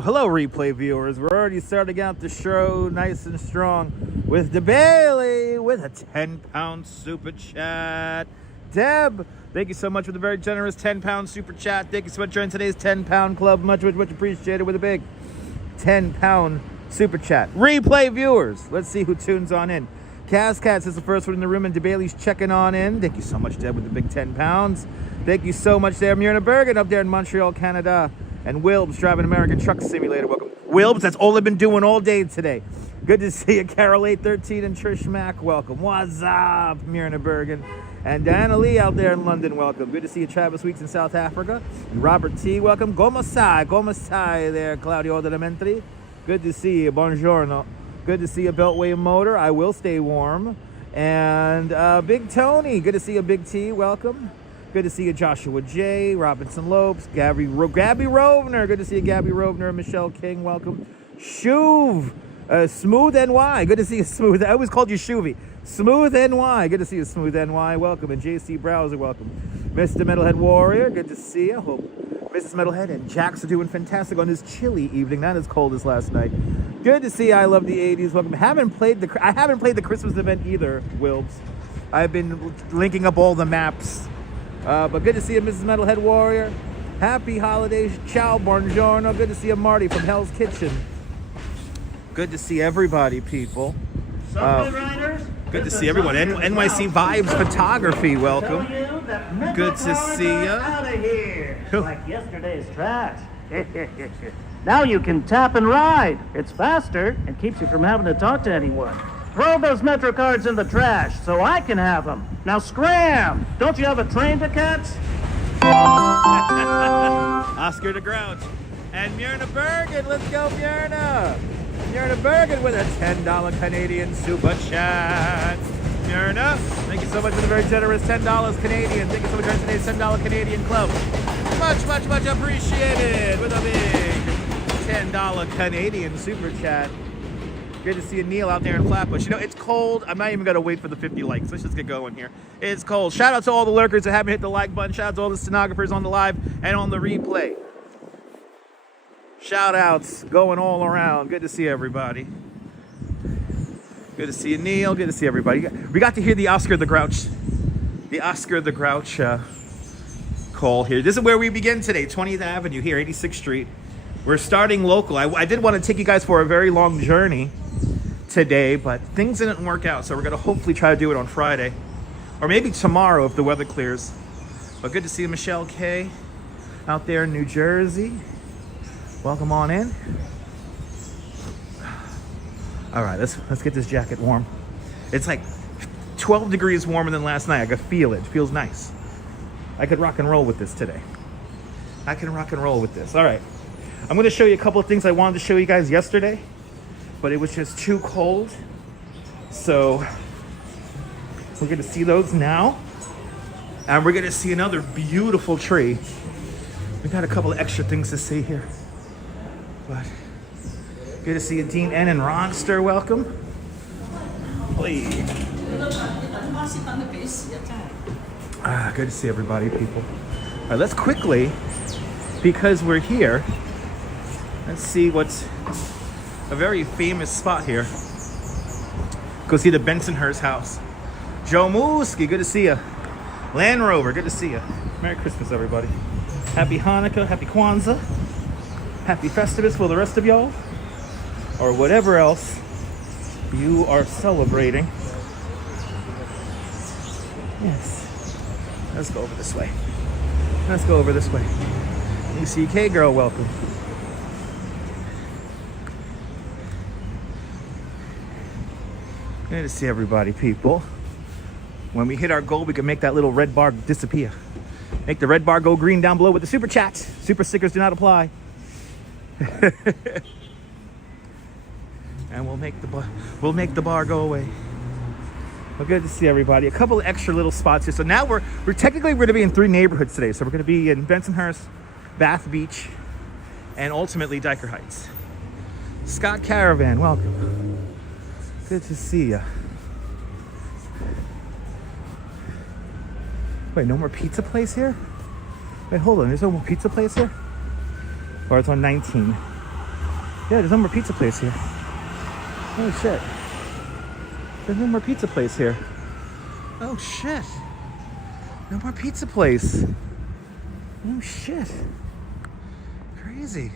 Hello, replay viewers. We're already starting out the show nice and strong with DeBailey with a 10-pound super chat. Deb, thank you so much for the very generous 10-pound super chat. Thank you so much for joining today's 10-pound club. Much appreciated with a big 10-pound super chat. Replay viewers, let's see who tunes on in. Cats is the first one in the room, and DeBailey's checking on in. Thank you so much, Deb, with the big 10 pounds. Thank you so much there, Myrna Bergen, up there in Montreal, Canada. And Wilbs driving American Truck Simulator. Welcome. Wilbs, that's all I've been doing all day today. Good to see you, Carol 813 and Trish Mack. Welcome. What's up, Myrna Bergen? And Diana Lee out there in London. Welcome. Good to see you, Travis Weeks in South Africa. And Robert T. Welcome. Gomasai there, Claudio Delamentri. Good to see you. Buongiorno. Good to see you, Beltway Motor. I will stay warm. And Big Tony. Good to see you, Big T. Welcome. Good to see you, Joshua J, Robinson Lopes, Gabby Rovner. Good to see you, Gabby Rovner, Michelle King. Welcome. Shuv, Smooth NY. Good to see you, Smooth. I always called you Shuvy. Smooth NY. Good to see you, Smooth NY. Welcome. And JC Browser. Welcome. Mr. Metalhead Warrior. Good to see you. Hope Mrs. Metalhead and Jax are doing fantastic on this chilly evening. Not as cold as last night. Good to see you. I love the 80s. Welcome. I haven't played the Christmas event either, Wilbs. I've been linking up all the maps. But good to see you, Mrs. Metalhead Warrior. Happy holidays. Ciao, buongiorno. Good to see you, Marty from Hell's Kitchen. Good to see everybody, people. Good to see everyone. NYC Vibes Photography, welcome. Good to see you. Out of here. Like yesterday's trash. Now you can tap and ride. It's faster and keeps you from having to talk to anyone. Throw those Metro cards in the trash so I can have them. Now scram! Don't you have a train to catch? Oscar the Grouch. And Myrna Bergen, let's go Myrna! Myrna Bergen with a $10 Canadian super chat. Myrna, thank you so much for the very generous $10 Canadian. Thank you so much for today's $10 Canadian club. Much appreciated with a big $10 Canadian super chat. Good to see you, Neil, out there in Flatbush. You know, it's cold. I'm not even going to wait for the 50 likes. Let's just get going here. It's cold. Shout out to all the lurkers that haven't hit the like button. Shout out to all the stenographers on the live and on the replay. Shout outs going all around. Good to see everybody. Good to see you, Neil. Good to see everybody. We got to hear the Oscar the Grouch. The Oscar the Grouch call here. This is where we begin today. 20th Avenue here, 86th Street. We're starting local. I did want to take you guys for a very long journey today, but things didn't work out, so we're going to hopefully try to do it on Friday. Or maybe tomorrow if the weather clears. But good to see you, Michelle K. out there in New Jersey. Welcome on in. All right, let's get this jacket warm. It's like 12 degrees warmer than last night. I can feel it. It feels nice. I could rock and roll with this today. I can rock and roll with this. All right. I'm going to show you a couple of things I wanted to show you guys yesterday, but it was just too cold. So we're going to see those now. And we're going to see another beautiful tree. We got a couple of extra things to see here. But good to see you, Dean N and Ronster. Welcome. Please. Good to see everybody, people. All right, let's quickly, because we're here, let's see what's a very famous spot here. Go see the Bensonhurst house. Joe Mooski, good to see you. Land Rover, good to see you. Merry Christmas, everybody. Happy Hanukkah, happy Kwanzaa, happy Festivus for the rest of y'all, or whatever else you are celebrating. Yes. Let's go over this way. Let's go over this way. UCK girl, welcome. Good to see everybody, people. When we hit our goal, we can make that little red bar disappear. Make the red bar go green down below with the super chat. Super stickers do not apply. And we'll make the bar go away. Well, good to see everybody. A couple of extra little spots here. So now we're technically going to be in 3 neighborhoods today. So we're going to be in Bensonhurst, Bath Beach, and ultimately Dyker Heights. Scott Caravan, welcome. Good to see ya. Wait, no more pizza place here? Wait, hold on. There's no more pizza place here? Or it's on 19. Yeah, there's no more pizza place here. Oh shit. There's no more pizza place here. Oh shit. No more pizza place. Oh shit. Crazy.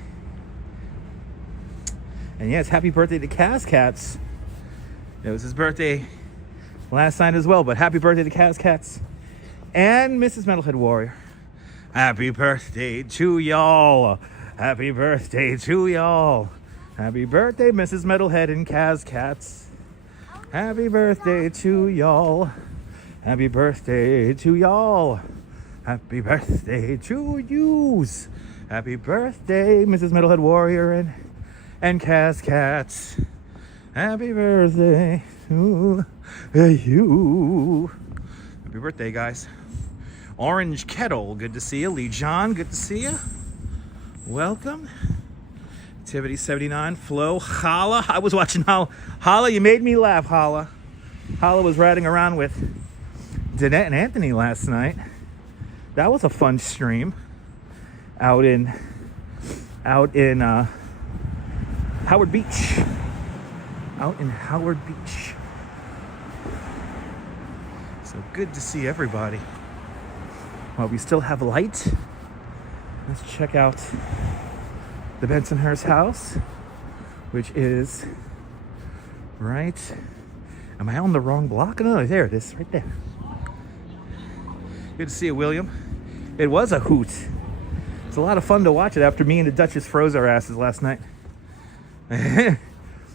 And yes, happy birthday to Kaz Cats. It was his birthday last night as well, but happy birthday to Kaz Cats and Mrs. Metalhead Warrior. Happy birthday to y'all. Happy birthday to y'all. Happy birthday, Mrs. Metalhead and Kaz Cats. Happy birthday to y'all. Happy birthday to y'all. Happy birthday to yous. Happy birthday, Mrs. Metalhead Warrior and Kaz Cats. Happy birthday to you. Happy birthday, guys. Orange Kettle, good to see you. Lee John, good to see you. Welcome. Activity 79, Flo, Holla. I was watching Holla, you made me laugh, Holla. Holla was riding around with Danette and Anthony last night. That was a fun stream out in Howard Beach. Out in Howard Beach. So good to see everybody. While we still have light, let's check out the Bensonhurst house, which is right. Am I on the wrong block? No, there it is, right there. Good to see you, William. It was a hoot. It's a lot of fun to watch it after me and the Duchess froze our asses last night.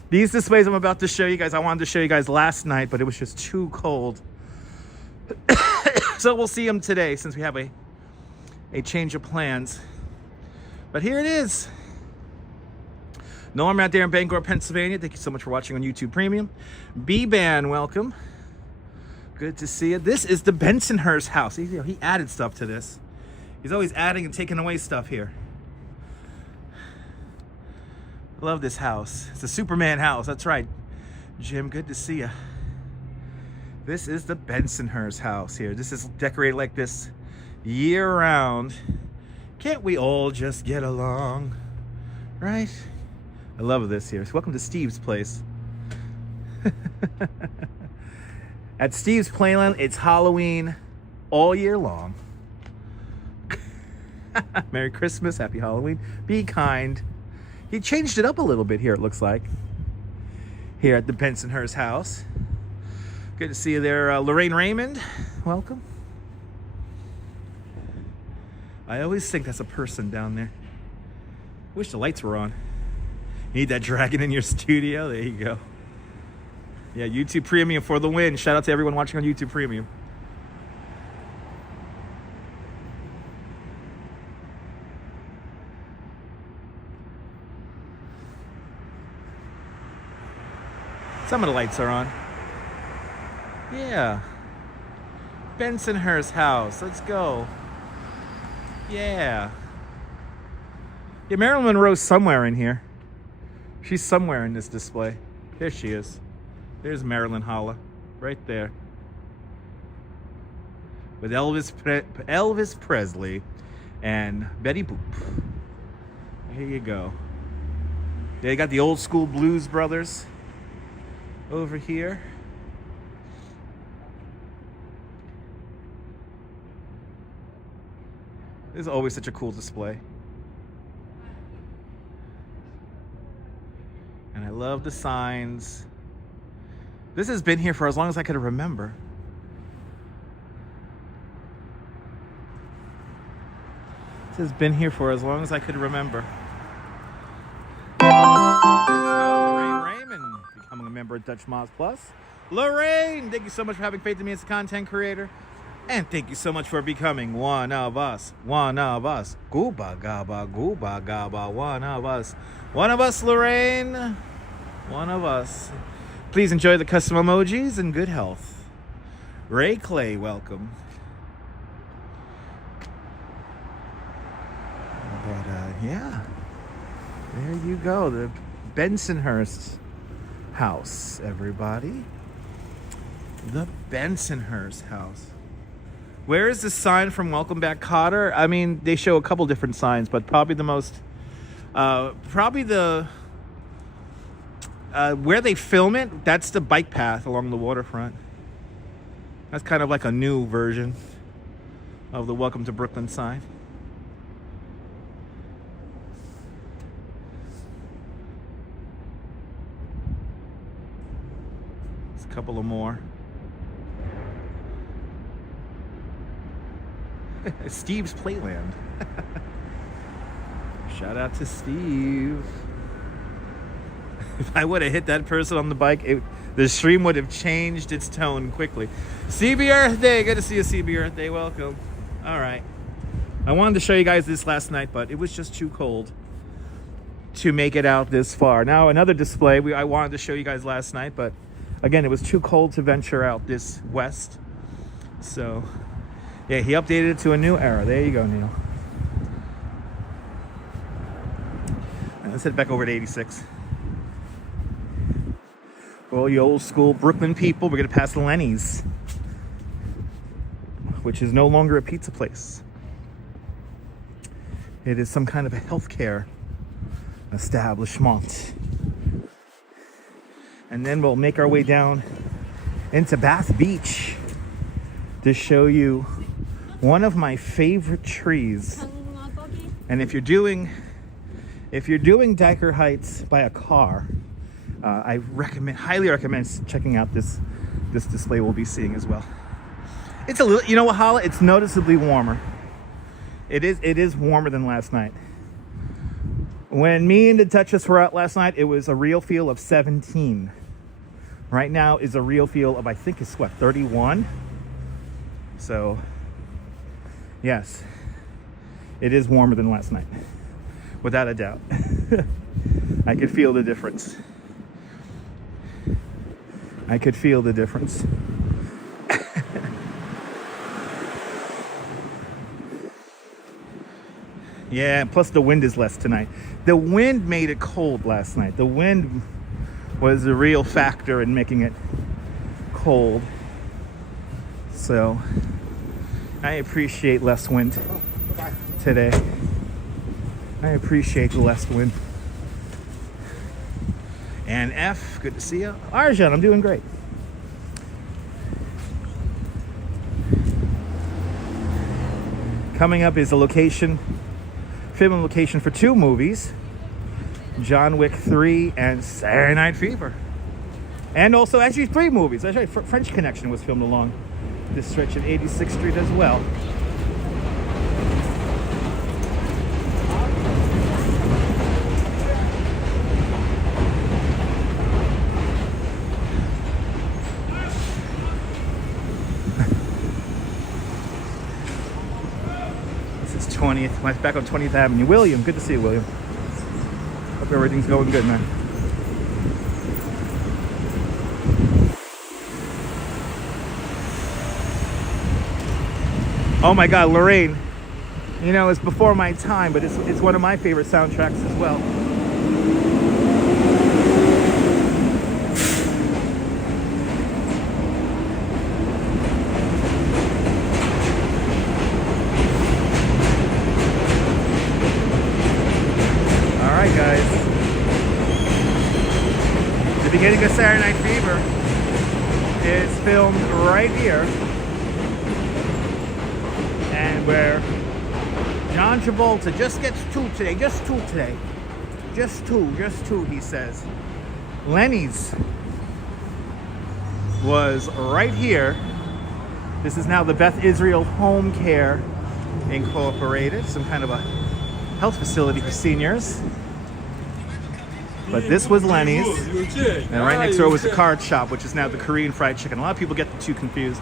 These displays I'm about to show you guys, I wanted to show you guys last night, but it was just too cold. So we'll see them today since we have a change of plans. But here it is. Norm out there in Bangor, Pennsylvania. Thank you so much for watching on YouTube Premium. B-Ban, welcome. Good to see you. This is the Bensonhurst house. He added stuff to this. He's always adding and taking away stuff here. I love this house. It's a Superman house. That's right. Jim, good to see you. This is the Bensonhurst house here. This is decorated like this year-round. Can't we all just get along? Right? I love this here. So welcome to Steve's place. At Steve's Playland, it's Halloween all year long. Merry Christmas, Happy Halloween. Be kind. He changed it up a little bit here, it looks like. Here at the Bensonhurst house. Good to see you there, Lorraine Raymond. Welcome. I always think that's a person down there. Wish the lights were on. You need that dragon in your studio? There you go. Yeah, YouTube Premium for the win. Shout out to everyone watching on YouTube Premium. Some of the lights are on. Yeah. Bensonhurst house. Let's go. Yeah. Yeah, Marilyn Monroe's somewhere in here. She's somewhere in this display. There she is. There's Marilyn Holla. Right there. With Elvis Presley and Betty Boop. Here you go. They got the old school Blues Brothers over here. This is always such a cool display. And I love the signs. This has been here for as long as I could remember. This has been here for as long as I could remember. Lorraine Raymond, becoming a member of Dutch Moz Plus. Lorraine, thank you so much for having faith in me as a content creator. And thank you so much for becoming one of us. One of us. Gooba gaba, gooba gaba, one of us. One of us, Lorraine. One of us. Please enjoy the custom emojis and good health. Ray Clay, welcome. But yeah, there you go. The Bensonhurst house, everybody. The Bensonhurst house. Where is the sign from Welcome Back, Kotter? I mean, they show a couple different signs, but probably the most, probably the Where they film it, that's the bike path along the waterfront. That's kind of like a new version of the Welcome to Brooklyn sign. There's a couple of more. Steve's Playland. Shout out to Steve. If I would have hit that person on the bike, the stream would have changed its tone quickly. CB Earth Day. Good to see you, CB Earth Day. Welcome. All right. I wanted to show you guys this last night, but it was just too cold to make it out this far. Now, another display I wanted to show you guys last night, but again, it was too cold to venture out this west. So, yeah, he updated it to a new era. There you go, Neil. And let's head back over to 86. For all you old school Brooklyn people, we're going to pass Lenny's, which is no longer a pizza place. It is some kind of a healthcare establishment. And then we'll make our way down into Bath Beach to show you one of my favorite trees. And if you're doing Dyker Heights by a car, I highly recommend checking out this display we'll be seeing as well. It's a little, you know what, Hala? It's noticeably warmer. It is warmer than last night. When me and the Duchess were out last night, it was a real feel of 17. Right now is a real feel of, I think it's what, 31? So, yes, it is warmer than last night, without a doubt. I could feel the difference. I could feel the difference. Yeah, plus the wind is less tonight. The wind made it cold last night. The wind was a real factor in making it cold. So I appreciate less wind today. I appreciate the less wind. And F, good to see you. Arjan, I'm doing great. Coming up is a location, film location for 2 movies, John Wick 3 and Saturday Night Fever. And also, actually 3 movies. Actually, French Connection was filmed along this stretch of 86th Street as well. This is 20th, back on 20th Avenue. William, good to see you, William. Hope everything's going good, man. Oh my God, Lorraine. You know, it's before my time, but it's one of my favorite soundtracks as well. All right, guys. The beginning of Saturday Night Fever is filmed right here. And where John Travolta just gets 2 today, just 2 today. Just two, he says. Lenny's was right here. This is now the Beth Israel Home Care Incorporated, some kind of a health facility for seniors. But this was Lenny's. And right next door was the card shop, which is now the Korean Fried Chicken. A lot of people get the two confused.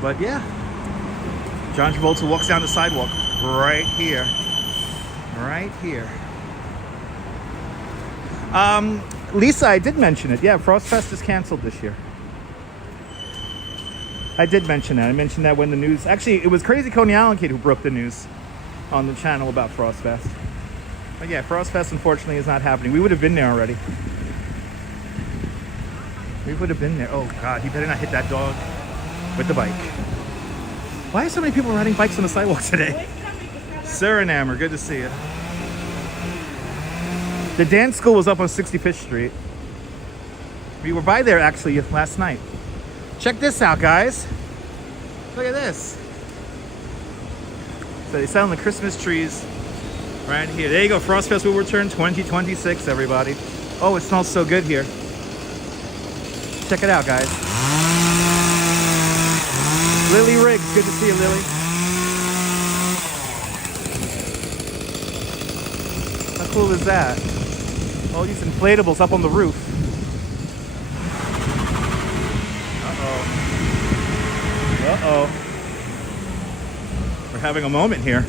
But yeah. John Travolta walks down the sidewalk right here. Right here. Lisa, I did mention it. Yeah, Frostfest is canceled this year. I did mention that. I mentioned that when the news... Actually, it was Crazy Coney Island Kid who broke the news on the channel about Frostfest. But yeah, Frostfest, unfortunately, is not happening. We would have been there already. We would have been there. Oh, God, he better not hit that dog with the bike. Why are so many people riding bikes on the sidewalk today? Suriname, good to see you. The dance school was up on 65th Street. We were by there actually last night. Check this out, guys. Look at this. So they sell the Christmas trees right here. There you go. Frostfest will return 2026, everybody. Oh, it smells so good here. Check it out, guys. Lily Riggs. Good to see you, Lily. How cool is that? All these inflatables up on the roof. Uh-oh. We're having a moment here.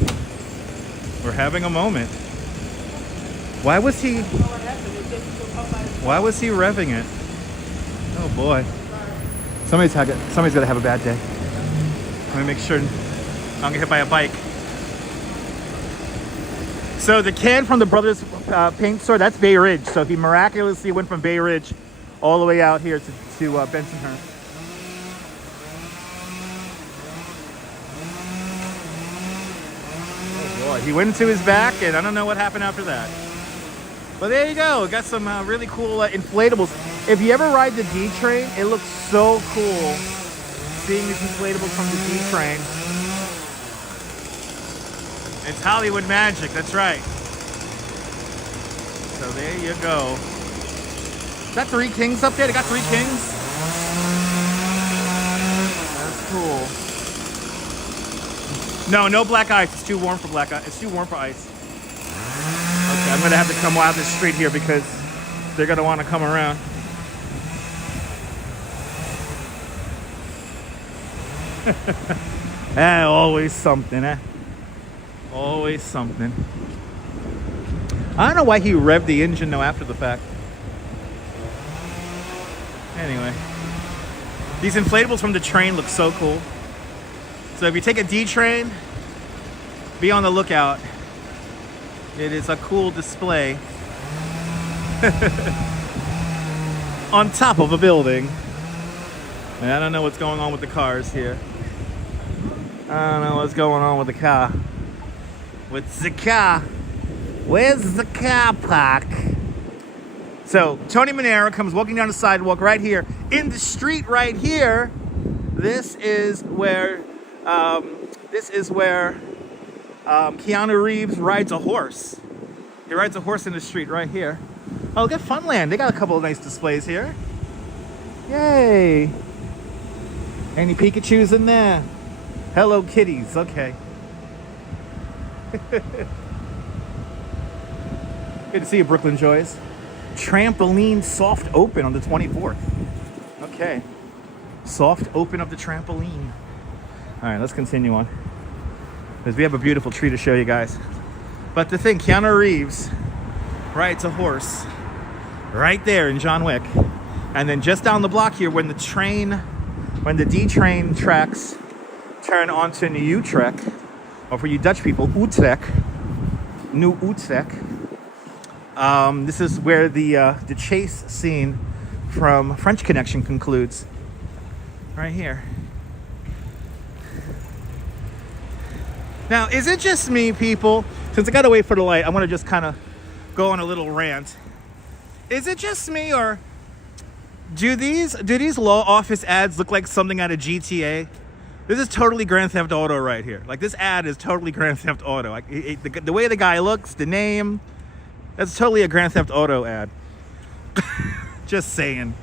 We're having a moment. Why was he revving it? Oh boy. Somebody's gonna have a bad day. Let me make sure I don't get hit by a bike. So the can from the Brothers paint store, that's Bay Ridge. So he miraculously went from Bay Ridge all the way out here to Bensonhurst. He went into his back, and I don't know what happened after that. But there you go. Got some really cool inflatables. If you ever ride the D train, it looks so cool seeing these inflatables from the D train. It's Hollywood magic. That's right. So there you go. Is that 3 Kings up there? They got 3 Kings? That's cool. No black ice. It's too warm for black ice. It's too warm for ice. Okay, I'm gonna have to come out this street here because they're gonna want to come around. Always something, eh? Always something. I don't know why he revved the engine though after the fact. Anyway, these inflatables from the train look so cool. So if you take a D train, be on the lookout. It is a cool display on top of a building. And I don't know what's going on with the cars here. I don't know what's going on with the car. With the car. Where's the car park? So Tony Manero comes walking down the sidewalk right here in the street right here. This is where Keanu Reeves rides a horse. He rides a horse in the street right here. Oh, look at Funland. They got a couple of nice displays here. Yay. Any Pikachus in there? Hello Kitties. Okay. Good to see you, Brooklyn Joys. Trampoline soft open on the 24th. Okay. Soft open of the trampoline. All right, let's continue on. Because we have a beautiful tree to show you guys. But the thing, Keanu Reeves rides a horse right there in John Wick. And then just down the block here, when the D train tracks turn onto New Utrecht, or for you Dutch people, Utrecht, New Utrecht, this is where the chase scene from French Connection concludes. Right here. Now, is it just me, people? Since I gotta wait for the light, I want to just kind of go on a little rant. Is it just me, or do these law office ads look like something out of GTA? This is totally Grand Theft Auto right here. Like, this ad is totally Grand Theft Auto. Like the way the guy looks, the name, that's totally a Grand Theft Auto ad. Just saying.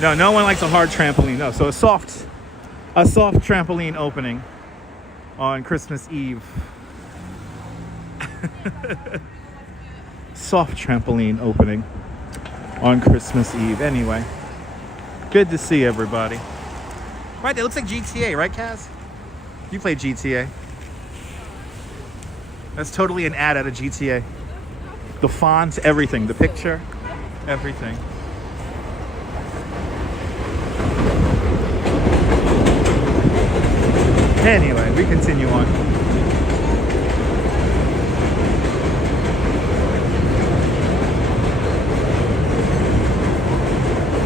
No one likes a hard trampoline. No, so a soft trampoline opening on Christmas Eve. Soft trampoline opening on Christmas Eve. Anyway, good to see everybody. Right, it looks like GTA, right, Kaz? You played GTA. That's totally an ad out of GTA. The font, everything, the picture, everything. Anyway, we continue on.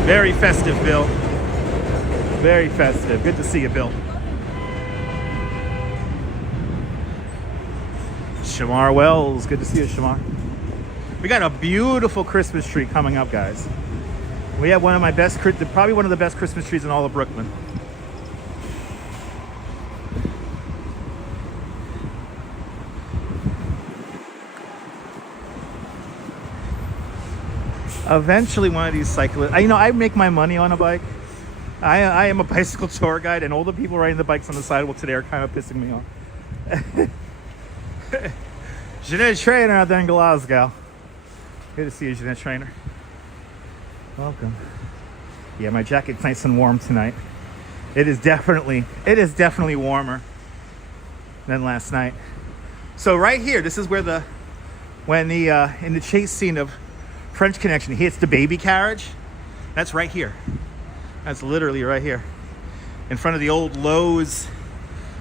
Very festive, Bill. Very festive. Good to see you, Bill. Shamar Wells. Good to see you, Shamar. We got a beautiful Christmas tree coming up, guys. We have one of my best, probably one of the best Christmas trees in all of Brooklyn. Eventually, one of these cyclists, I make my money on a bike. I am a bicycle tour guide, and all the people riding the bikes on the sidewalk today are kind of pissing me off. Jeanette Trainer out there in Glasgow. Good to see you, Jeanette Trainer. Welcome. Yeah, my jacket's nice and warm tonight. It is definitely warmer than last night. So right here, this is where in the chase scene of French Connection, he hits the baby carriage. That's right here. That's literally right here, in front of the old Lowe's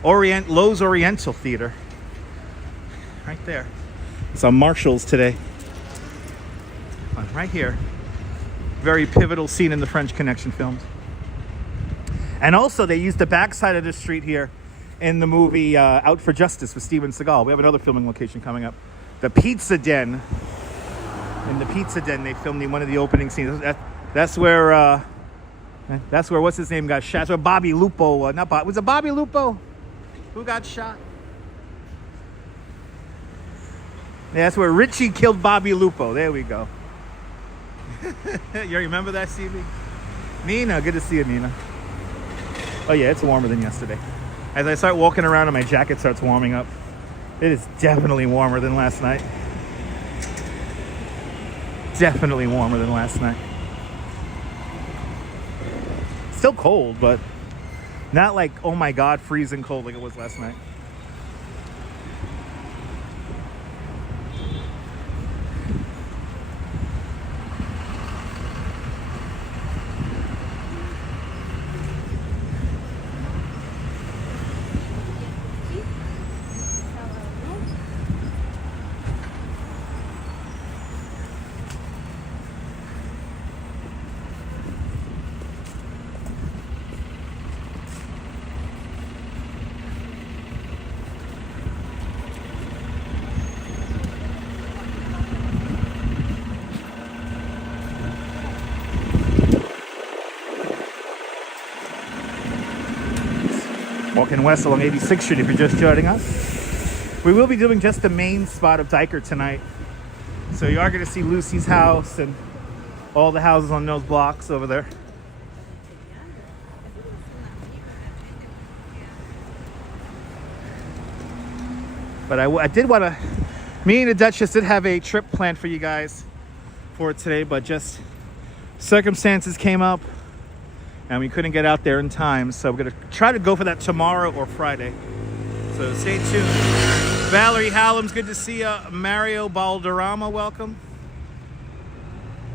Oriental Theater. Right there. It's on Marshall's today. Right here. Very pivotal scene in the French Connection films. And also, they used the backside of the street here in the movie Out for Justice with Steven Seagal. We have another filming location coming up. The Pizza Den. In the Pizza Den, they filmed one of the opening scenes. That's where what's his name got shot. That's where Bobby Lupo, was it Bobby Lupo who got shot? Yeah, that's where Richie killed Bobby Lupo. There we go. You remember that, Stevie? Nina, good to see you, Nina. Oh yeah, it's warmer than yesterday. As I start walking around and my jacket starts warming up, it is definitely warmer than last night. Definitely warmer than last night. Still cold, but not like, oh my God, freezing cold like it was last night. Walking west along 86th Street if you're just joining us. We will be doing just the main spot of Dyker tonight. So you are going to see Lucy's house and all the houses on those blocks over there. But I did want to, me and the Duchess did have a trip planned for you guys for today, but just circumstances came up and we couldn't get out there in time. So we're going to try to go for that tomorrow or Friday. So stay tuned. Valerie Hallam's good to see you. Mario Balderrama, welcome.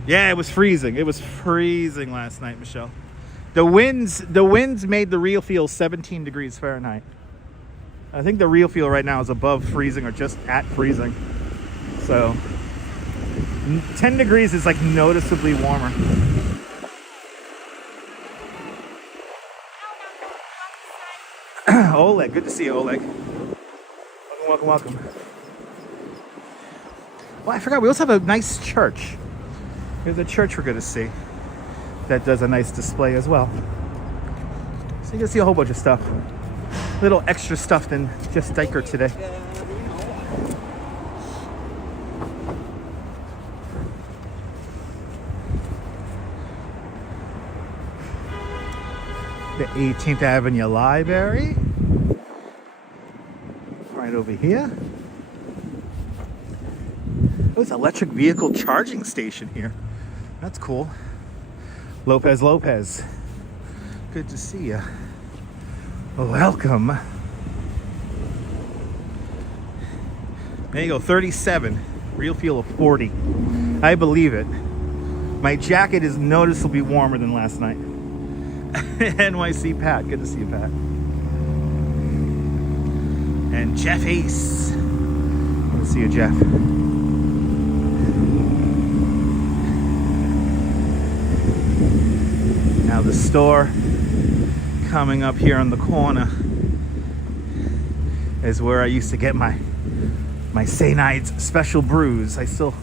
Yeah, it was freezing. It was freezing last night, Michelle. The winds made the real feel 17 degrees Fahrenheit. I think the real feel right now is above freezing or just at freezing. So 10 degrees is like noticeably warmer. Oleg, good to see you, Oleg. Welcome. Well, I forgot, we also have a nice church. Here's a church we're going to see that does a nice display as well. So you can see a whole bunch of stuff. Little extra stuff than just Dyker today. The 18th Avenue Library. Right over here. Oh, it's an electric vehicle charging station here. That's cool. Lopez. Good to see you. Welcome. There you go, 37. Real feel of 40. I believe it. My jacket is noticeably warmer than last night. NYC Pat, good to see you, Pat. And Jeff Ace. Good to see you, Jeff. Now the store coming up here on the corner is where I used to get my St. Ides special brews. I still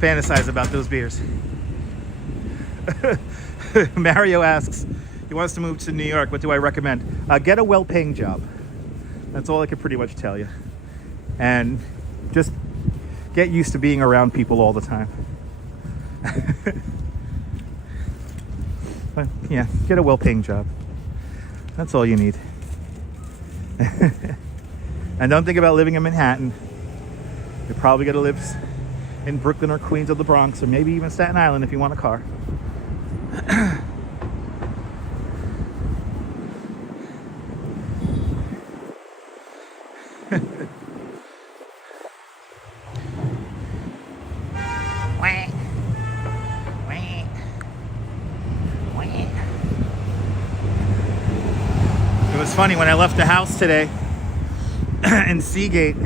fantasize about those beers. Mario asks, he wants to move to New York. What do I recommend? Get a well-paying job. That's all I can pretty much tell you. And just get used to being around people all the time. But yeah, get a well-paying job. That's all you need. And don't think about living in Manhattan. You're probably going to live in Brooklyn or Queens or the Bronx, or maybe even Staten Island if you want a car. It was funny when I left the house today in Seagate,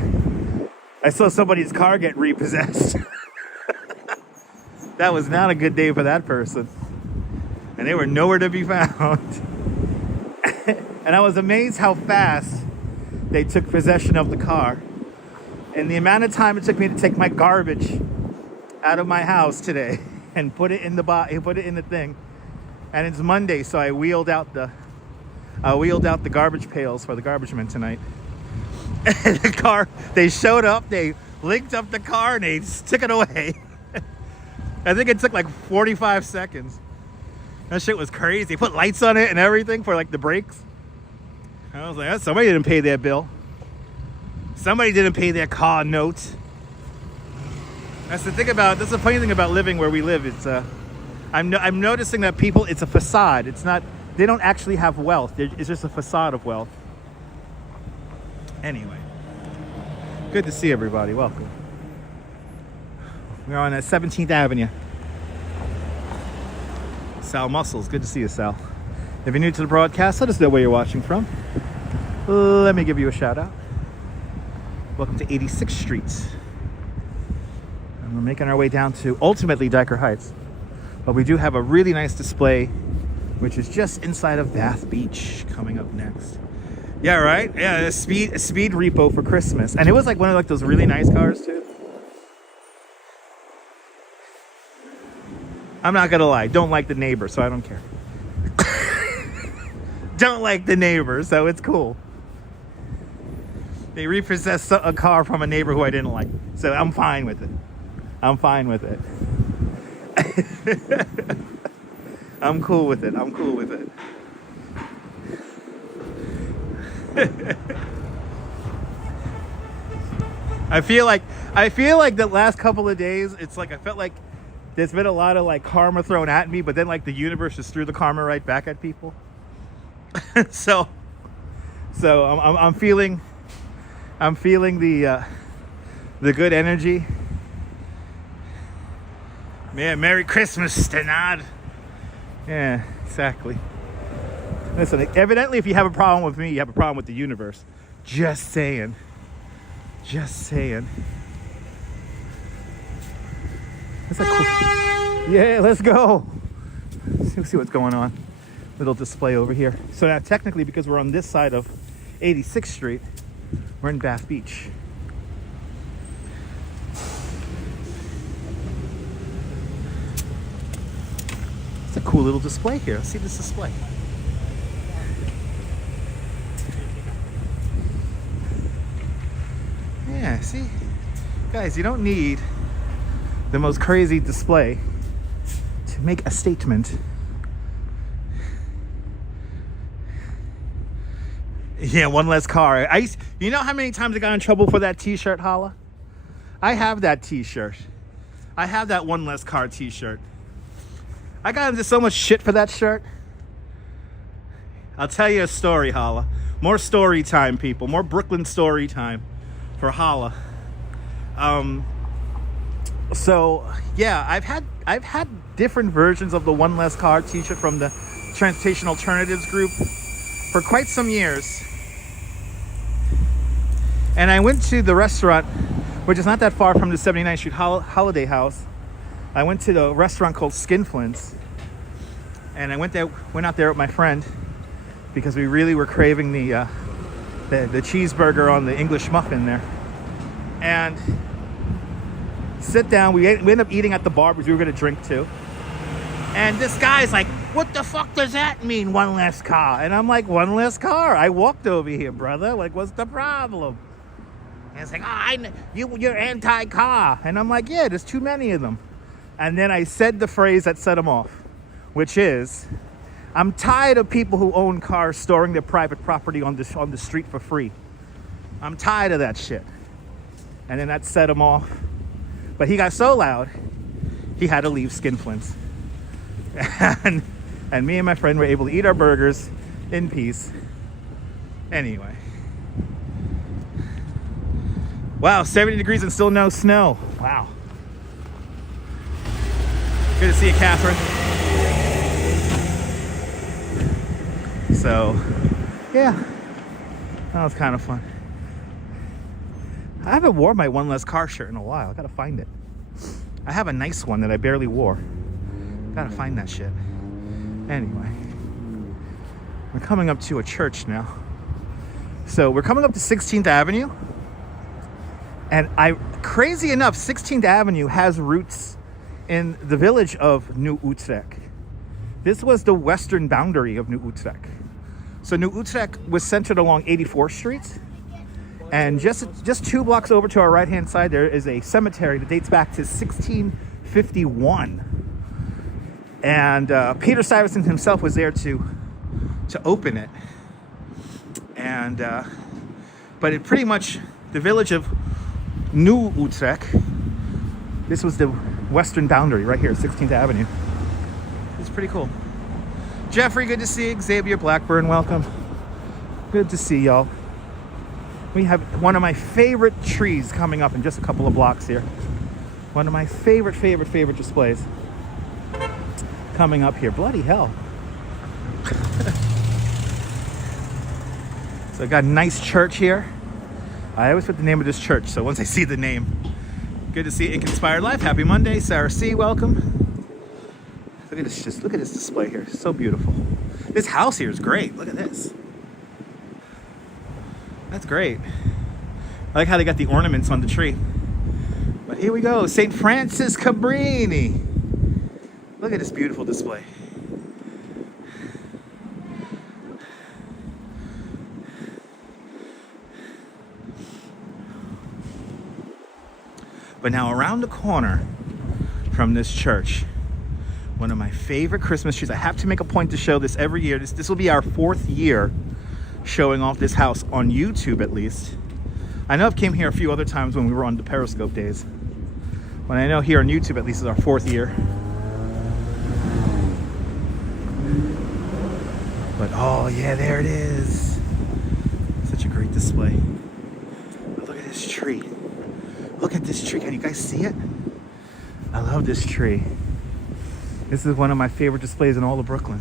I saw somebody's car get repossessed. That was not a good day for that person. And they were nowhere to be found. And I was amazed how fast they took possession of the car. And the amount of time it took me to take my garbage out of my house today and put it in the thing. And it's Monday, so I wheeled out the garbage pails for the garbage men tonight. And the car, they showed up, they linked up the car, and they took it away. I think it took like 45 seconds. That shit was crazy. They put lights on it and everything for like the brakes. I was like, oh, somebody didn't pay their bill. Somebody didn't pay their car note. That's the funny thing about living where we live. It's I'm noticing that people, it's a facade. It's not, they don't actually have wealth. It's just a facade of wealth. Anyway, good to see everybody. Welcome. We're on 17th Avenue. Sal Muscles, good to see you, Sal. If you're new to the broadcast, let us know where you're watching from. Let me give you a shout out. Welcome to 86th Street. And we're making our way down to ultimately Dyker Heights. But we do have a really nice display, which is just inside of Bath Beach, coming up next. Yeah, right? Yeah, a speed repo for Christmas. And it was like one of like those really nice cars too. I'm not gonna lie, don't like the neighbor, so I don't care. Don't like the neighbor, so it's cool. They repossessed a car from a neighbor who I didn't like, so I'm fine with it. I'm fine with it. I'm cool with it. I'm cool with it. I feel like the last couple of days, it's like I felt like there's been a lot of like karma thrown at me, but then like the universe just threw the karma right back at people. so I'm feeling the good energy. Man, Merry Christmas, Stenad. Yeah, exactly. Listen, evidently if you have a problem with me, you have a problem with the universe. Just saying. Just saying. That's a cool... Yeah, let's go. Let's see what's going on. Little display over here. So now technically, because we're on this side of 86th Street, we're in Bath Beach. It's a cool little display here. Let's see this display. Yeah, see? Guys, you don't need the most crazy display to make a statement. Yeah, one less car. You know how many times I got in trouble for that t-shirt, Holla? I have that t-shirt. I have that one less car t-shirt. I got into so much shit for that shirt. I'll tell you a story, Holla. More story time, people. More Brooklyn story time for Holla. So yeah, I've had different versions of the one less car t-shirt from the Transportation Alternatives group for quite some years. And I went to the restaurant, which is not that far from the 79th Street Holiday House. I went to the restaurant called Skinflint's, and I went out there with my friend because we really were craving the cheeseburger on the English muffin there. And sit down. We end up eating at the bar because we were going to drink too. And this guy's like, what the fuck does that mean, one less car? And I'm like, one less car. I walked over here, brother. Like, what's the problem? And it's like, you're anti-car. And I'm like, yeah, there's too many of them. And then I said the phrase that set him off, which is, I'm tired of people who own cars storing their private property on the street for free. I'm tired of that shit. And then that set him off. But he got so loud, he had to leave Skinflints. And me and my friend were able to eat our burgers in peace. Anyway. Wow, 70 degrees and still no snow. Wow. Good to see you, Catherine. So, yeah. That was kind of fun. I haven't worn my one less car shirt in a while. I gotta find it. I have a nice one that I barely wore. Gotta find that shit. Anyway, we're coming up to a church now. So we're coming up to 16th Avenue. And crazy enough, 16th Avenue has roots in the village of New Utrecht. This was the western boundary of New Utrecht. So New Utrecht was centered along 84th Street. And just 2 blocks over to our right-hand side, there is a cemetery that dates back to 1651. And Peter Stuyvesant himself was there to open it. And but it pretty much, the village of New Utrecht, this was the western boundary right here, 16th Avenue. It's pretty cool. Jeffrey, good to see you. Xavier Blackburn, welcome. Good to see y'all. We have one of my favorite trees coming up in just a couple of blocks here. One of my favorite displays coming up here. Bloody hell. So I got a nice church here. I always put the name of this church, so once I see the name. Good to see Ink Inspired Life. Happy Monday. Sarah C, welcome. Look at this, look at this display here. It's so beautiful. This house here is great. Look at this. That's great. I like how they got the ornaments on the tree. But here we go, St. Francis Cabrini. Look at this beautiful display. But now around the corner from this church, one of my favorite Christmas trees. I have to make a point to show this every year. This will be our 4th year showing off this house on YouTube, at least. I know I've came here a few other times when we were on the Periscope days. But I know here on YouTube, at least, is our 4th year. But oh yeah, there it is. Such a great display. But look at this tree. Look at this tree. Can you guys see it? I love this tree. This is one of my favorite displays in all of Brooklyn.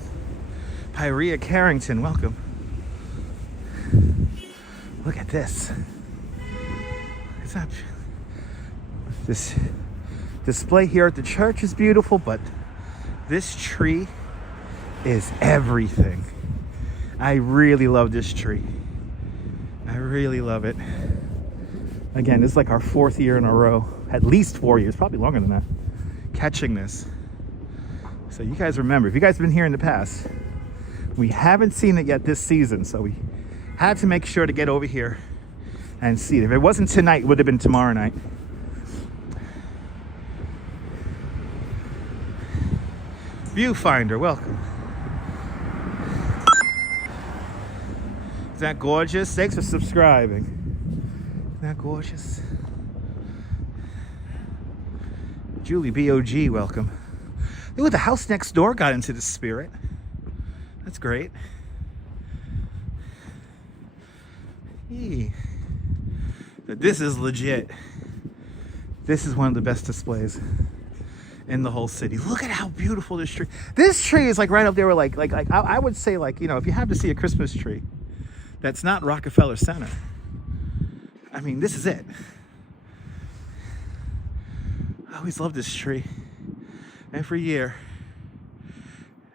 Pyrea Carrington, welcome. Look at this. It's not. This display here at the church is beautiful, but this tree is everything. I really love this tree. I really love it. Again, this is like our 4th year in a row. At least 4 years, probably longer than that, catching this. So you guys remember, if you guys have been here in the past, we haven't seen it yet this season, so we had to make sure to get over here and see it. If it wasn't tonight, it would have been tomorrow night. Viewfinder, welcome. Is that gorgeous? Thanks for subscribing. Isn't that gorgeous? Julie BOG, welcome. Look, the house next door got into the spirit. That's great. But this is legit. This is one of the best displays in the whole city. Look at how beautiful this tree. This tree is like right up there with like I would say, like, you know, if you have to see a Christmas tree that's not Rockefeller Center, I mean, this is it. I always love this tree. Every year.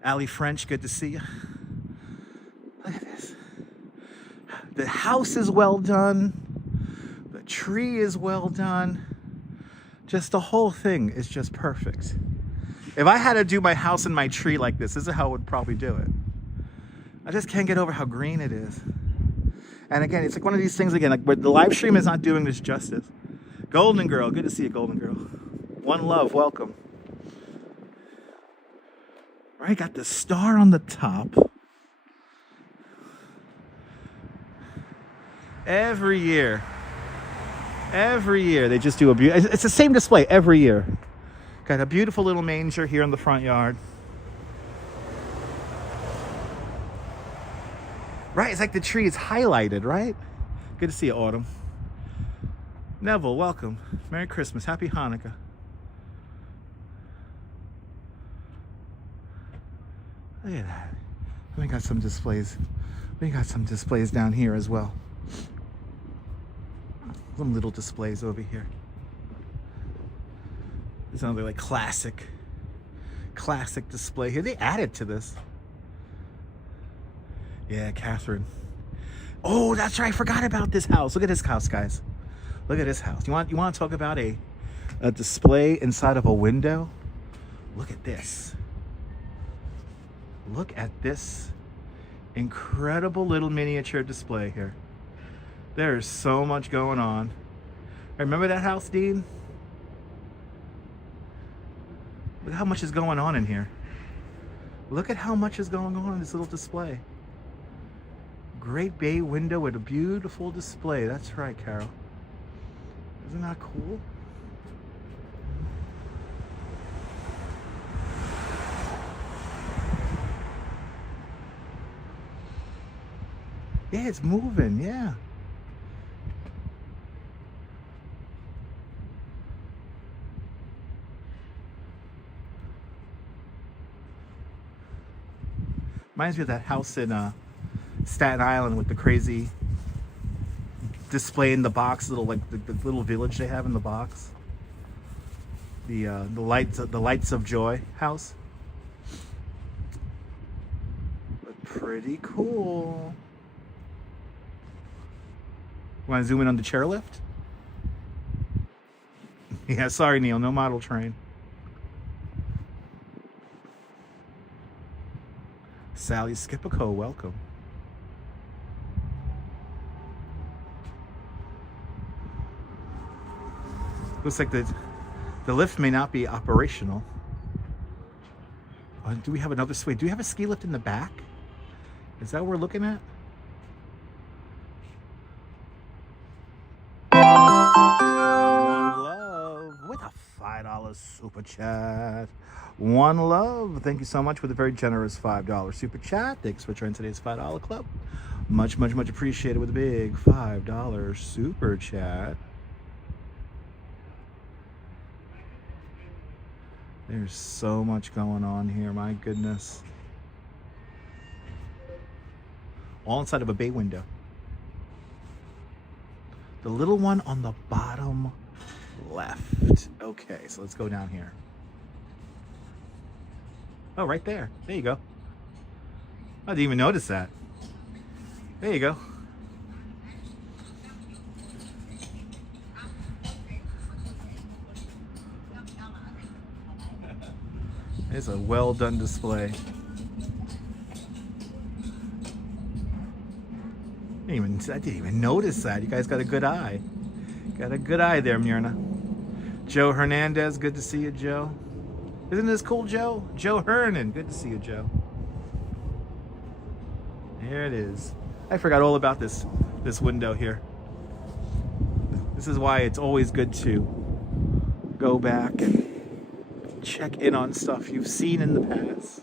Ali French, good to see you. Look at this. The house is well done. The tree is well done. Just the whole thing is just perfect. If I had to do my house in my tree like this is how I would probably do it. I just can't get over how green it is. And again, it's like one of these things again, like where the live stream is not doing this justice. Golden Girl, good to see you, Golden Girl. One Love, welcome. Right, got the star on the top. Every year they just do it's the same display every year. Got a beautiful little manger here in the front yard. Right, it's like the tree is highlighted, right? Good to see you, Autumn. Neville, welcome. Merry Christmas, Happy Hanukkah. Look at that. We got some displays. We got some displays down here as well. Some little displays over here. There's another like classic display here. They added to this. Yeah, Catherine. Oh, that's right. I forgot about this house. Look at this house, guys. Look at this house. You want to talk about a display inside of a window? Look at this. Look at this incredible little miniature display here. There is so much going on. Remember that house, Dean? Look how much is going on in here. Look at how much is going on in this little display. Great bay window with a beautiful display. That's right, Carol. Isn't that cool? Yeah, it's moving, yeah. Reminds me of that house in Staten Island with the crazy display in the box, little like the little village they have in the box. The lights of joy house. But pretty cool. Want to zoom in on the chairlift? Yeah, sorry, Neil, no model train. Sally Skipico, welcome. Looks like the lift may not be operational. Do we have another suite? Do we have a ski lift in the back? Is that what we're looking at? One Love with a $5 super chat. One Love, thank you so much for the very generous $5 super chat. Thanks for joining today's $5 club. Much appreciated with a big $5 super chat. There's so much going on here, my goodness. All inside of a bay window. The little one on the bottom left. Okay, so let's go down here. Oh, right there. There you go. I didn't even notice that. There you go. It's a well done display. I didn't even notice that. You guys got a good eye. Got a good eye there, Myrna. Joe Hernandez, good to see you, Joe. Isn't this cool, Joe? Joe Hernan, good to see you, Joe. There it is. I forgot all about this window here. This is why it's always good to go back, check in on stuff you've seen in the past.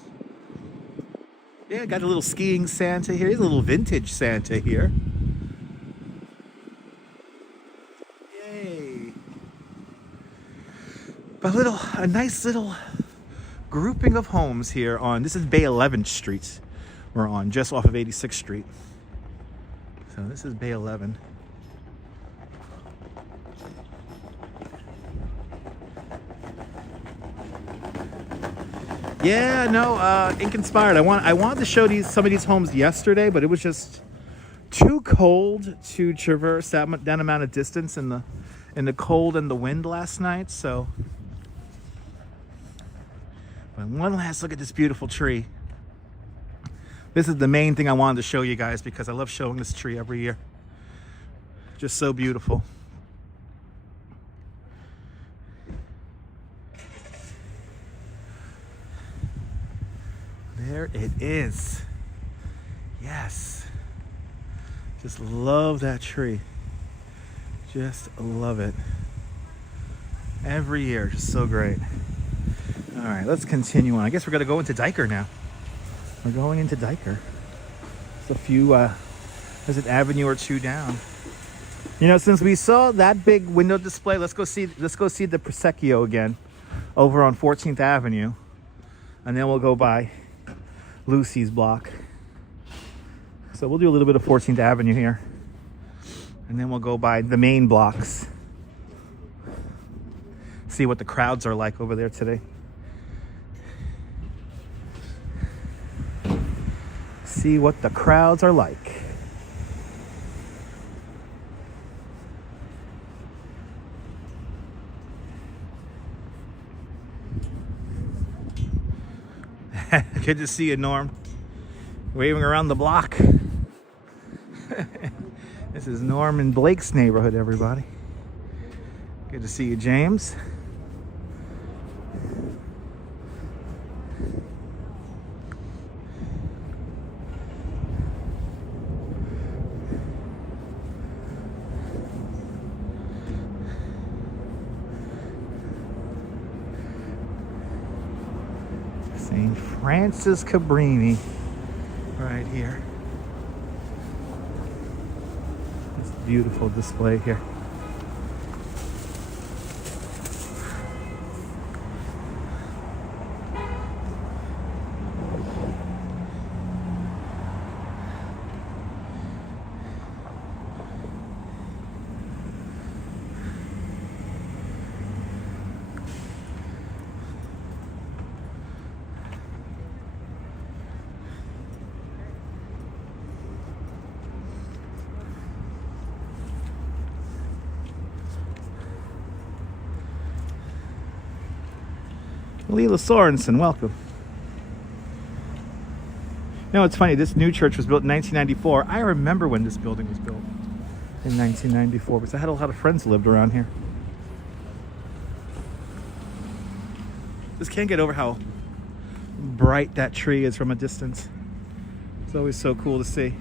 Yeah, got a little skiing Santa here. Here's a little vintage Santa here. Yay. But a nice little grouping of homes here on, this is Bay 11th Street. We're on just off of 86th Street. So this is Bay 11. Yeah, no, Ink Inspired. I wanted to show some of these homes yesterday, but it was just too cold to traverse that amount of distance in in the cold and the wind last night, so. But one last look at this beautiful tree. This is the main thing I wanted to show you guys because I love showing this tree every year. Just so beautiful. There it is. Yes. Just love that tree. Just love it. Every year, just so great. All right, let's continue on. I guess we're gonna go into Dyker now. We're going into Dyker. There's a few, there's an avenue or two down. You know, since we saw that big window display, let's go see the Procio again over on 14th Avenue. And then we'll go by Lucy's block. So we'll do a little bit of 14th Avenue here. And then we'll go by the main blocks. See what the crowds are like over there today. See what the crowds are like. Good to see you, Norm. Waving around the block. This is Norm and Blake's neighborhood, everybody. Good to see you, James. St. Francis Cabrini right here. This beautiful display here. Leela Sorensen, welcome. You know, it's funny, this new church was built in 1994. I remember when this building was built in 1994 because I had a lot of friends who lived around here. Just can't get over how bright that tree is from a distance. It's always so cool to see.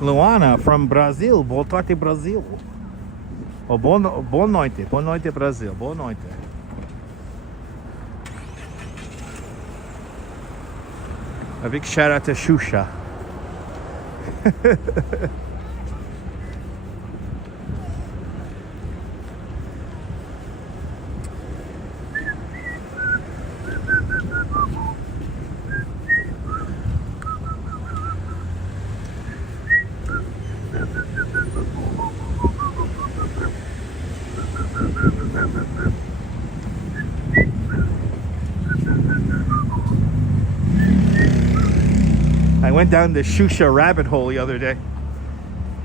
Luana from Brazil. Boa tarde, Brazil. Oh, boa noite. Boa noite, Brazil. Boa noite. A big shout out to Xuxa. I went down the Xuxa rabbit hole the other day.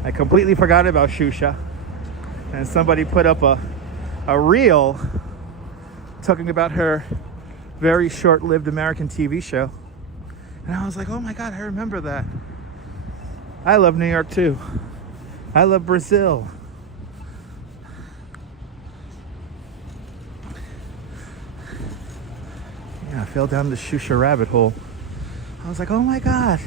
I completely forgot about Xuxa. And somebody put up a reel talking about her very short-lived American TV show. And I was like, oh my God, I remember that. I love New York too. I love Brazil. Yeah, I fell down the Xuxa rabbit hole. I was like, oh my God,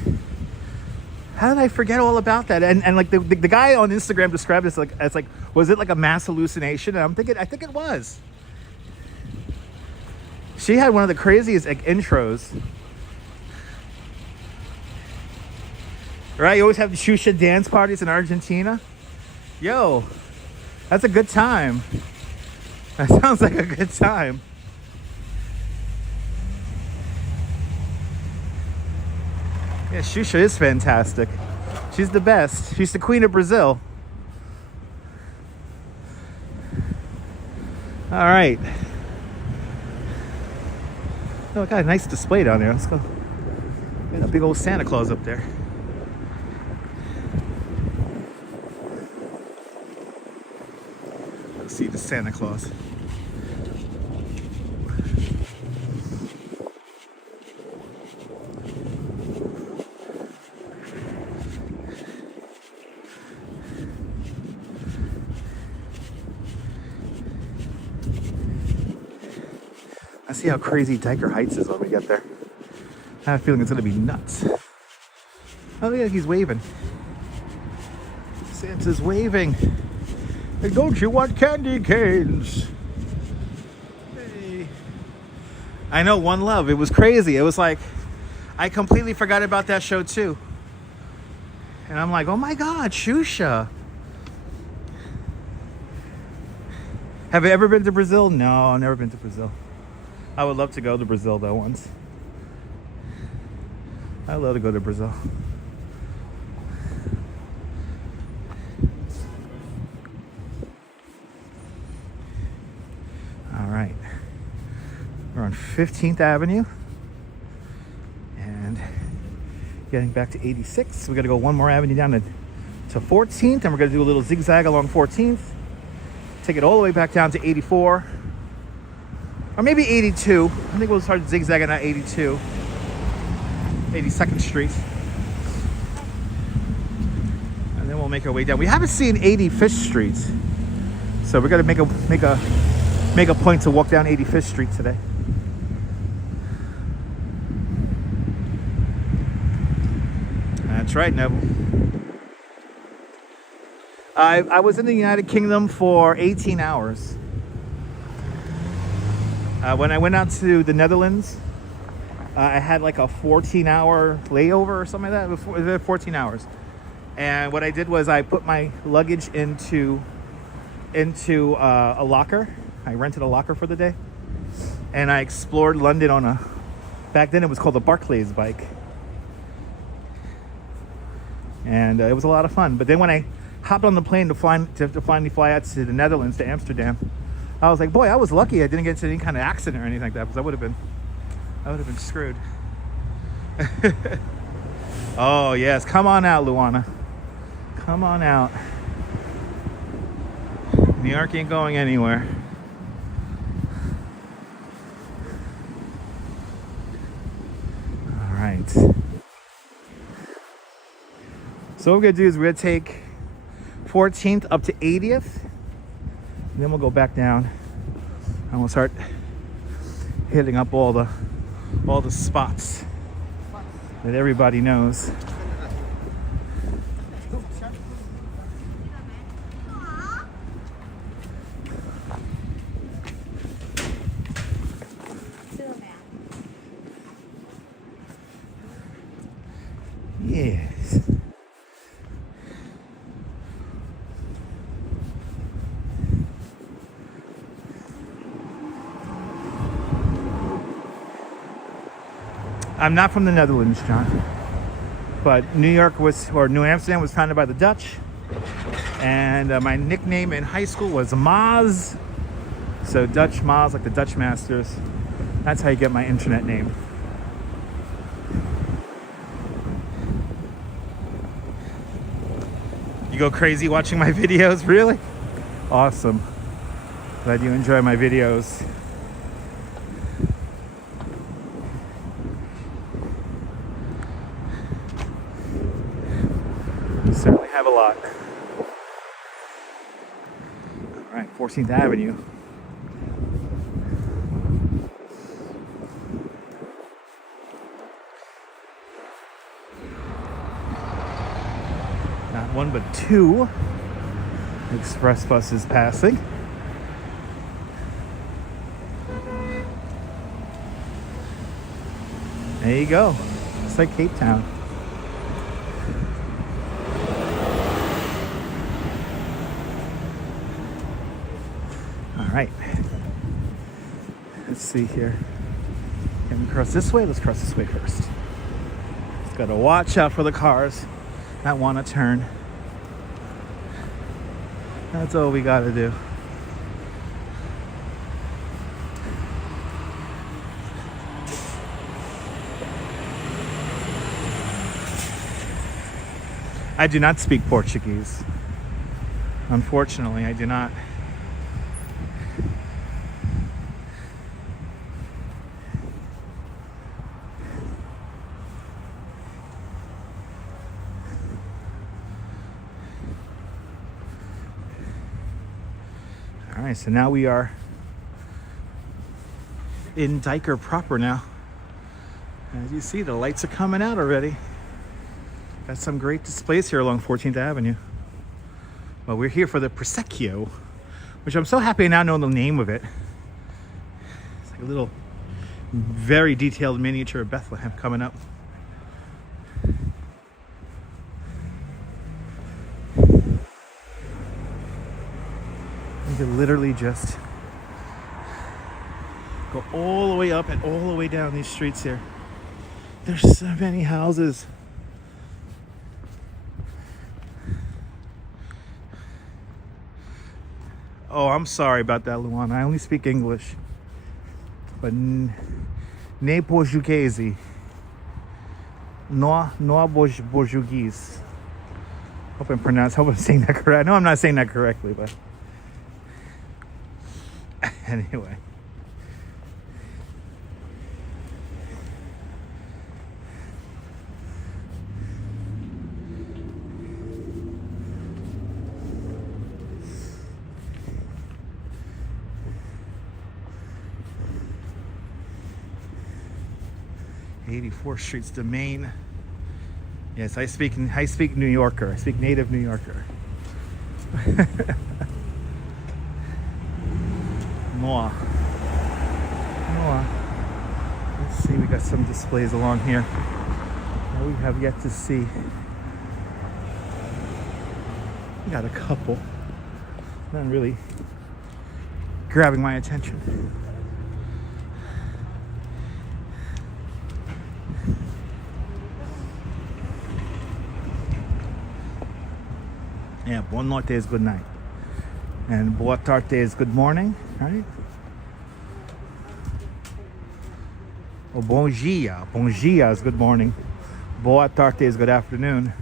how did I forget all about that? And like the guy on Instagram described this as like, was it like a mass hallucination? And I'm thinking, I think it was. She had one of the craziest like intros. Right, you always have the Xuxa dance parties in Argentina. Yo, that's a good time. That sounds like a good time. Yeah, Xuxa is fantastic. She's the best. She's the queen of Brazil. All right. Oh, got a nice display down there. Let's go. Got a big old Santa Claus up there. Let's see the Santa Claus. I see how crazy Dyker Heights is when we get there. I have a feeling it's going to be nuts. Oh yeah, he's waving. Santa's waving. Hey, don't you want candy canes? Hey. I know, One Love. It was crazy. It was like, I completely forgot about that show too. And I'm like, oh my God, Shusha. Have you ever been to Brazil? No, I've never been to Brazil. I would love to go to Brazil though once. I'd love to go to Brazil. All right. We're on 15th Avenue and getting back to 86. We got to go one more avenue down to 14th, and we're going to do a little zigzag along 14th. Take it all the way back down to 84. Or maybe 82. I think we'll start zigzagging at 82. 82nd Street. And then we'll make our way down. We haven't seen 85th Street. So we're gonna make a point to walk down 85th Street today. That's right, Neville. I was in the United Kingdom for 18 hours. When I went out to the Netherlands, I had like a 14-hour layover or something like that. It was 14 hours. And what I did was I put my luggage into a locker. I rented a locker for the day. And I explored London on back then it was called a Barclays bike. And it was a lot of fun. But then when I hopped on the plane to finally fly out to the Netherlands, to Amsterdam, I was like, boy, I was lucky I didn't get into any kind of accident or anything like that, because I would have been screwed. Oh yes, come on out, Luana. Come on out. New York ain't going anywhere. All right. So what we're gonna do is we're gonna take 14th up to 80th. And then we'll go back down and we'll start hitting up all the spots that everybody knows. Yes. I'm not from the Netherlands, John, but New Amsterdam was founded by the Dutch, and my nickname in high school was Maas, so Dutch Maas, like the Dutch Masters. That's how you get my internet name. You go crazy watching my videos, really? Awesome. Glad you enjoy my videos. Certainly have a lot. All right, 14th Avenue. Not one, but two express buses passing. There you go. It's like Cape Town. Right. Let's see here. Can we cross this way? Let's cross this way first. Just gotta watch out for the cars that want to turn. That's all we gotta do. I do not speak Portuguese. Unfortunately, I do not. All right, so now we are in Dyker proper now. As you see, the lights are coming out already. Got some great displays here along 14th Avenue. Well, we're here for the Procio, which I'm so happy I now know the name of it. It's like a little, very detailed miniature of Bethlehem coming up. You could literally just go all the way up and all the way down these streets here. There's so many houses. Oh, I'm sorry about that, Luana. I only speak English. But ne portuguese. No portuguese. Hope I'm saying that correct. I know I'm not saying that correctly, but anyway. '84th Street's the main. Yes, I speak New Yorker. I speak native New Yorker. More. Let's see, we got some displays along here that we have yet to see. We got a couple. Not really grabbing my attention. Yeah, buon notte is good night. And boa tarde is good morning, right? Oh, bom dia. Bom dia is good morning. Boa tarde is good afternoon.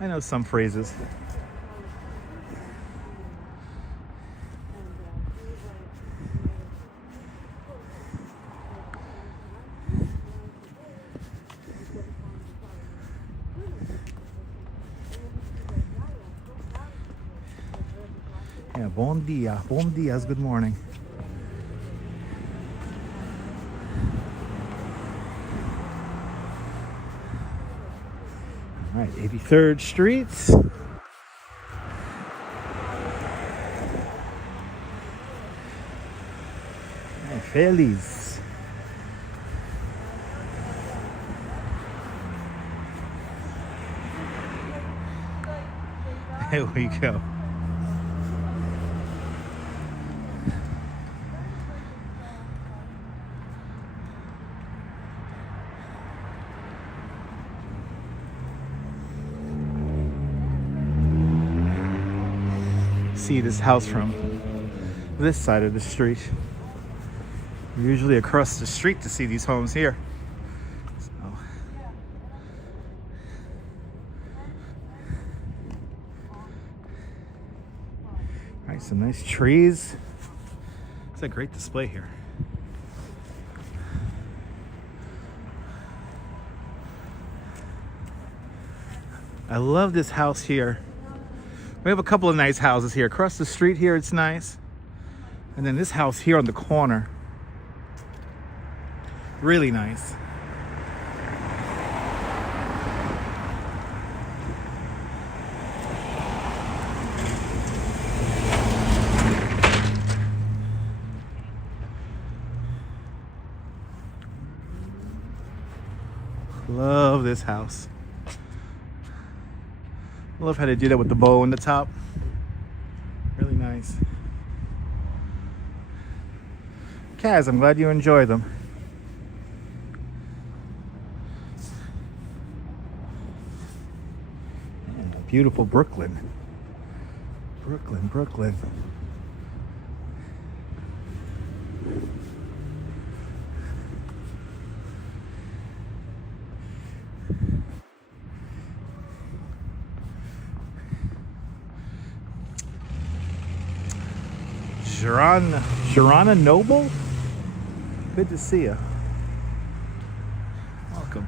I know some phrases. Yeah, bom dia. Bom dia is good morning. All right, 83rd Street. Feliz. There we go. See this house from this side of the street. We're usually across the street to see these homes here. So. All right, some nice trees. It's a great display here. I love this house here. We have a couple of nice houses here. Across the street here, it's nice. And then this house here on the corner. Really nice. Love this house. I love how they do that with the bow on the top. Really nice. Kaz, I'm glad you enjoy them. Yeah, beautiful Brooklyn. Brooklyn. Sharana Noble? Good to see you. Welcome.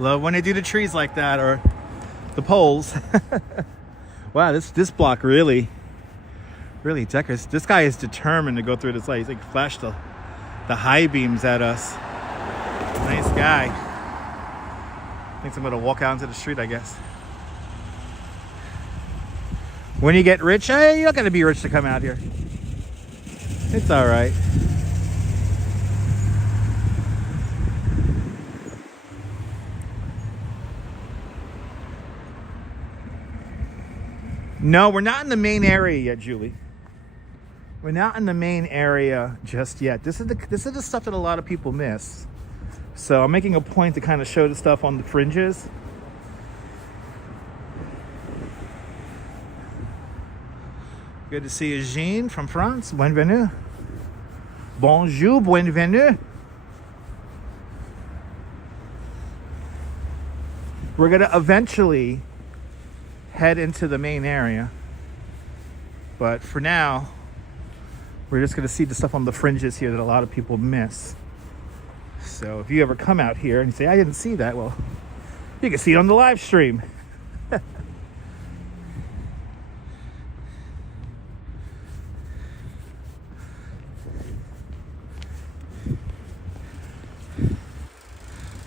Love when they do the trees like that, or the poles. Wow, this block really Dyker's. This guy is determined to go through this light. He's like flashed the high beams at us. Nice guy. Thinks I'm gonna walk out into the street, I guess. When you get rich, hey, you're not gonna be rich to come out here. It's all right. No, we're not in the main area yet, Julie. We're not in the main area just yet. This is the stuff that a lot of people miss. So I'm making a point to kind of show the stuff on the fringes. Good to see you, Jean from France. Bienvenue. Bonjour, bienvenue. We're gonna eventually head into the main area, but for now we're just going to see the stuff on the fringes here that a lot of people miss. So if you ever come out here and you say, I didn't see that, well, you can see it on the live stream.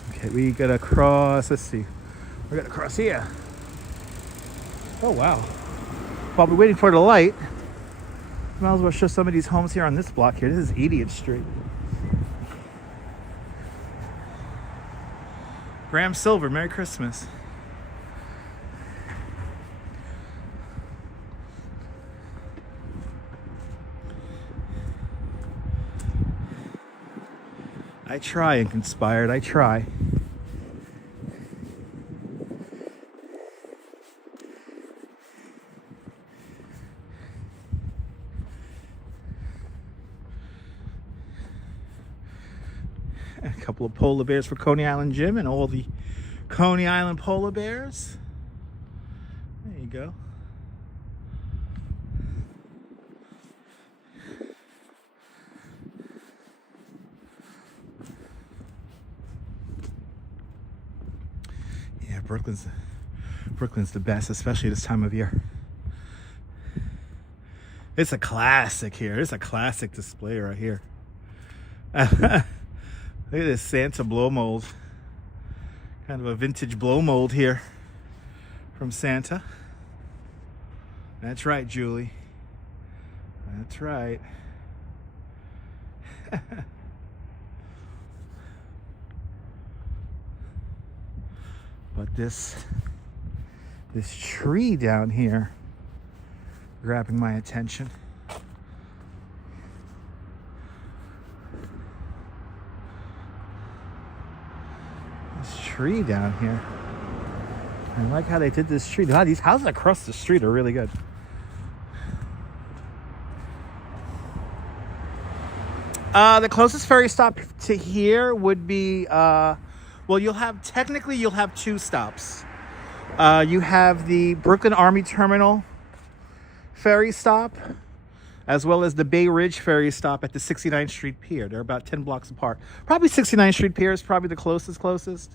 Okay, we gotta cross, let's see, we're gonna cross here. Oh, wow. While we're waiting for the light, might as well show some of these homes here on this block here. This is 80th Street. Graham Silver, Merry Christmas. I try, Inconspired, I try. A couple of polar bears for Coney Island Jim and all the Coney Island polar bears. There you go. Yeah, Brooklyn's the best, especially this time of year. It's a classic here. It's a classic display right here. Look at this Santa blow mold. Kind of a vintage blow mold here from Santa. That's right, Julie. That's right. But this tree down here grabbing my attention. Tree down here. I like how they did this tree. Wow, these houses across the street are really good. The closest ferry stop to here would be well, you'll have two stops. You have the Brooklyn Army Terminal ferry stop, as well as the Bay Ridge ferry stop at the 69th Street Pier. They're about 10 blocks apart. Probably 69th Street Pier is probably the closest.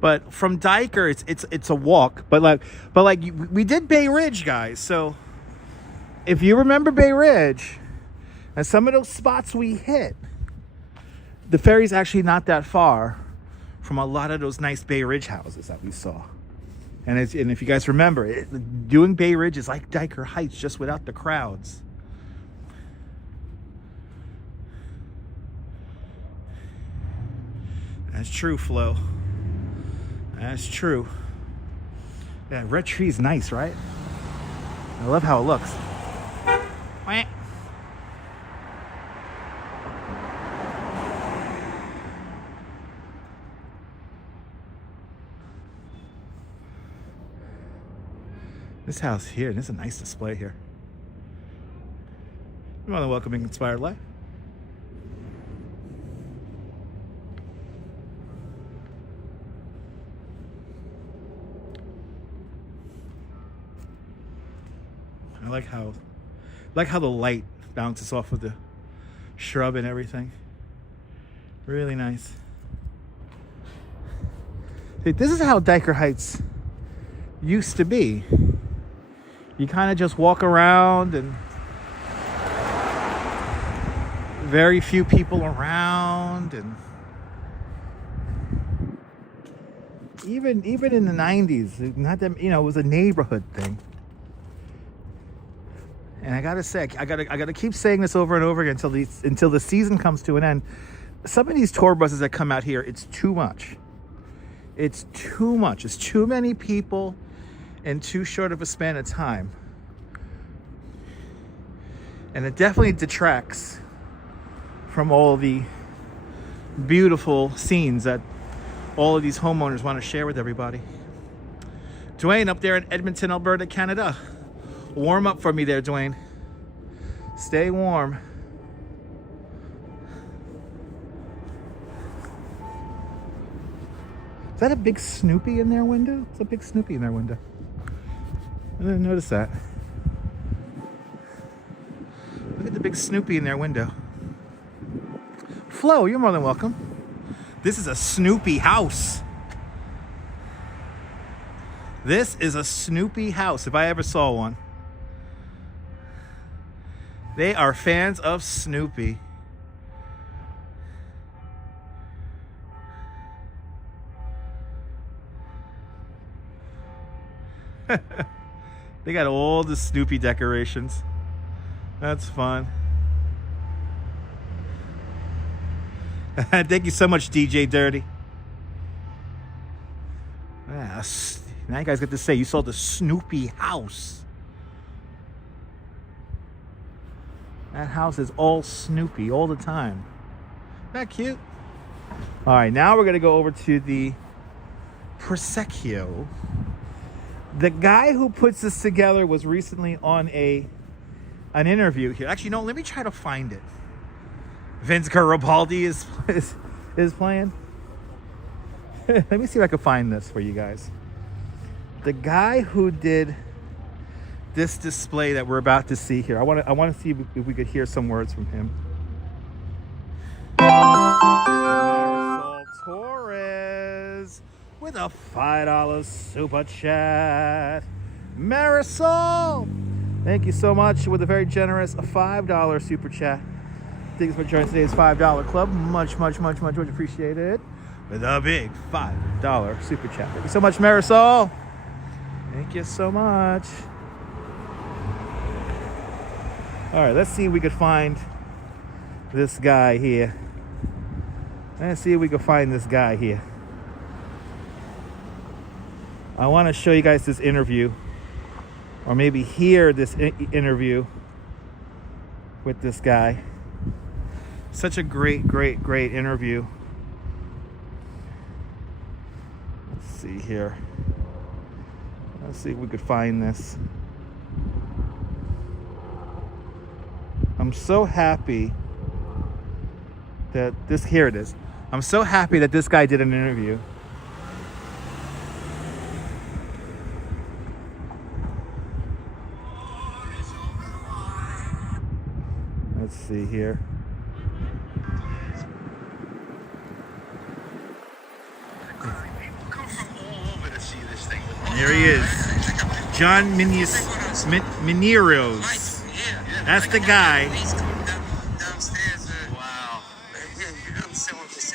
But from Dyker, it's a walk. But like we did Bay Ridge, guys. So if you remember Bay Ridge and some of those spots we hit, the ferry's actually not that far from a lot of those nice Bay Ridge houses that we saw. And if you guys remember, doing Bay Ridge is like Dyker Heights, just without the crowds. That's true, Flo. That's true. Yeah, red tree is nice, right? I love how it looks. This house here, this is a nice display here. You're more than welcome in Inspired Life. I like how the light bounces off of the shrub and everything. Really nice. See, this is how Dyker Heights used to be. You kind of just walk around and very few people around, and even in the 90s, not that, you know, it was a neighborhood thing. And I gotta say, I gotta keep saying this over and over again until the season comes to an end. Some of these tour buses that come out here, it's too much. It's too much. It's too many people in too short of a span of time. And it definitely detracts from all the beautiful scenes that all of these homeowners want to share with everybody. Dwayne up there in Edmonton, Alberta, Canada. Warm up for me there, Dwayne. Stay warm. Is that a big Snoopy in their window? It's a big Snoopy in their window. I didn't notice that. Look at the big Snoopy in their window. Flo, you're more than welcome. This is a Snoopy house. This is a Snoopy house, if I ever saw one. They are fans of Snoopy. They got all the Snoopy decorations. That's fun. Thank you so much, DJ Dirty. Yeah, now you guys get to say you saw the Snoopy house. That house is all Snoopy all the time. Isn't that cute? All right, now we're going to go over to the Procio. The guy who puts this together was recently on an interview here. Actually, no, let me try to find it. Vince Garibaldi is playing. Let me see if I can find this for you guys. The guy who did this display that we're about to see here. I want to see if we could hear some words from him. Marisol Torres with a $5 super chat. Marisol, thank you so much with a very generous $5 super chat. Thanks for joining today's $5 club. Much appreciated. With a big $5 super chat. Thank you so much, Marisol. Thank you so much. All right, let's see if we could find this guy here. Let's see if we can find this guy here. I want to show you guys this interview, or maybe hear this interview with this guy. Such a great interview. Let's see here. Let's see if we could find this. I'm so happy that this, here it is. I'm so happy that this guy did an interview. Let's see here. There he is. John Mineros. That's the guy.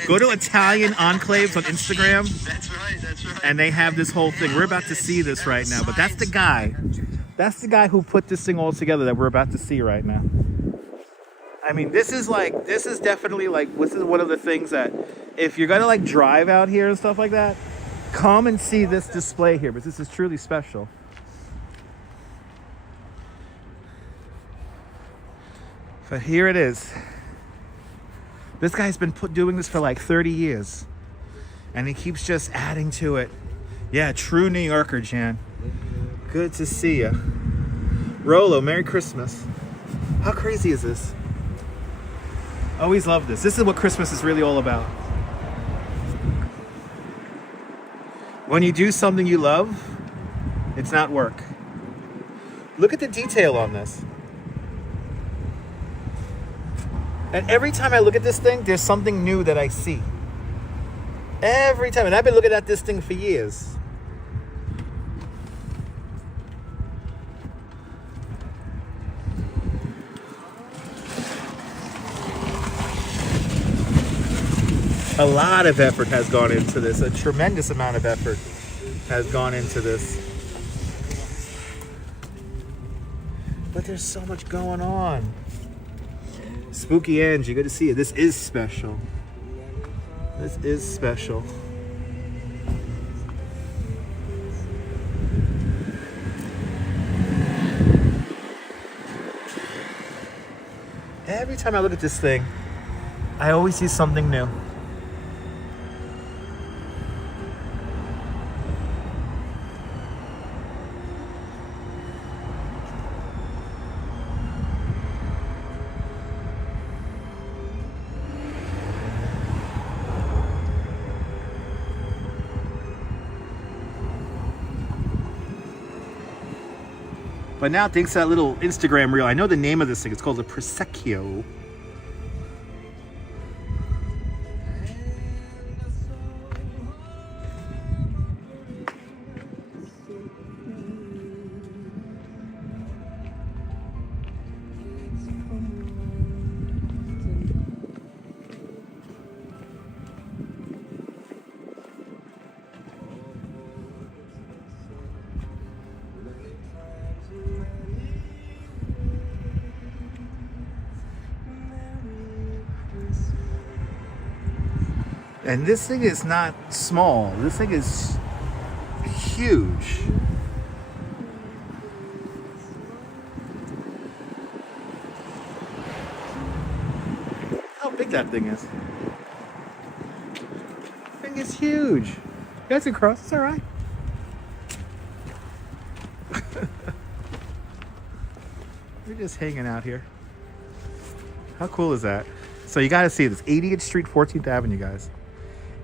Go to Italian Enclaves on Instagram. That's right. And they have this whole thing. We're about to see this right now, but that's the guy. That's the guy who put this thing all together that we're about to see right now. I mean, this is definitely like, this is one of the things that if you're gonna like drive out here and stuff like that, come and see this display here, because this is truly special. But here it is. This guy's been doing this for like 30 years. And he keeps just adding to it. Yeah, true New Yorker, Jan. Good to see ya. Rolo, Merry Christmas. How crazy is this? Always love this. This is what Christmas is really all about. When you do something you love, it's not work. Look at the detail on this. And every time I look at this thing, there's something new that I see. Every time. And I've been looking at this thing for years. A lot of effort has gone into this. A tremendous amount of effort has gone into this. But there's so much going on. Spooky Angie, good to see you. This is special. This is special. Every time I look at this thing, I always see something new. But now thanks to that little Instagram reel, I know the name of this thing. It's called a Procio. And this thing is not small. This thing is huge. How big that thing is. That thing is huge. You guys can cross, it's all right. We're just hanging out here. How cool is that? So you gotta see this, 80th Street, 14th Avenue, guys.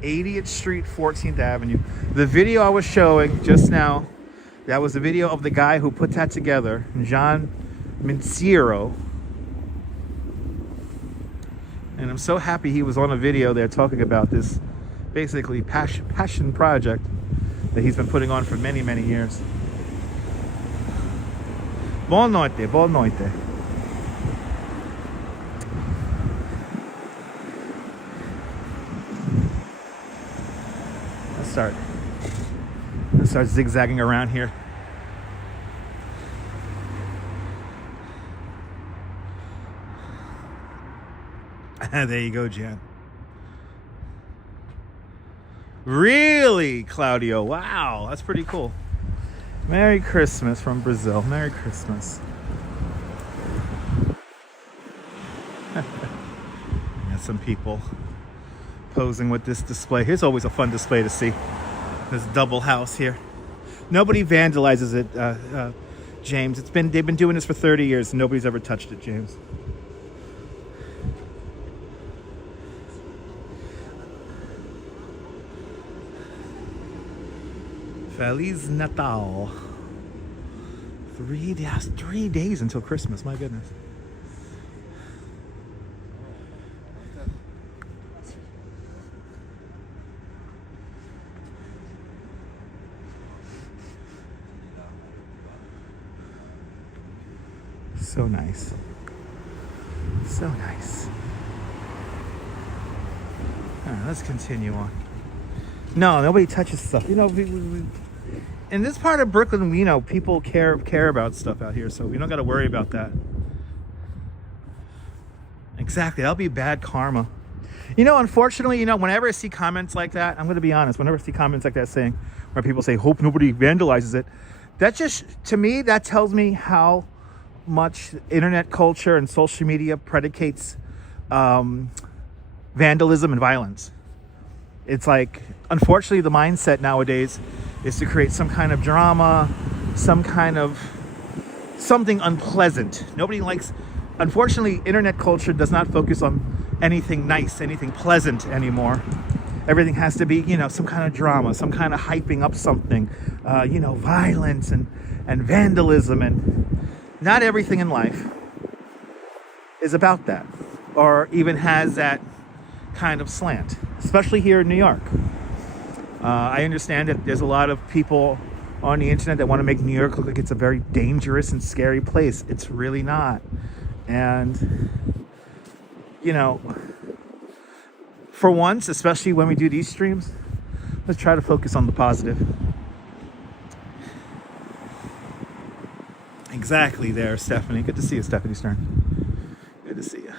80th Street, 14th Avenue. The video I was showing just now, that was the video of the guy who put that together, John Minciero. And I'm so happy he was on a video there talking about this basically passion project that he's been putting on for many, many years. Buon notte, buon notte. Let's start zigzagging around here. There you go, Jan. Really, Claudio? Wow, that's pretty cool. Merry Christmas from Brazil. Merry Christmas. Got some people posing with this display. Here's always a fun display to see. This double house here. Nobody vandalizes it, James. They've been doing this for 30 years and nobody's ever touched it, James. Feliz Natal. 3 days until Christmas, my goodness. So nice. So nice. All right, let's continue on. No, nobody touches stuff. You know, in this part of Brooklyn, we know people care about stuff out here, so we don't got to worry about that. Exactly, that'll be bad karma. You know, unfortunately, you know, whenever I see comments like that, I'm going to be honest, whenever I see comments like that saying, where people say, hope nobody vandalizes it, that just, to me, that tells me how much internet culture and social media predicates vandalism and violence. It's like, unfortunately, the mindset nowadays is to create some kind of drama, some kind of something unpleasant. Nobody likes, unfortunately, internet culture does not focus on anything nice, anything pleasant anymore. Everything has to be, you know, some kind of drama, some kind of hyping up something, you know, violence and vandalism. And not everything in life is about that, or even has that kind of slant, especially here in New York. I understand that there's a lot of people on the internet that want to make New York look like it's a very dangerous and scary place. It's really not. And, you know, for once, especially when we do these streams, let's try to focus on the positive. Exactly there, Stephanie. Good to see you, Stephanie Stern. Good to see you.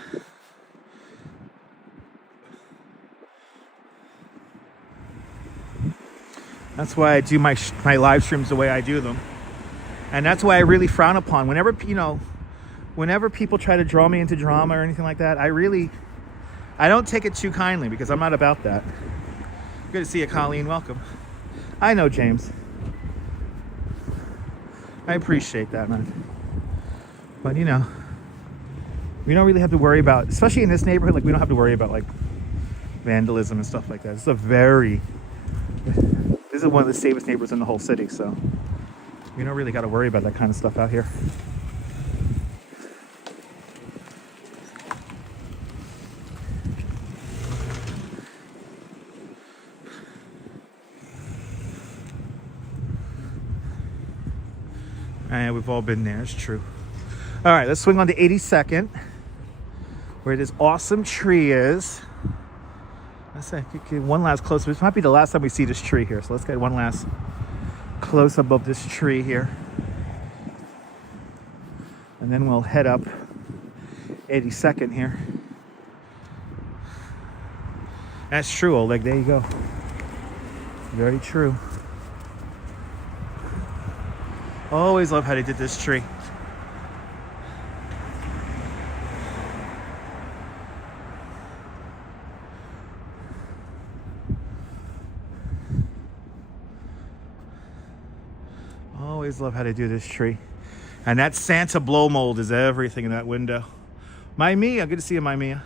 That's why I do my live streams the way I do them. And that's why I really frown upon whenever people try to draw me into drama or anything like that. I don't take it too kindly because I'm not about that. Good to see you, Colleen. Welcome. I know, James. I appreciate that, man. But, you know, we don't really have to worry about, especially in this neighborhood, like, we don't have to worry about, like, vandalism and stuff like that. This is one of the safest neighborhoods in the whole city, so we don't really got to worry about that kind of stuff out here. And we've all been there, it's true. All right, let's swing on to 82nd, where this awesome tree is. Let's say, one last close-up. This might be the last time we see this tree here, so let's get one last close-up of this tree here. And then we'll head up 82nd here. That's true, Oleg. There you go. Very true. Always love how they did this tree. Always love how they do this tree. And that Santa blow mold is everything in that window. My Mia, good to see you, my Mia.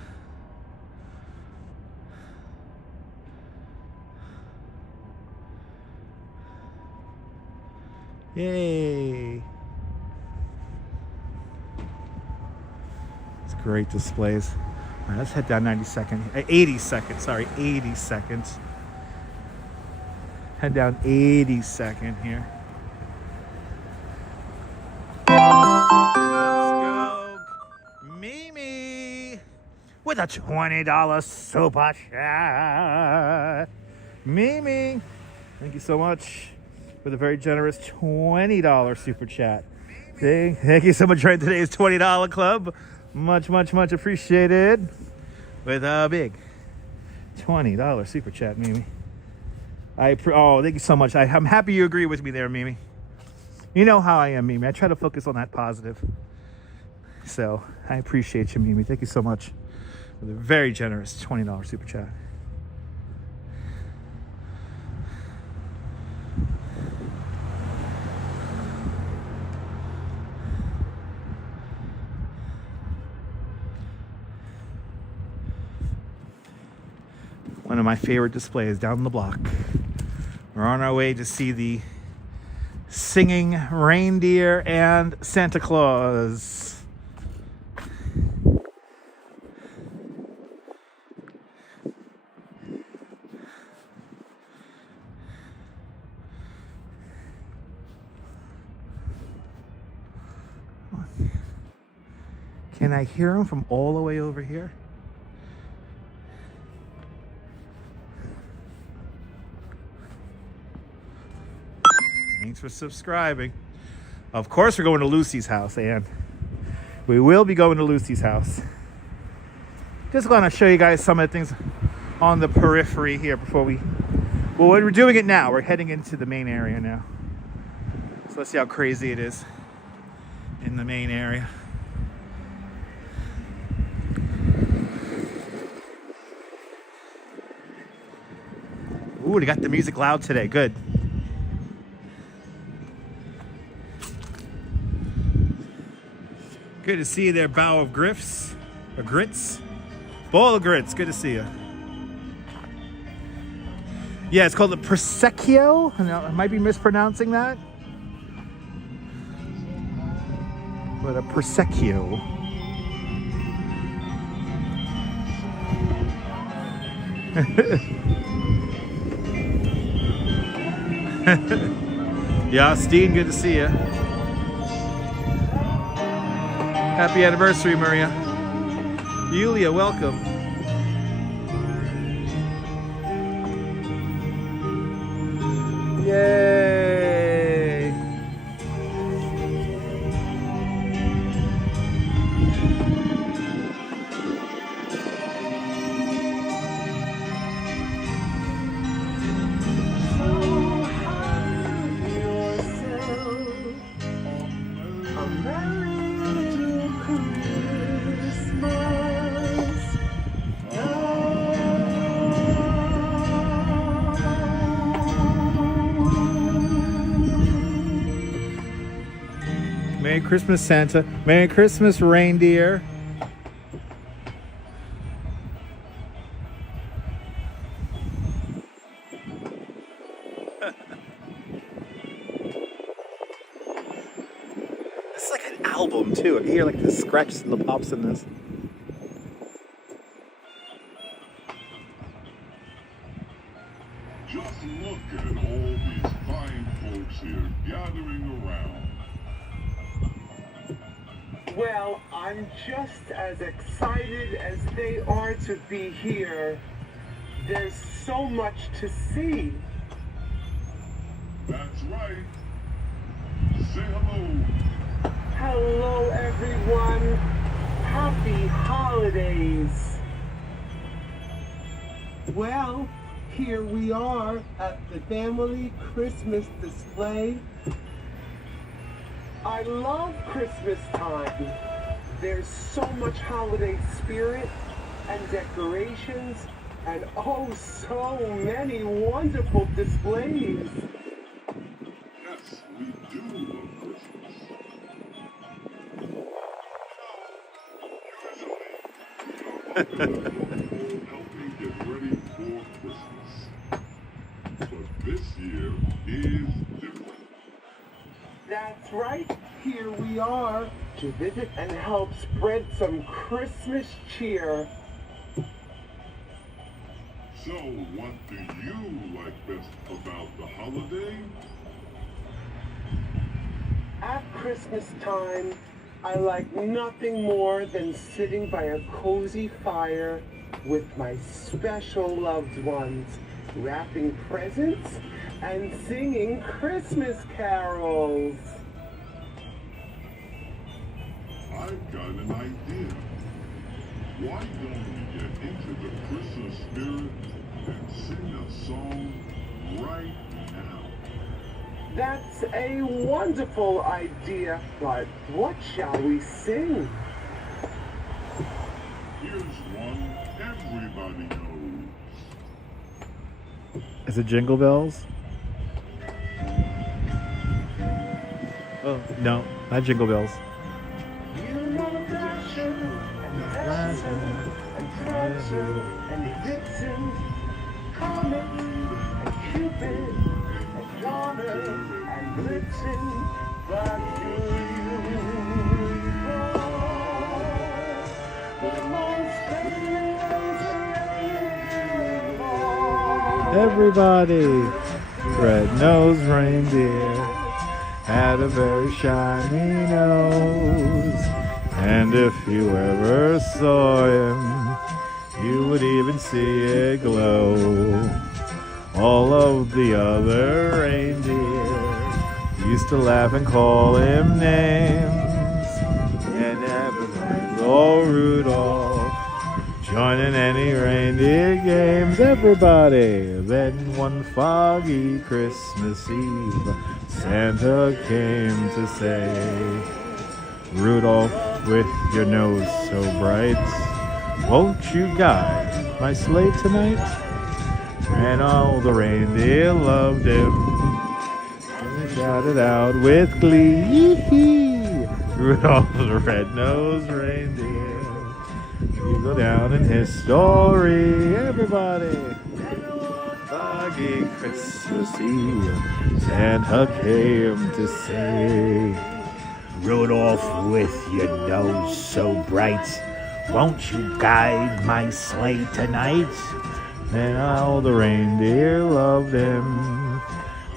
Yay. It's great displays. All right, let's head down 82nd, sorry, 80 seconds. Head down 82nd here. Let's go. Mimi with a $20 super chat. Mimi, thank you so much for the very generous $20 super chat. Thank you so much for today's $20 club. Much, much, much appreciated. With a big $20 super chat, Mimi. Thank you so much. I'm happy you agree with me there, Mimi. You know how I am, Mimi. I try to focus on that positive. So I appreciate you, Mimi. Thank you so much for the very generous $20 super chat. One of my favorite displays down the block. We're on our way to see the singing reindeer and Santa Claus. Can I hear him from all the way over here? Thanks for subscribing. Of course, we're going to Lucy's house, and we will be going to Lucy's house. Just want to show you guys some of the things on the periphery here before well, we're doing it now. We're heading into the main area now. So let's see how crazy it is in the main area. Ooh, they got the music loud today. Good. Good to see you there, Bow of Griffs. Or Grits. Bowl of Grits. Good to see you. Yeah, it's called the Procio. I might be mispronouncing that. But a Procio. Yeah, Steen, good to see you. Happy anniversary, Maria. Yulia, welcome. Yay! Merry Christmas, Santa. Merry Christmas, reindeer. This is like an album, too. I can hear like the scratches and the pops in this. Just look at all these fine folks here gathering around. Well, I'm just as excited as they are to be here. There's so much to see. That's right. Say hello. Hello, everyone. Happy holidays. Well, here we are at the family Christmas display. I love Christmas time. There's so much holiday spirit and decorations and oh, so many wonderful displays. Yes, we do love Christmas. Helping get ready for Christmas. But this year is different. That's right. Here we are to visit and help spread some Christmas cheer. So, what do you like best about the holiday? At Christmas time, I like nothing more than sitting by a cozy fire with my special loved ones, wrapping presents and singing Christmas carols. I've got an idea. Why don't we get into the Christmas spirit and sing a song right now? That's a wonderful idea, but what shall we sing? Here's one everybody knows. Is it Jingle Bells? Oh, no, not Jingle Bells. You know Dasher and Dancer and Prancer and Vixen, Comet and Cupid and Donner and Blitzen, but do you recall the most Everybody, red-nosed reindeer had a very shiny nose, and if you ever saw him, you would even see it glow. All of the other reindeer used to laugh and call him names, and everybody's all Rudolph, joining any reindeer games, everybody. Then one foggy Christmas Eve, Santa came to say, Rudolph, with your nose so bright, won't you guide my sleigh tonight? And all the reindeer loved him, and they shouted out with glee, Rudolph the red-nosed reindeer. You go down in history, everybody. Foggy Christmas Eve, Santa came to say, Rudolph, with your nose so bright, won't you guide my sleigh tonight? And all the reindeer loved him,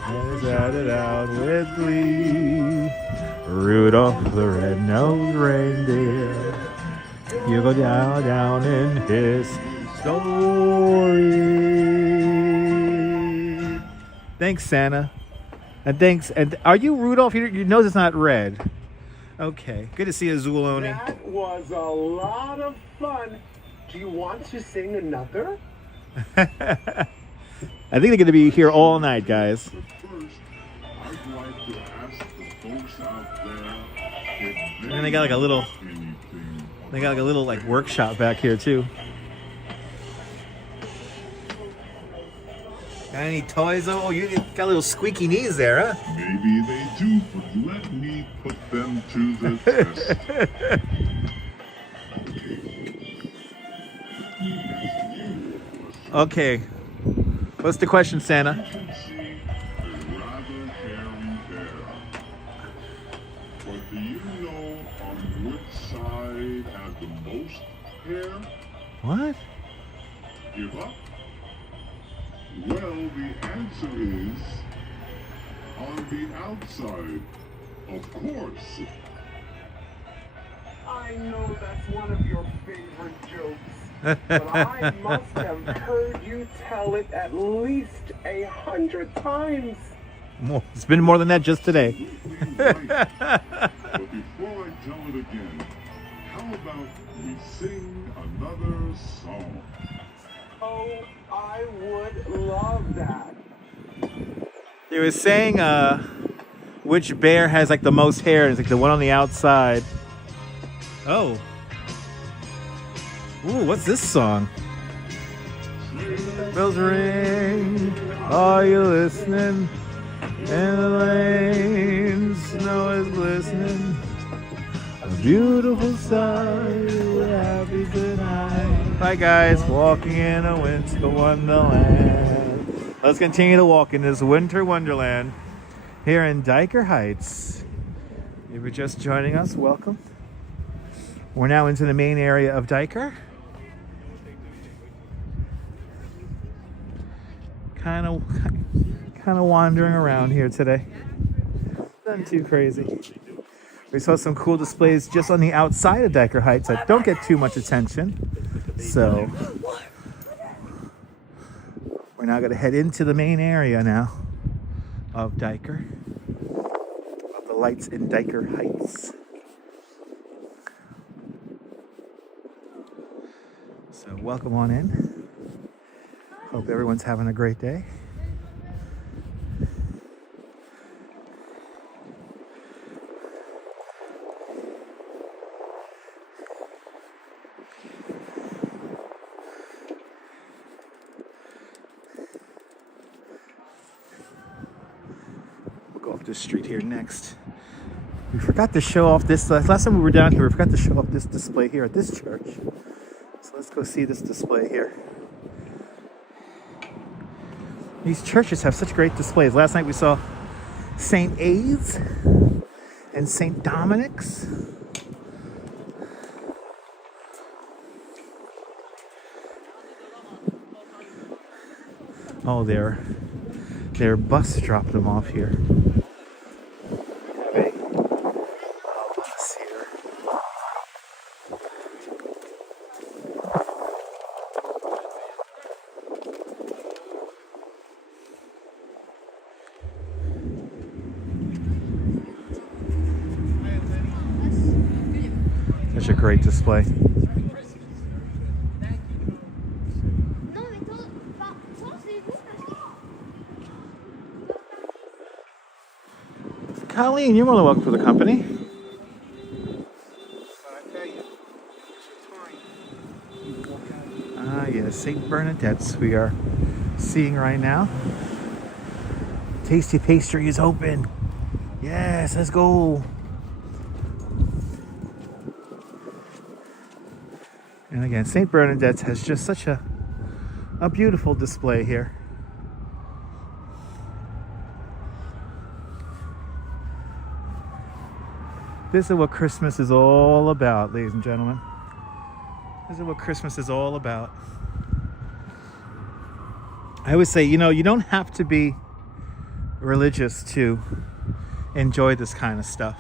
and shouted out with glee, Rudolph the red-nosed reindeer, you go down in his story. Thanks, Santa. And thanks. And are you Rudolph? Your nose is not red. Okay. Good to see you, Zuloni. That was a lot of fun. Do you want to sing another? I think they're going to be here all night, guys. But first, I'd like to ask the folks out there if And then they got like a little, like workshop back here too. Got any toys? Oh, you got little squeaky knees there, huh? Maybe they do, but let me put them to the test. Okay. What's the question, Santa? You can see a rather hairy bear. But do you know on which side has the most hair? What? Give up? Well, the answer is on the outside, of course. I know that's one of your favorite jokes, but I must have heard you tell it at least 100 times. More. It's been more than that just today. Absolutely right. But before I tell it again, how about we sing another song? Oh, I would love that. They were saying which bear has like the most hair. It's like the one on the outside. Oh. Ooh, what's this song? Bells ring, are you listening? In the lane, snow is glistening. A beautiful sight, happy tonight. Bye guys, walking in a winter wonderland. Let's continue to walk in this winter wonderland here in Dyker Heights. If you're just joining us, welcome. We're now into the main area of Dyker. Kind of wandering around here today. Nothing too crazy. We saw some cool displays just on the outside of Dyker Heights that don't get too much attention. So we're now going to head into the main area now of Dyker. Of the lights in Dyker Heights. So welcome on in. Hope everyone's having a great day. We'll go up this street here next. We forgot to show off this. Last time we were down here, we forgot to show off this display here at this church. So let's go see this display here. These churches have such great displays. Last night we saw St. A's and St. Dominic's. Oh, their bus dropped them off here. We have a bus here. Such a great display. Colleen, you're more than welcome for the company. Ah, yes, St. Bernadette's we are seeing right now. Tasty Pastry is open. Yes, let's go. And again, St. Bernadette's has just such a beautiful display here. This is what Christmas is all about, ladies and gentlemen. This is what Christmas is all about. I always say, you know, you don't have to be religious to enjoy this kind of stuff.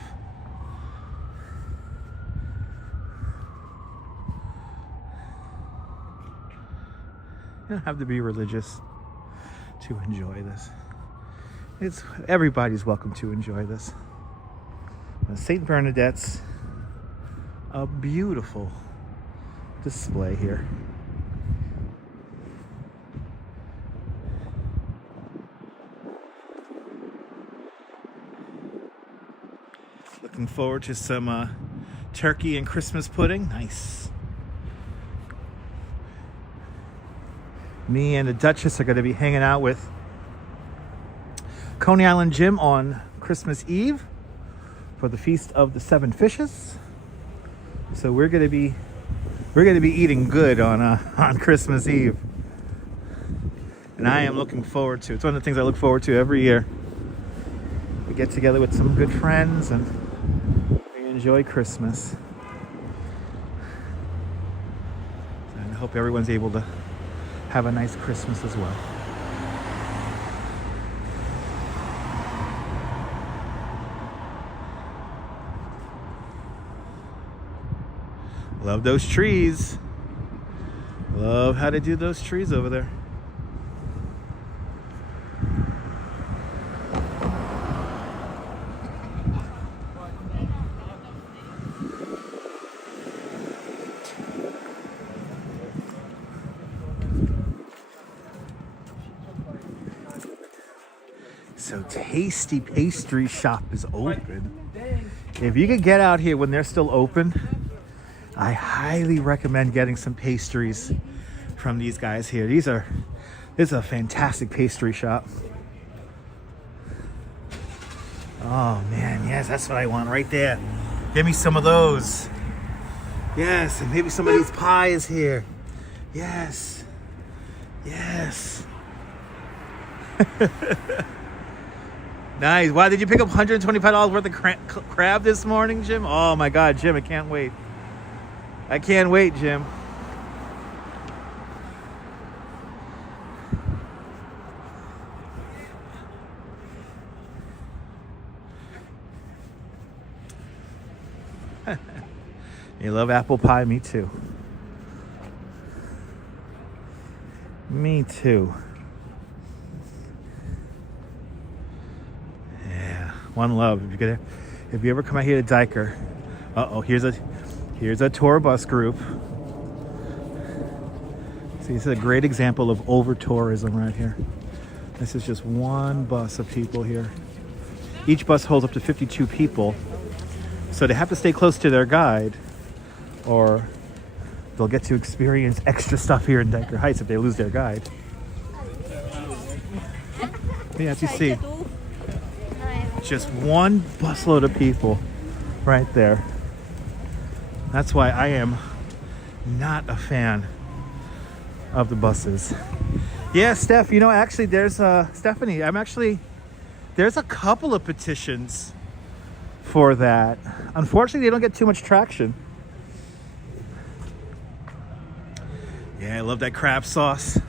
You don't have to be religious to enjoy this. Everybody's welcome to enjoy this. St. Bernadette's, a beautiful display here. Looking forward to some turkey and Christmas pudding. Nice. Me and the Duchess are going to be hanging out with Coney Island Jim on Christmas Eve for the Feast of the Seven Fishes. So we're gonna be eating good on Christmas Eve, and I am looking forward to it. It's one of the things I look forward to every year. We get together with some good friends and we enjoy Christmas. And I hope everyone's able to have a nice Christmas as well. Love those trees. Love how they do those trees over there. So Tasty Pastry Shop is open. If you could get out here when they're still open, I highly recommend getting some pastries from these guys here. This is a fantastic pastry shop. Oh man, yes, that's what I want right there. Give me some of those. Yes, and maybe some of these pies here. Yes. Yes. Nice. Wow, did you pick up $125 worth of crab this morning, Jim? Oh my God, Jim, I can't wait. I can't wait, Jim. You love apple pie? Me too. Me too. Yeah, one love. If you ever come out here to Dyker, here's a tour bus group. See, this is a great example of over-tourism right here. This is just one bus of people here. Each bus holds up to 52 people. So they have to stay close to their guide, or they'll get to experience extra stuff here in Dyker Heights if they lose their guide. Yeah, as you see, just one busload of people right there. That's why I am not a fan of the buses. Yeah, Steph, you know, actually there's Stephanie, there's a couple of petitions for that. Unfortunately, they don't get too much traction. Yeah, I love that crab sauce.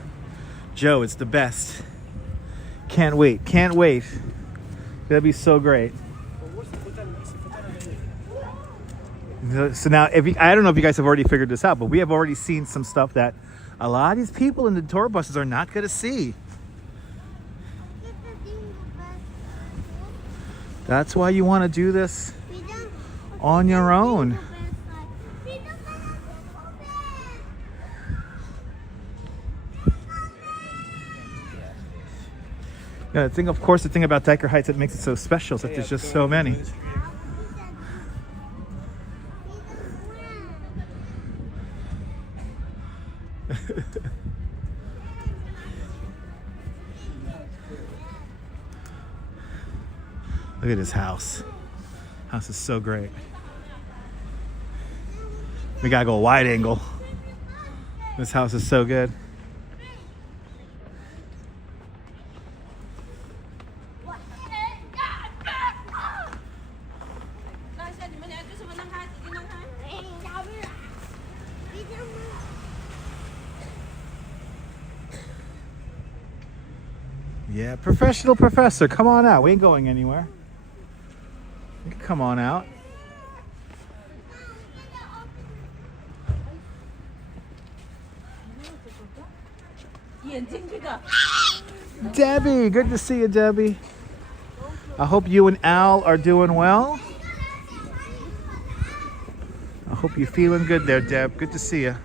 Joe, it's the best. Can't wait, can't wait. That'd be so great. So now, I don't know if you guys have already figured this out, but we have already seen some stuff that a lot of these people in the tour buses are not going to see. That's why you want to do this on your own. Yeah, the thing about Dyker Heights that makes it so special is that there's just so many. Look at this house. House is so great. We gotta go wide angle. This house is so good. Yeah, professional professor, come on out. We ain't going anywhere. You can come on out. Debbie, good to see you, Debbie. I hope you and Al are doing well. I hope you're feeling good there, Deb. Good to see you.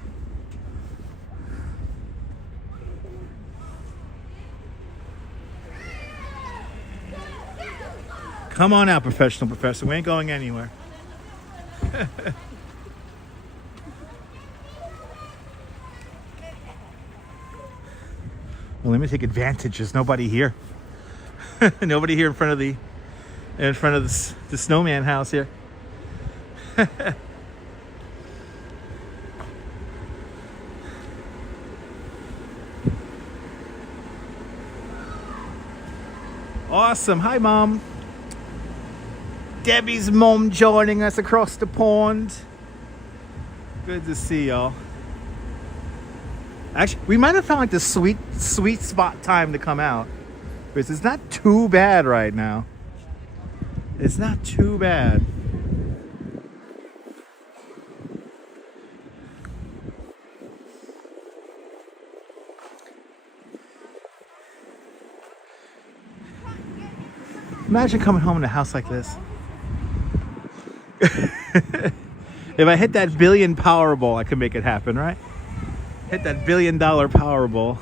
Come on out, professional professor. We ain't going anywhere. Well, let me take advantage. There's nobody here. Nobody here in front of the snowman house here. Awesome. Hi, Mom. Debbie's mom joining us across the pond. Good to see y'all. Actually, we might have found like the sweet spot time to come out. Because it's not too bad right now. It's not too bad. Imagine coming home in a house like this. If I hit that billion Powerball, I could make it happen, right? Hit that $1 billion Powerball.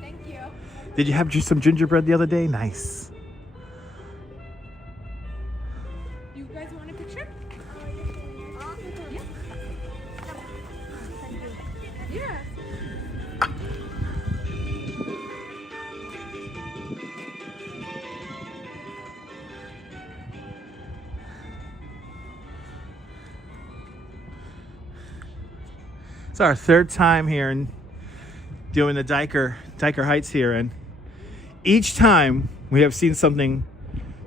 Thank you. Did you have some gingerbread the other day? Nice. You guys want a picture? Yeah. Yeah. It's our third time here and doing the Dyker Heights here, and each time we have seen something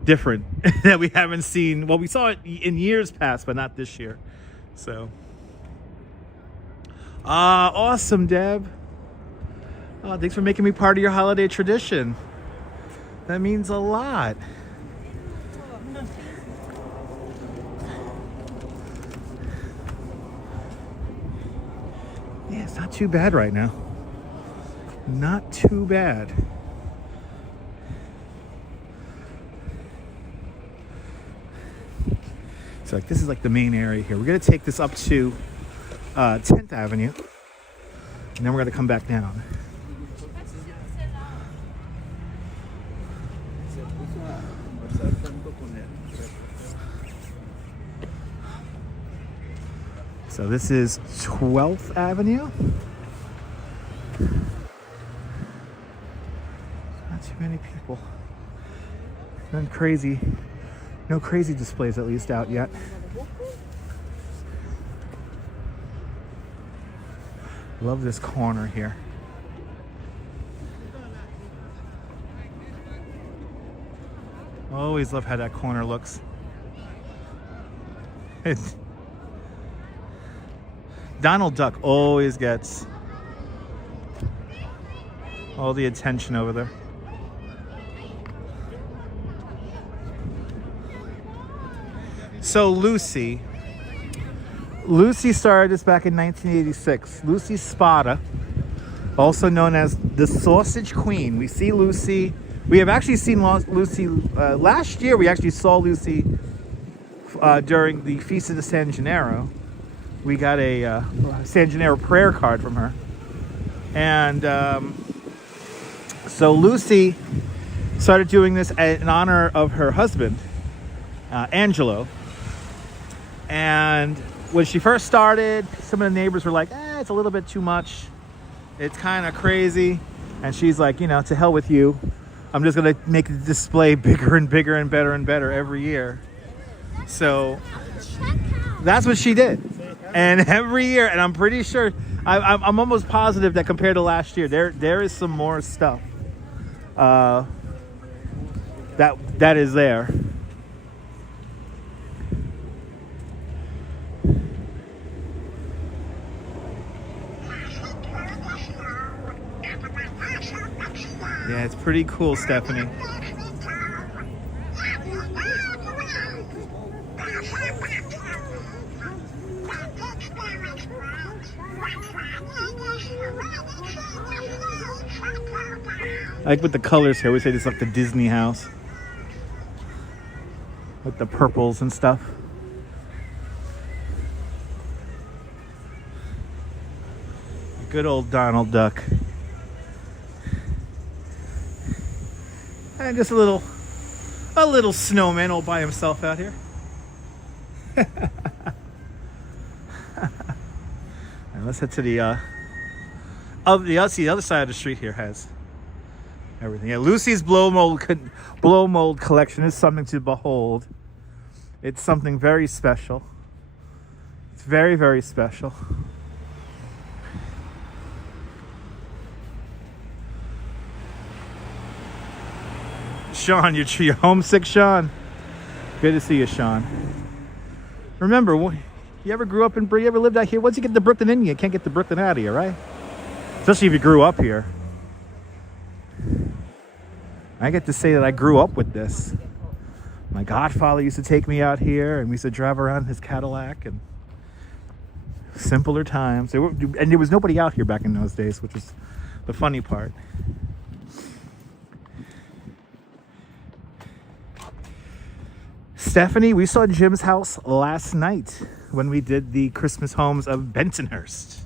different that we haven't seen. Well, we saw it in years past, but not this year. So, awesome, Deb. Oh, thanks for making me part of your holiday tradition. That means a lot. Yeah, it's not too bad right now. Not too bad. So like this is like the main area here. We're gonna take this up to 10th Avenue, and then we're gonna come back down. So this is 12th Avenue. Not too many people. Nothing crazy. No crazy displays at least out yet. Love this corner here. Always love how that corner looks. Donald Duck always gets all the attention over there. So Lucy started this back in 1986. Lucy Spada, also known as the Sausage Queen. We see Lucy. We have actually seen Lucy last year. We actually saw Lucy during the Feast of the San Gennaro. We got a San Gennaro prayer card from her. And so Lucy started doing this in honor of her husband, Angelo. And when she first started, some of the neighbors were like, it's a little bit too much. It's kind of crazy. And she's like, to hell with you. I'm just going to make the display bigger and bigger and better every year. So that's what she did. And every year, and I'm pretty sure, I'm almost positive that compared to last year, there is some more stuff that is there. Yeah, it's pretty cool, Stephanie. Like with the colors here, we say it's like the Disney house. With the purples and stuff. Good old Donald Duck. And just a little snowman all by himself out here. And let's head to the other side of the street here has everything. Yeah, Lucy's blow mold collection is something to behold. It's something very special. It's very, very special. Sean, you're homesick, Sean? Good to see you, Sean. Remember, you ever grew up you ever lived out here? Once you get the Brooklyn in you can't get the Brooklyn out of you, right? Especially if you grew up here. I get to say that I grew up with this. My godfather used to take me out here, and we used to drive around his Cadillac, and simpler times. And there was nobody out here back in those days, which was the funny part. Stephanie, we saw Jim's house last night when we did the Christmas homes of Bensonhurst.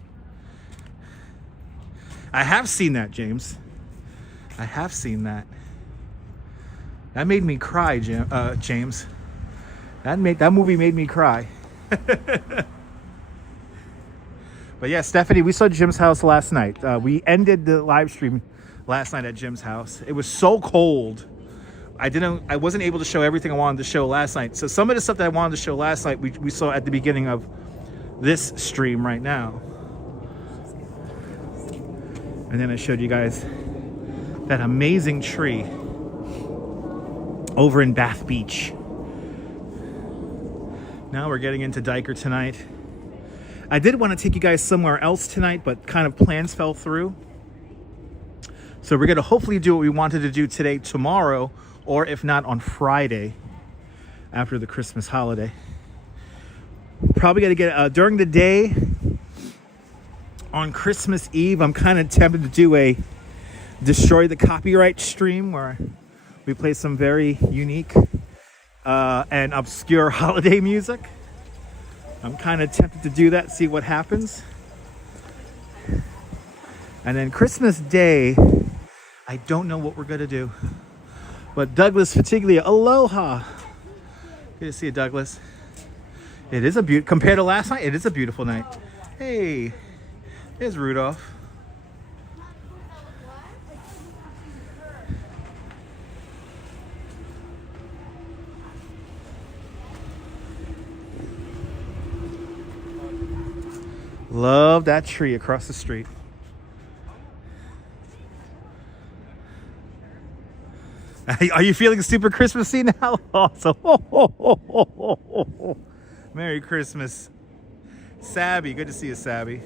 I have seen that, James. I have seen that. That made me cry, James. That movie made me cry. But yeah, Stephanie, we saw Jim's house last night. We ended the live stream last night at Jim's house. It was so cold. I wasn't able to show everything I wanted to show last night. So some of the stuff that I wanted to show last night, we saw at the beginning of this stream right now. And then I showed you guys that amazing tree over in Bath Beach. Now we're getting into Dyker tonight. I did want to take you guys somewhere else tonight, but kind of plans fell through. So we're going to hopefully do what we wanted to do today, tomorrow, or if not on Friday after the Christmas holiday. Probably got to get during the day on Christmas Eve. I'm kind of tempted to do a Destroy the Copyright stream where we play some very unique and obscure holiday music. I'm kind of tempted to do that, see what happens. And then Christmas Day, I don't know what we're going to do. But Douglas Fatiglia, aloha. Good to see you, Douglas. It is compared to last night, it is a beautiful night. Hey, there's Rudolph. Love that tree across the street. Are you feeling super Christmassy now? Awesome. Merry Christmas. Sabby, good to see you, Sabby.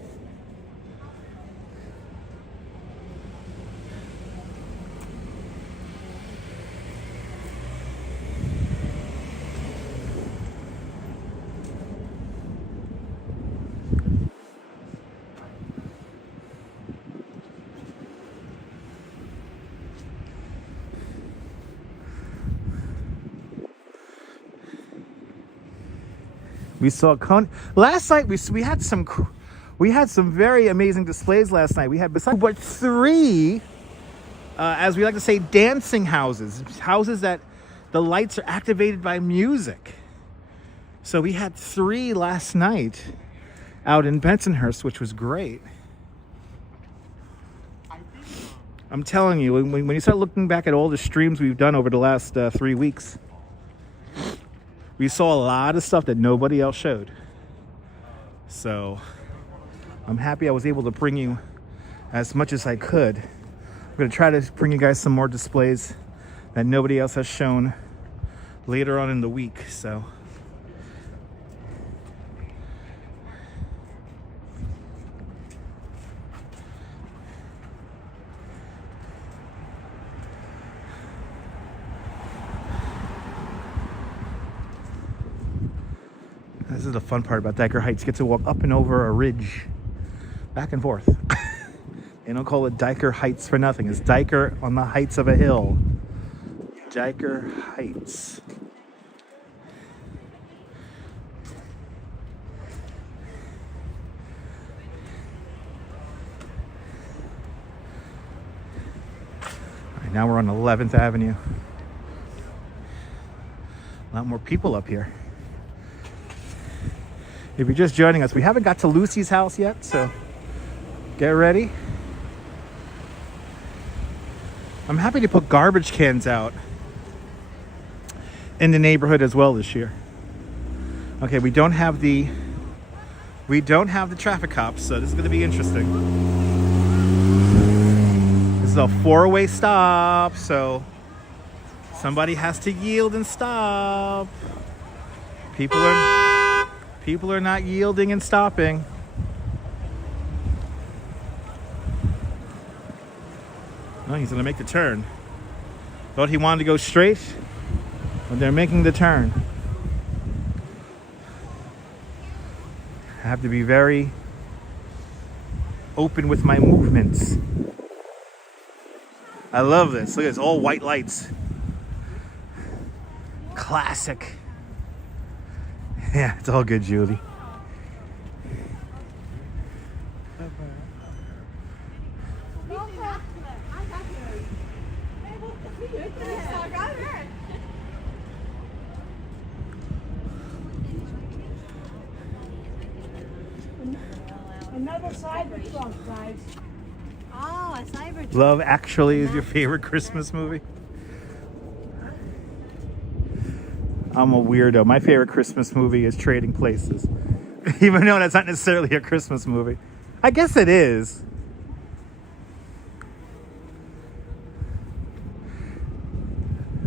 We saw last night. We had some very amazing displays last night. We had but 3, as we like to say, dancing houses that the lights are activated by music. So we had 3 last night out in Bensonhurst, which was great. I'm telling you, when you start looking back at all the streams we've done over the last 3 weeks. We saw a lot of stuff that nobody else showed. So I'm happy I was able to bring you as much as I could. I'm going to try to bring you guys some more displays that nobody else has shown later on in the week. So this is the fun part about Dyker Heights. You get to walk up and over a ridge, back and forth. They don't call it Dyker Heights for nothing. It's Dyker on the heights of a hill. Dyker Heights. All right, now we're on 11th Avenue. A lot more people up here. If you're just joining us, we haven't got to Lucy's house yet, so get ready. I'm happy to put garbage cans out in the neighborhood as well this year. Okay, we don't have the traffic cops, so this is going to be interesting. This is a four-way stop, so somebody has to yield and stop. People are not yielding and stopping. Oh, he's gonna make the turn. Thought he wanted to go straight, but they're making the turn. I have to be very open with my movements. I love this. Look at this, all white lights. Classic. Yeah, it's all good, Julie. Another Cybertruck, guys. Oh, a Cybertruck. Love Actually is your favorite Christmas movie? I'm a weirdo. My favorite Christmas movie is Trading Places. Even though that's not necessarily a Christmas movie. I guess it is.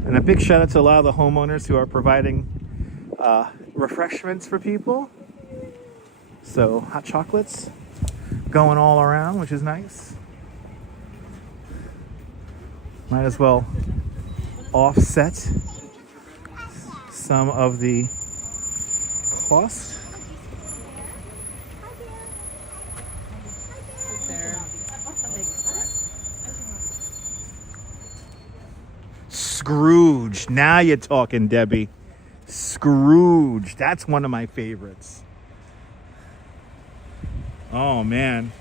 And a big shout out to a lot of the homeowners who are providing refreshments for people. So hot chocolates going all around, which is nice. Might as well offset some of the cost. Scrooge. Now you're talking, Debbie. Scrooge. That's one of my favorites. Oh, man.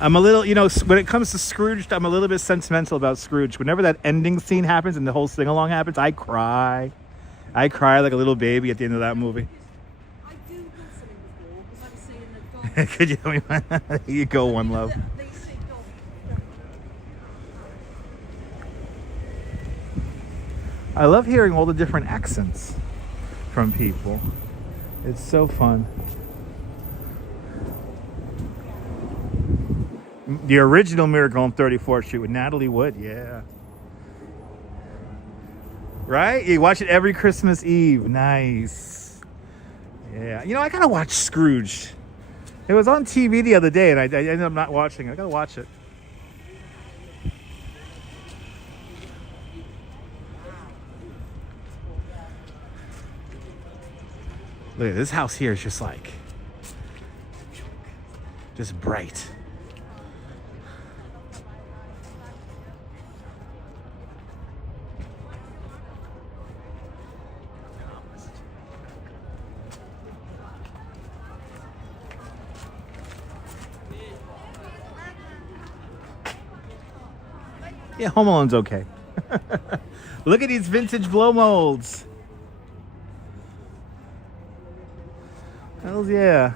I'm a little, when it comes to Scrooge, I'm a little bit sentimental about Scrooge. Whenever that ending scene happens and the whole sing-along happens, I cry. I cry like a little baby at the end of that movie. I do go sitting before because I'm seeing the dog. Could you tell me? There you go, One Love. They say dog. I love hearing all the different accents from people. It's so fun. The original Miracle on 34th Street with Natalie Wood, yeah. Right? You watch it every Christmas Eve. Nice. Yeah. I gotta watch Scrooge. It was on TV the other day and I ended up not watching it. I gotta watch it. Look at this house here is just like, just bright. Yeah, Home Alone's okay. Look at these vintage blow molds. Hells yeah.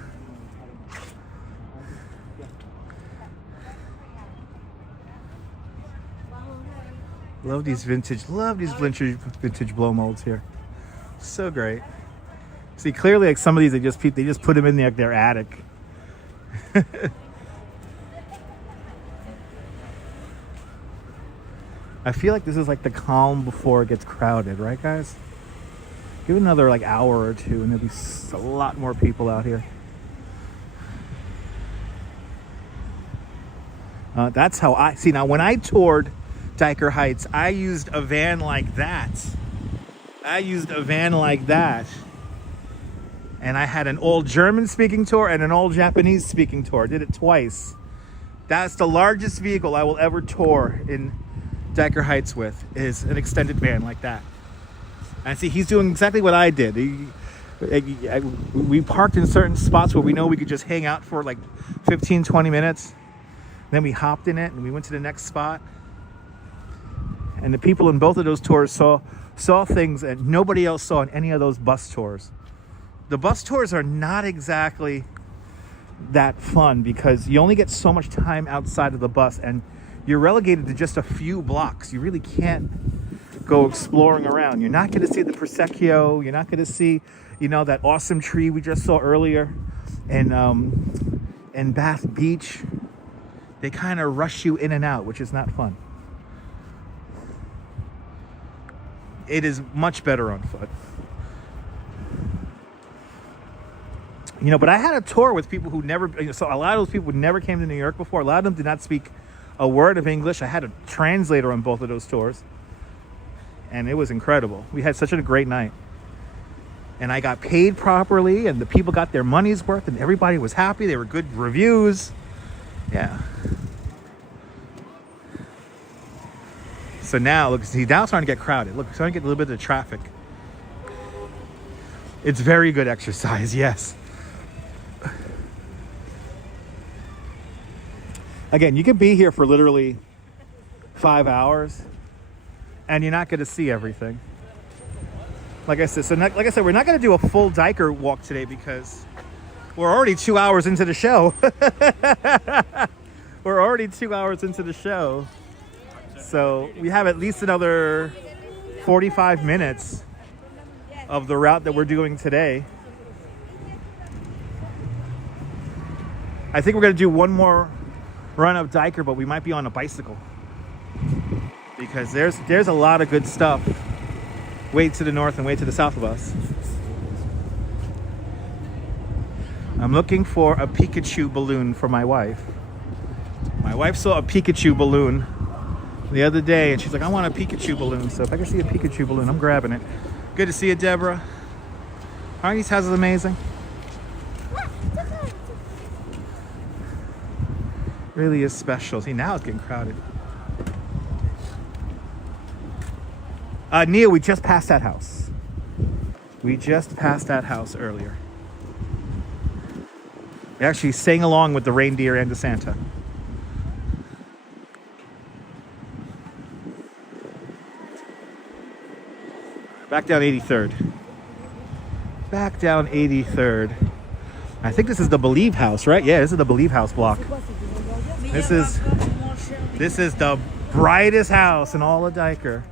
Love these vintage blow molds here. So great. See, clearly, like some of these, they just put them in their attic. I feel like this is like the calm before it gets crowded, right, guys? Give it another like hour or two, and there'll be a lot more people out here. That's how I see. Now, when I toured Dyker Heights, I used a van like that. And I had an old German-speaking tour and an old Japanese-speaking tour. Did it twice. That's the largest vehicle I will ever tour in Dyker Heights with, is an extended van like that. And see, he's doing exactly what I did. We parked in certain spots where we know we could just hang out for like 15, 20 minutes. Then we hopped in it and we went to the next spot. And the people in both of those tours saw things that nobody else saw in any of those bus tours. The bus tours are not exactly that fun because you only get so much time outside of the bus and you're relegated to just a few blocks. You really can't go exploring around. You're not going to see the Procio. You're not going to see, that awesome tree we just saw earlier in Bath Beach. They kind of rush you in and out, which is not fun. It is much better on foot. But I had a tour with people who never, so a lot of those people never came to New York before. A lot of them did not speak a word of English. I had a translator on both of those tours. And it was incredible. We had such a great night. And I got paid properly, and the people got their money's worth, and everybody was happy. They were good reviews. Yeah. So now, look, see, now it's starting to get crowded. Look, it's starting to get a little bit of traffic. It's very good exercise, yes. Again, you could be here for literally 5 hours, and you're not going to see everything. Like I said, we're not going to do a full Dyker walk today because we're already 2 hours into the show. We're already 2 hours into the show. So we have at least another 45 minutes of the route that we're doing today. I think we're going to do one more run up Dyker, but we might be on a bicycle because there's a lot of good stuff way to the north and way to the south of us. I'm looking for a Pikachu balloon for my wife. My wife saw a Pikachu balloon the other day and she's like, I want a Pikachu balloon. So if I can see a Pikachu balloon, I'm grabbing it. Good to see you, Deborah. Aren't these houses amazing? Really is special. See, now it's getting crowded. Neil, we just passed that house. We just passed that house earlier. We actually sang along with the reindeer and the Santa. Back down 83rd. Back down 83rd. I think this is the Believe House, right? Yeah, this is the Believe House block. This is the brightest house in all of Dyker.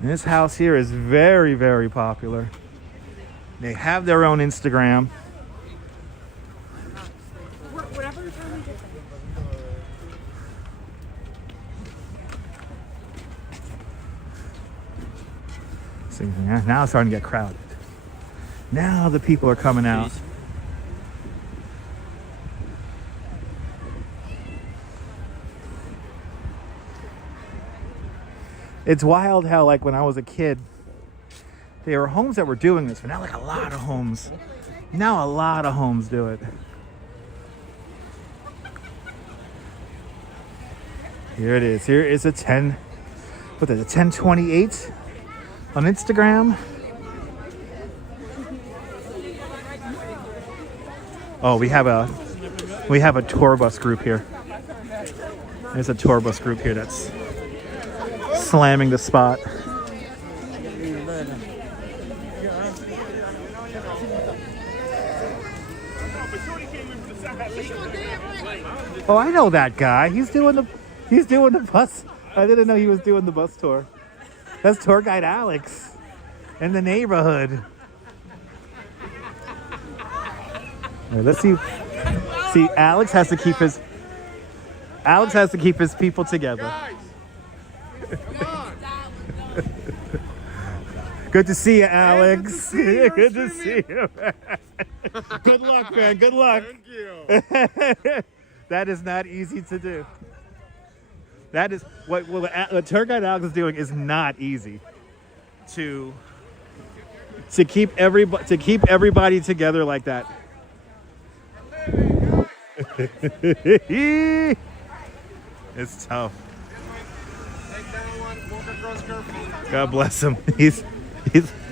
And this house here is very, very popular. They have their own Instagram. See, now it's starting to get crowded. Now the people are coming out. It's wild how, like, when I was a kid, there were homes that were doing this, but now, like, a lot of homes. Now a lot of homes do it. Here it is. Here is a 1028 on Instagram. Oh, we have a tour bus group here. There's a tour bus group here that's slamming the spot. Oh, I know that guy. He's doing the bus. I didn't know he was doing the bus tour. That's tour guide Alex in the neighborhood. Right, let's see. See, Alex has to keep his people together. Good to see you, Alex. Good to see you. Good luck, man. Good luck. Thank you. That is not easy to do. That is what tour guide Alex is doing is not easy to keep everybody together like that. It's tough. God bless him. He's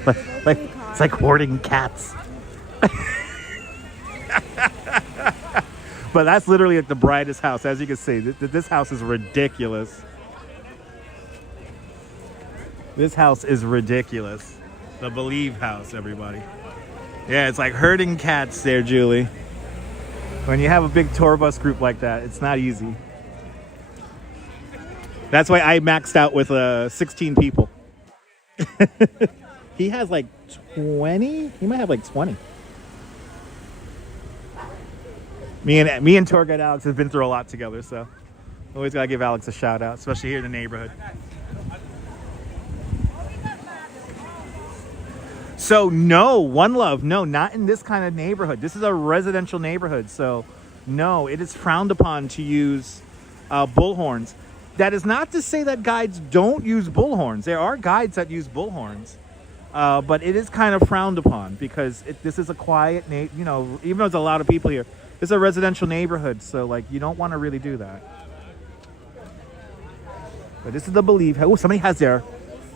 like it's like hoarding cats. But that's literally at the brightest house. As you can see, this house is ridiculous. This house is ridiculous. The Believe house, everybody. Yeah, it's like herding cats there, Julie. When you have a big tour bus group like that, it's not easy. That's why I maxed out with 16 people. He has like 20? He might have like 20. Me and tour guide Alex have been through a lot together, so always gotta give Alex a shout out, especially here in the neighborhood. So no, One Love, no, not in this kind of neighborhood. This is a residential neighborhood, so no, it is frowned upon to use bullhorns. That is not to say that guides don't use bullhorns. There are guides that use bullhorns, but it is kind of frowned upon because this is a quiet, even though there's a lot of people here, it's a residential neighborhood, so like you don't want to really do that. But this is the Believe. Oh, somebody has their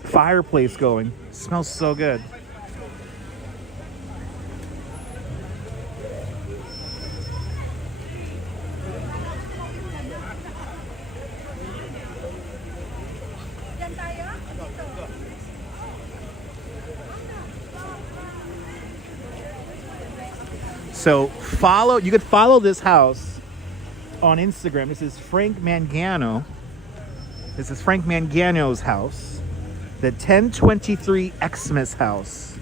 fireplace going. It smells so good. So you could follow this house on Instagram. This is Frank Mangano. This is Frank Mangano's house, the 1023 Xmas house.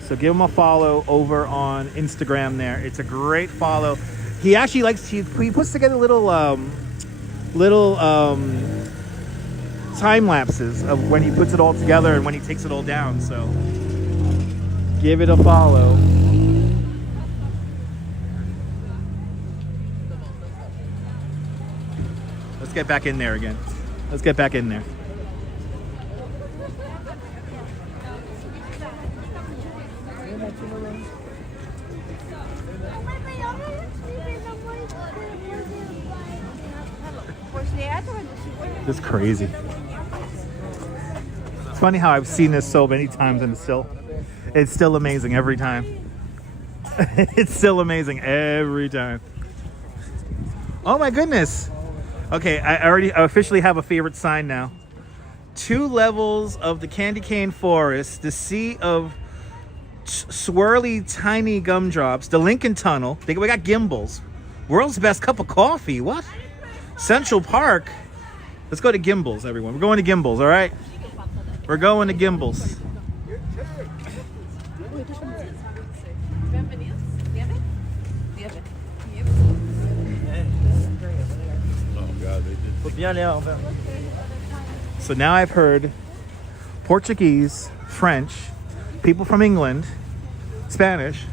So give him a follow over on Instagram there. It's a great follow. He actually he puts together little time lapses of when he puts it all together and when he takes it all down. So give it a follow. Let's get back in there again. Let's get back in there. This is crazy. It's funny how I've seen this so many times and it's still amazing every time. It's still amazing every time. Oh my goodness. Okay, I officially have a favorite sign now. 2 levels of the candy cane forest, the sea of swirly tiny gumdrops, the Lincoln Tunnel. We got Gimble's. World's best cup of coffee. What? Central Park. Let's go to Gimble's, everyone. We're going to Gimble's, all right? We're going to Gimble's. So now I've heard Portuguese, French, people from England, Spanish,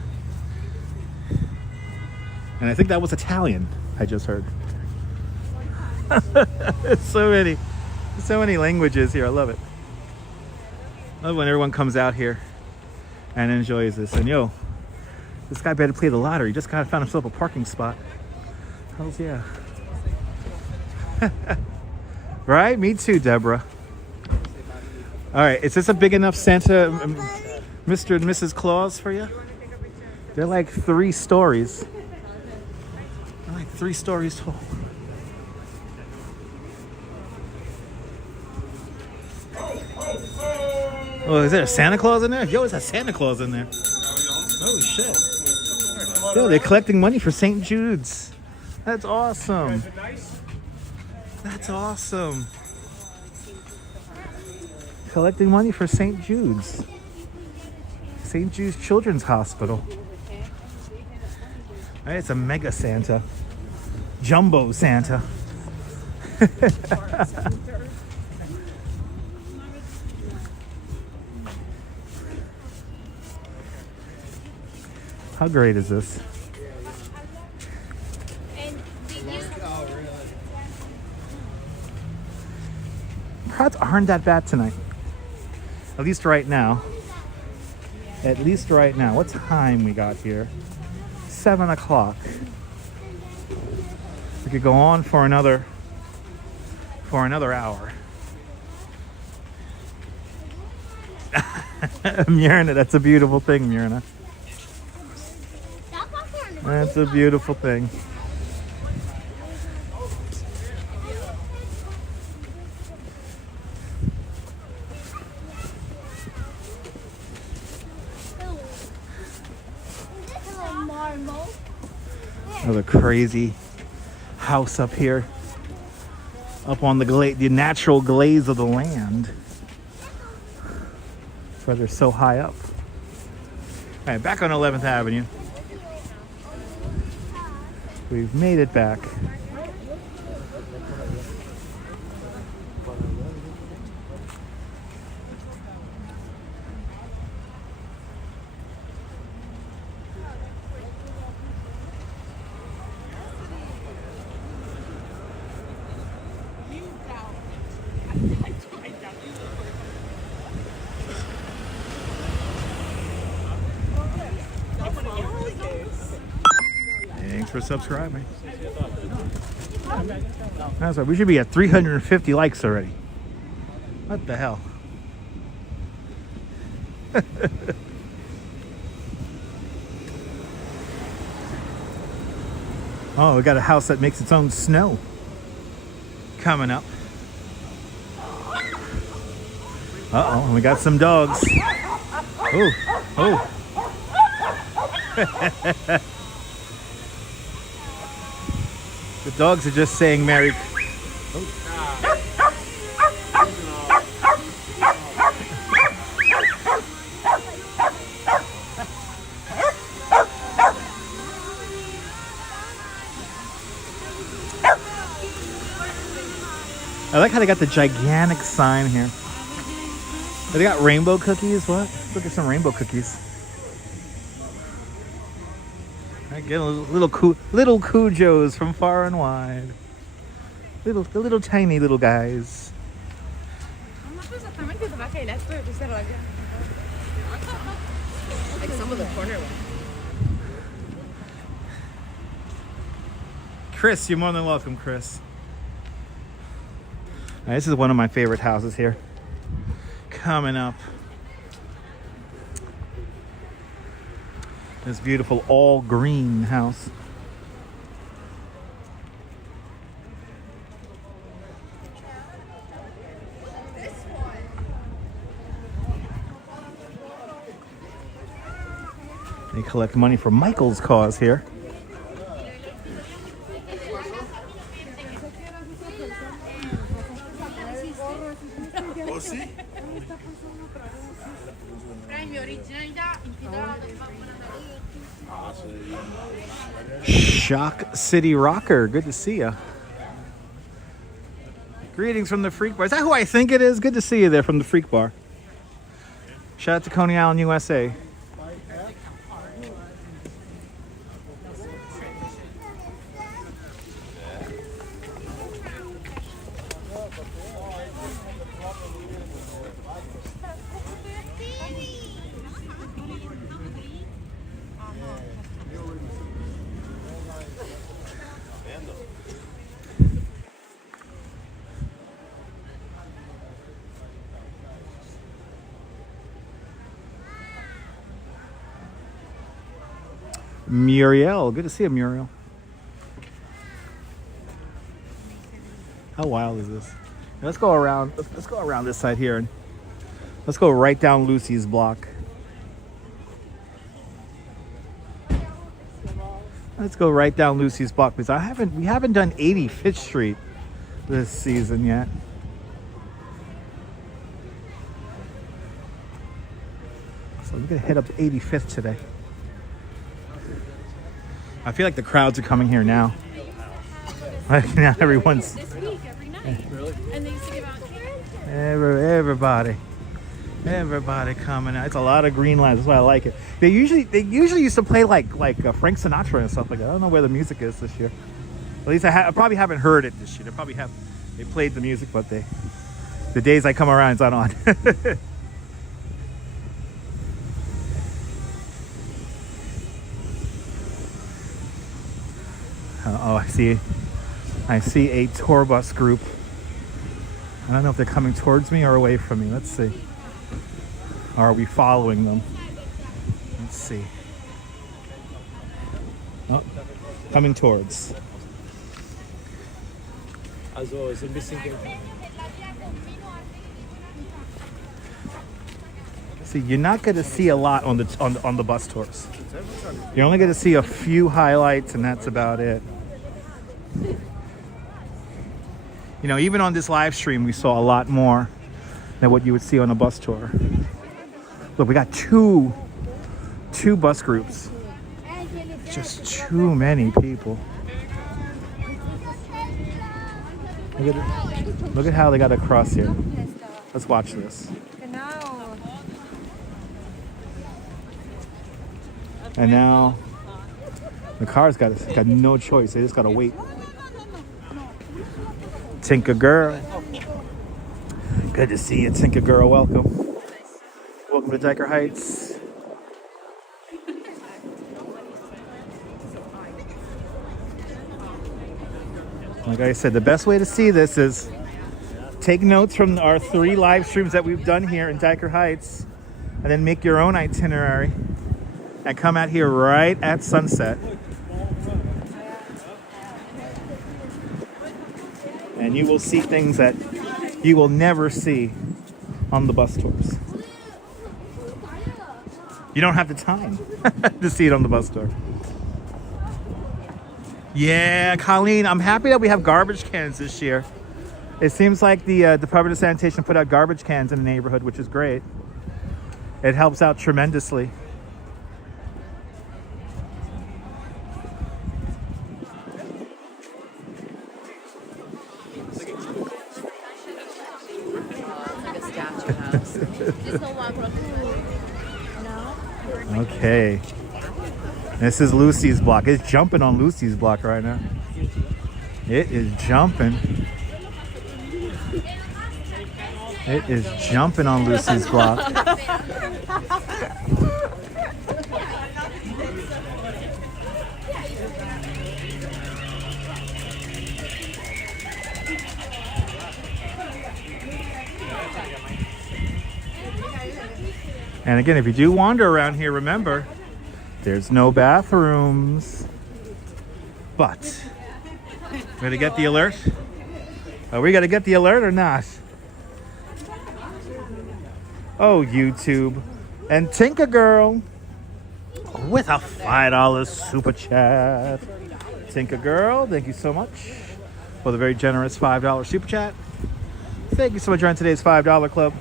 and I think that was Italian I just heard. so many languages here. I love it. I love when everyone comes out here and enjoys this. And yo, this guy better play the lottery. He just kind of found himself a parking spot. Hells yeah. Right? Me too, Deborah. All right, is this a big enough Santa, Mr. and Mrs. Claus for you? They're like 3 stories. They're like 3 stories tall. Oh, is there a Santa Claus in there? Yo, is a Santa Claus in there? Holy shit. Yo, they're collecting money for St. Jude's. That's awesome. That's awesome. Collecting money for St. Jude's. St. Jude's Children's Hospital. All right, it's a mega Santa. Jumbo Santa. How great is this? Crowds aren't that bad tonight. At least right now. At least right now. What time we got here? 7 o'clock. We could go on for another hour. Myrna, that's a beautiful thing, Myrna. That's a beautiful thing. Another crazy house up here, up on the natural glaze of the land. That's why they're so high up. All right, back on 11th Avenue. We've made it back. Thanks for subscribing. That's right. We should be at 350 likes already. What the hell? Oh, we got a house that makes its own snow coming up. Uh-oh, and we got some dogs. Oh, oh. The dogs are just saying Merry. Oh. I like how they got the gigantic sign here. They got rainbow cookies. What? Look at some rainbow cookies. I get little Cujos from far and wide. The little tiny little guys. Like some of the corner ones. Chris, you're more than welcome, Chris. All right, this is one of my favorite houses here. Coming up. This beautiful all green house. They collect money for Michael's cause here. Shock City Rocker, good to see you. Greetings from the Freak Bar. Is that who I think it is? Good to see you there from the Freak Bar. Shout out to Coney Island, USA. Muriel, good to see you, Muriel. How wild is this? Let's go around. Let's go around this side here, and let's go right down Lucy's block. Let's go right down Lucy's block because we haven't done 85th Street this season yet. gonna head up to 85th today. I feel like the crowds are coming here now. Like now everyone's This week, every night. Really? And they used to give out everybody coming out. It's a lot of green lights. That's why I like it. They usually used to play like Frank Sinatra and stuff like that. I don't know where the music is this year. At least I probably haven't heard it this year. They played the music, but the days I come around, it's not on. Oh, I see a tour bus group. I don't know if they're coming towards me or away from me. Let's see. Or are we following them? Let's see. Oh, coming towards. Also ist ein bisschen. See, you're not going to see a lot on the bus tours. You're only going to see a few highlights, and that's about it. You know, even on this live stream, we saw a lot more than what you would see on a bus tour. Look, we got two bus groups. Just too many people. Look at how they got across here. Let's watch this. And now the car's got no choice. They just gotta wait. Tinker Girl. Good to see you, Tinker Girl. Welcome. Welcome to Dyker Heights. Like I said, the best way to see this is take notes from our 3 live streams that we've done here in Dyker Heights, and then make your own itinerary and come out here right at sunset. And you will see things that you will never see on the bus tours. You don't have the time to see it on the bus tour. Yeah, Colleen, I'm happy that we have garbage cans this year. It seems like the Department of Sanitation put out garbage cans in the neighborhood, which is great. It helps out tremendously. Okay. This is Lucy's block. It's jumping on Lucy's block right now. It is jumping. It is jumping on Lucy's block. And again, if you do wander around here, remember, there's no bathrooms. But, we gotta get the alert? Are we gonna get the alert or not? Oh, YouTube. And Tinker Girl with a $5 super chat. Tinker Girl, thank you so much for the very generous $5 super chat. Thank you so much for joining today's $5 club.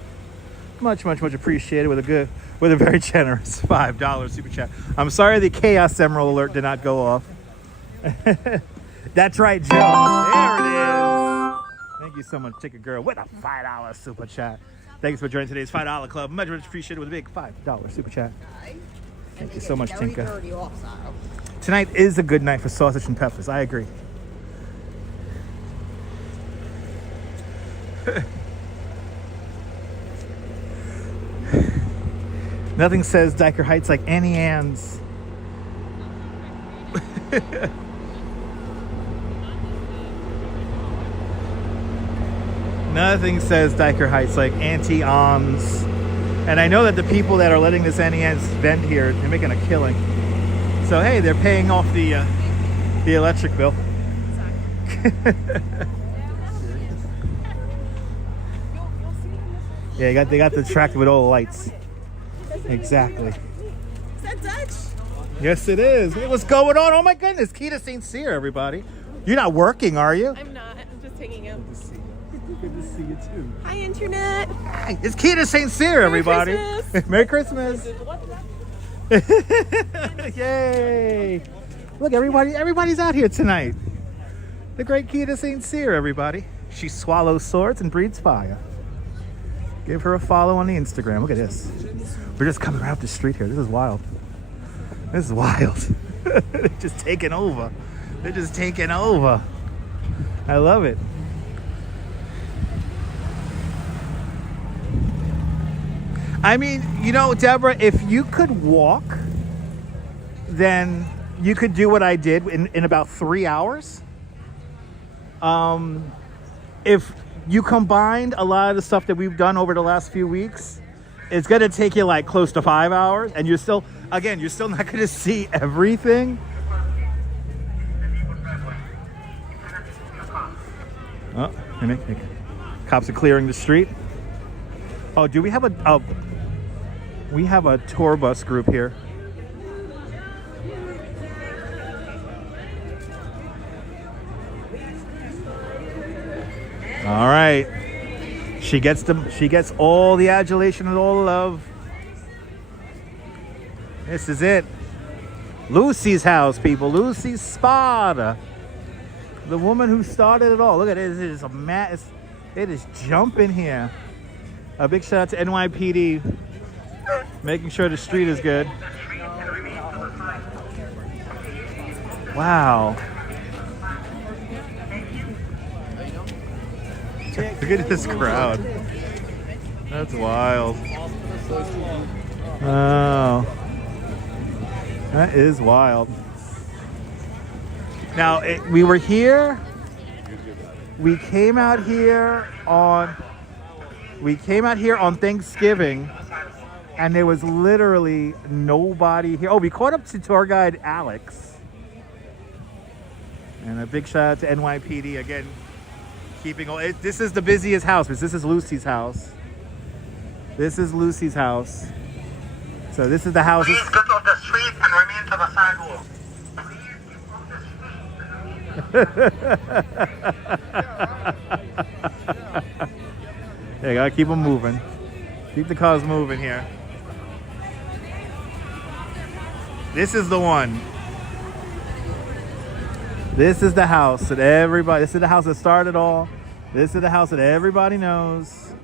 Much appreciated with a very generous $5 super chat. I'm sorry the Chaos Emerald alert did not go off. That's right, Joe. There it is. Thank you so much, Tinker Girl, with a $5 super chat. Thanks for joining today's $5 club. Much appreciated with a big $5 super chat. Thank you so much, Tinker. Tonight is a good night for sausage and peppers. I agree. Nothing says Dyker Heights like Annie Ann's. Nothing says Dyker Heights like Auntie Ann's. And I know that the people that are letting this Annie Ann's vend here, they're making a killing. So hey, they're paying off the electric bill. Yeah, they got the tractor with all the lights. Exactly. Is that Dutch? Yes, it is. Hey, what's going on? Oh my goodness, Keita St. Cyr, everybody. You're not working, are you? I'm not. I'm just hanging out. Good to see you too. Hi, Internet. Hey, it's Keita St. Cyr, everybody. Merry Christmas. Yay. Look, everybody's out here tonight. The great Keita St. Cyr, everybody. She swallows swords and breathes fire. Give her a follow on the Instagram. Look at this. We're just coming right up the street here. This is wild. This is wild. They're just taking over. They're just taking over. I love it. I mean, you know, Deborah, if you could walk, then you could do what I did in about 3 hours. If you combined a lot of the stuff that we've done over the last few weeks, it's going to take you like close to 5 hours, and you're still not going to see everything. Oh, cops are clearing the street. Oh, do we have we have a tour bus group here. All right. She gets all the adulation and all the love. This is it. Lucy's house, people. Lucy's Spada. The woman who started it all. Look at it. It is a mess. It is jumping here. A big shout out to NYPD, making sure the street is good. Wow. Look at this crowd. That's wild. Oh. That is wild. Now, we were here. We came out here on Thanksgiving, and there was literally nobody here. Oh, we caught up to tour guide Alex. And a big shout out to NYPD again, keeping all. This is the busiest house, because this is Lucy's house. This is Lucy's house. So this is the house. Please get off the street and remain to the sidewalk. Yeah, gotta keep them moving. Keep the cars moving here. This is the one. This is the house that everybody. This is the house that started all. This is the house that everybody knows.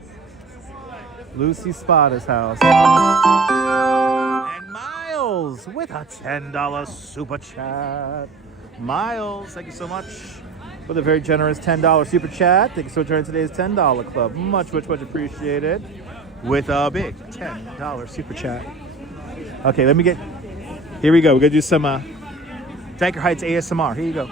Lucy Spada's house. And Miles with a $10 super chat. Miles, thank you so much for the very generous $10 super chat. Thank you so much for joining today's $10 club. Much appreciated. With a big $10 super chat. Okay, here we go. We're gonna do some Dyker Heights ASMR. Here you go.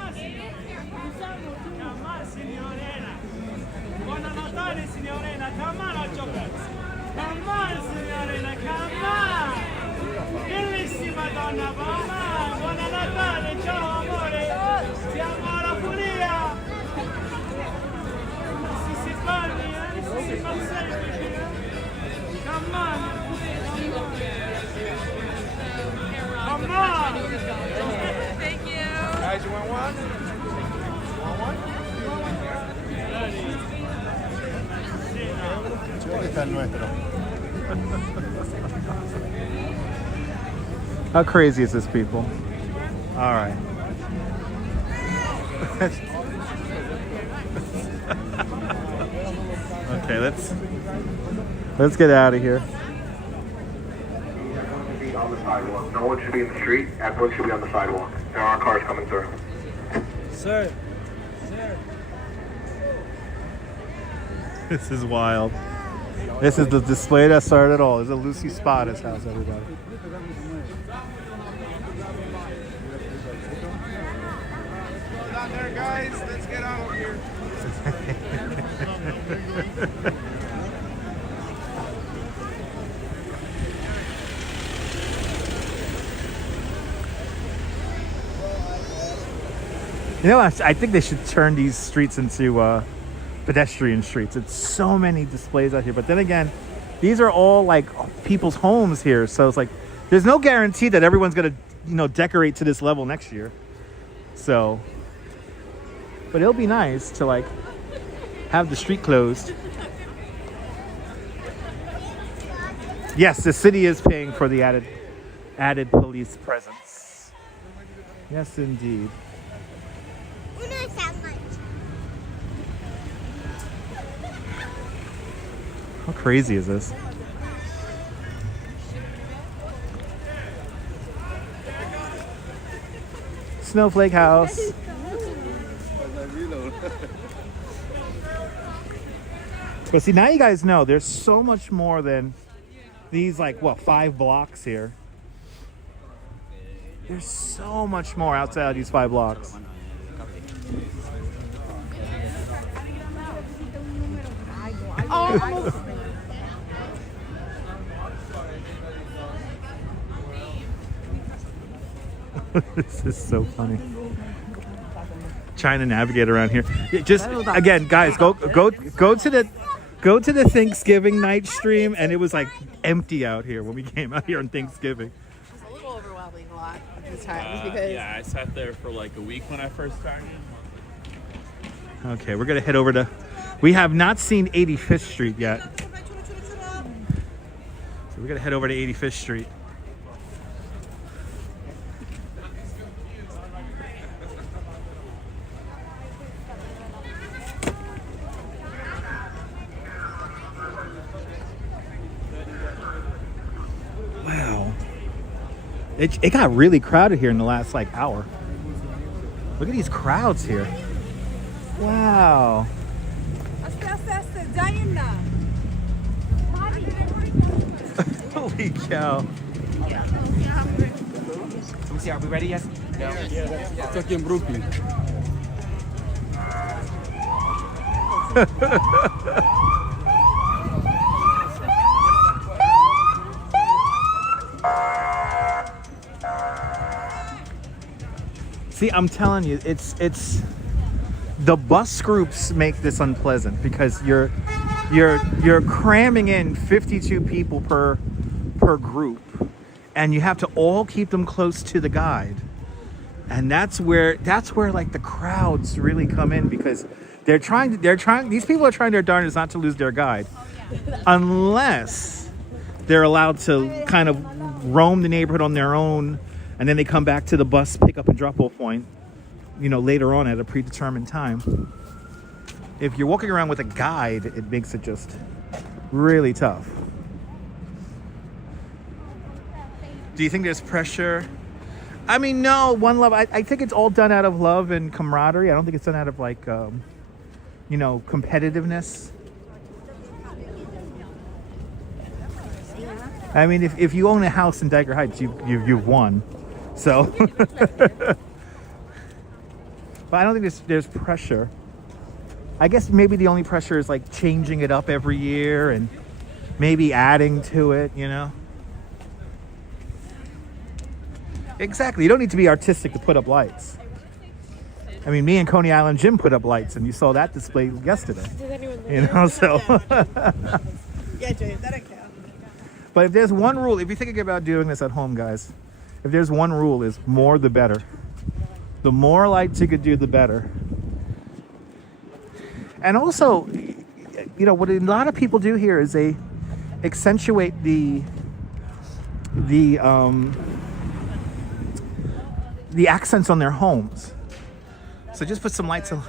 Thank you. Guys, you want one? Want one? How crazy is this, people? All right. Okay, let's get out of here. On the sidewalk. No one should be in the street. Everyone should be on the sidewalk. There are cars coming through. Sir. This is wild. This is the display that started it all. This is a Lucy Spada's house, everybody. Hold on there, guys. Let's get out of here. You know, I think they should turn these streets into pedestrian streets. It's so many displays out here. But then again, these are all like people's homes here. So it's like, there's no guarantee that everyone's going to, decorate to this level next year. So, but it'll be nice to like have the street closed. Yes, the city is paying for the added police presence. Yes, indeed. How crazy is this? Snowflake house. But see, now you guys know there's so much more than these, like, what, 5 blocks here. There's so much more outside of these 5 blocks. This is so funny. Trying to navigate around here. Just again, guys, go to the Thanksgiving night stream, and it was like empty out here when we came out here on Thanksgiving. It's a little overwhelming a lot of the times because Yeah, I sat there for like a week when I first started. Okay, we're gonna head over to. We have not seen 85th Street yet, so we're gonna head over to 85th Street. Wow, it got really crowded here in the last like hour. Look at these crowds here. Wow. Holy cow. Let me see, are we ready? Yes? No. Как in Brooklyn. See, I'm telling you, it's the bus groups make this unpleasant because you're cramming in 52 people per group, and you have to all keep them close to the guide, and that's where like the crowds really come in because they're trying these people are trying their darndest not to lose their guide unless they're allowed to kind of roam the neighborhood on their own, and then they come back to the bus pick up and drop off point, you know, later on at a predetermined time. If you're walking around with a guide, it makes it just really tough. Do you think there's pressure? I mean, no, one love. I think it's all done out of love and camaraderie. I don't think it's done out of like, you know, competitiveness. I mean, if you own a house in Dyker Heights, you've won. So, but I don't think there's pressure. I guess maybe the only pressure is like changing it up every year and maybe adding to it, you know? Exactly. You don't need to be artistic to put up lights. I mean, me and Coney Island Jim put up lights, and you saw that display yesterday. did anyone You know, so. Yeah, Jay, that I can. But if there's one rule, if you're thinking about doing this at home, guys, if there's one rule, is more the better. The more lights you could do, the better. And also, you know, what a lot of people do here is they accentuate the accents on their homes. So just put some lights on.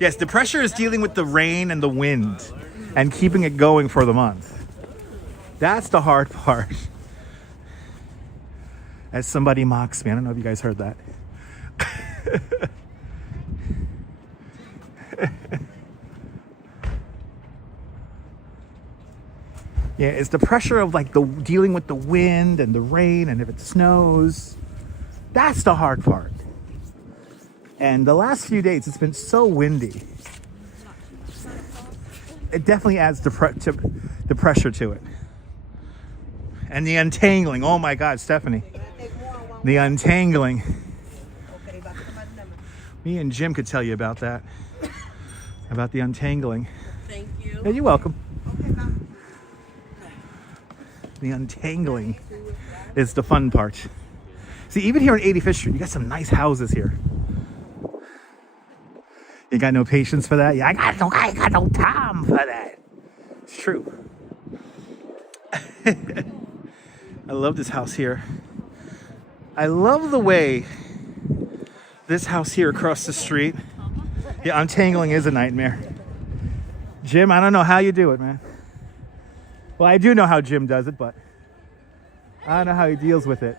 Yes, the pressure is dealing with the rain and the wind and keeping it going for the month. That's the hard part. As somebody mocks me, I don't know if you guys heard that. Yeah, it's the pressure of like the dealing with the wind and the rain, and if it snows. That's the hard part. And the last few days, it's been so windy. It definitely adds the pressure to it. And the untangling. Oh my God, Stephanie. The untangling. Me and Jim could tell you about that. About the untangling. Thank you. Yeah, you're welcome. The untangling is the fun part. See, even here on 85th Street, you got some nice houses here. You got no patience for that? Yeah, I got no time for that. It's true. I love this house here. I love the way this house here across the street. Yeah, untangling is a nightmare. Jim, I don't know how you do it, man. Well, I do know how Jim does it, but I don't know how he deals with it.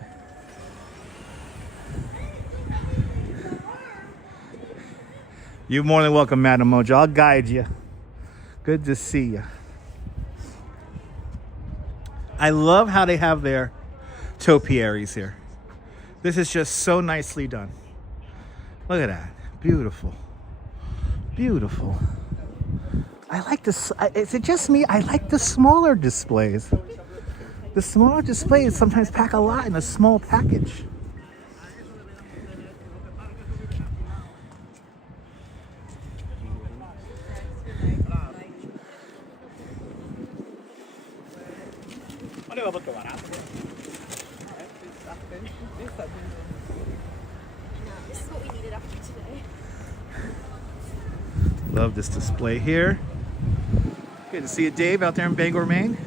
You're more than welcome, Madam Mojo. I'll guide you. Good to see you. I love how they have their topiaries here. This is just so nicely done. Look at that. Beautiful. Beautiful. I like this. Is it just me? I like the smaller displays. The smaller displays sometimes pack a lot in a small package. This is what we needed after today. Love this display here. Good to see you, Dave, out there in Bangor, Maine.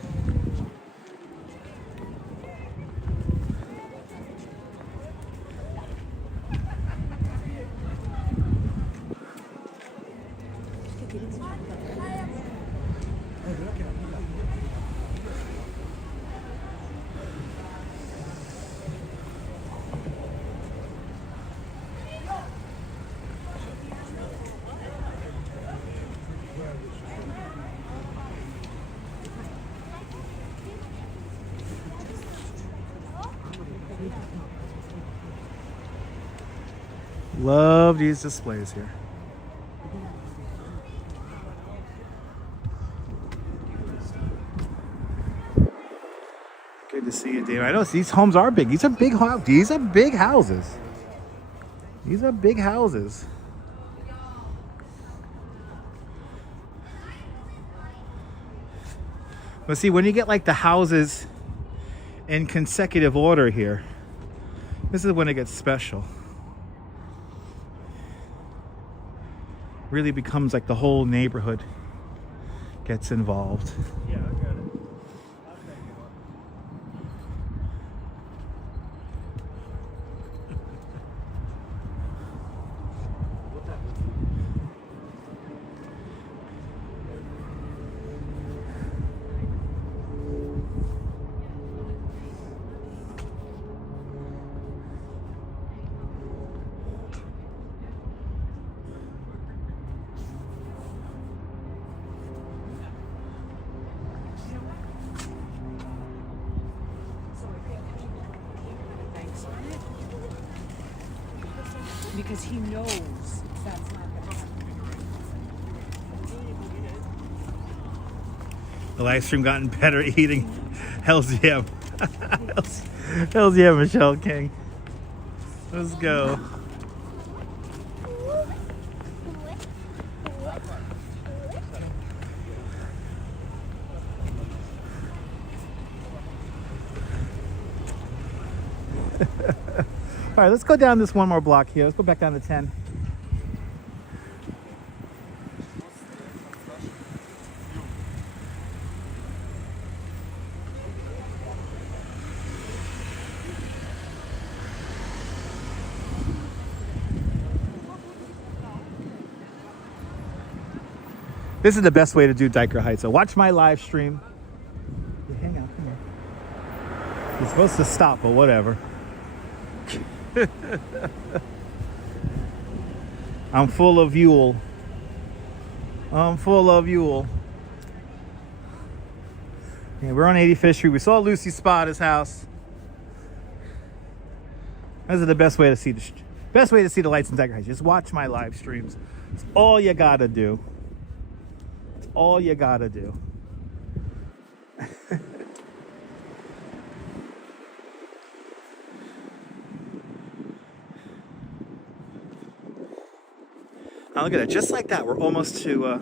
Love these displays here. Good to see you, Dave. I know these homes are big. These are big houses. These are big houses. These are big houses. But see, when you get like the houses in consecutive order here, this is when it gets special. Really becomes like the whole neighborhood gets involved. Yeah, I got it. Because he knows that's not going to happen. The live stream gotten better eating. Hell's yeah. Hell's yeah, Michelle King. Let's go. All right, let's go down this one more block here. Let's go back down to 10. This is the best way to do Dyker Heights. So watch my live stream. Yeah, hang out, come here. You're supposed to stop, but whatever. I'm full of Yule. I'm full of Yule. Yeah, we're on 85th Street. We saw Lucy Spada's house. This is the best way to see the lights in Dyker Heights. Just watch my live streams. It's all you gotta do. It's all you gotta do. Now look at it, just like that, we're almost to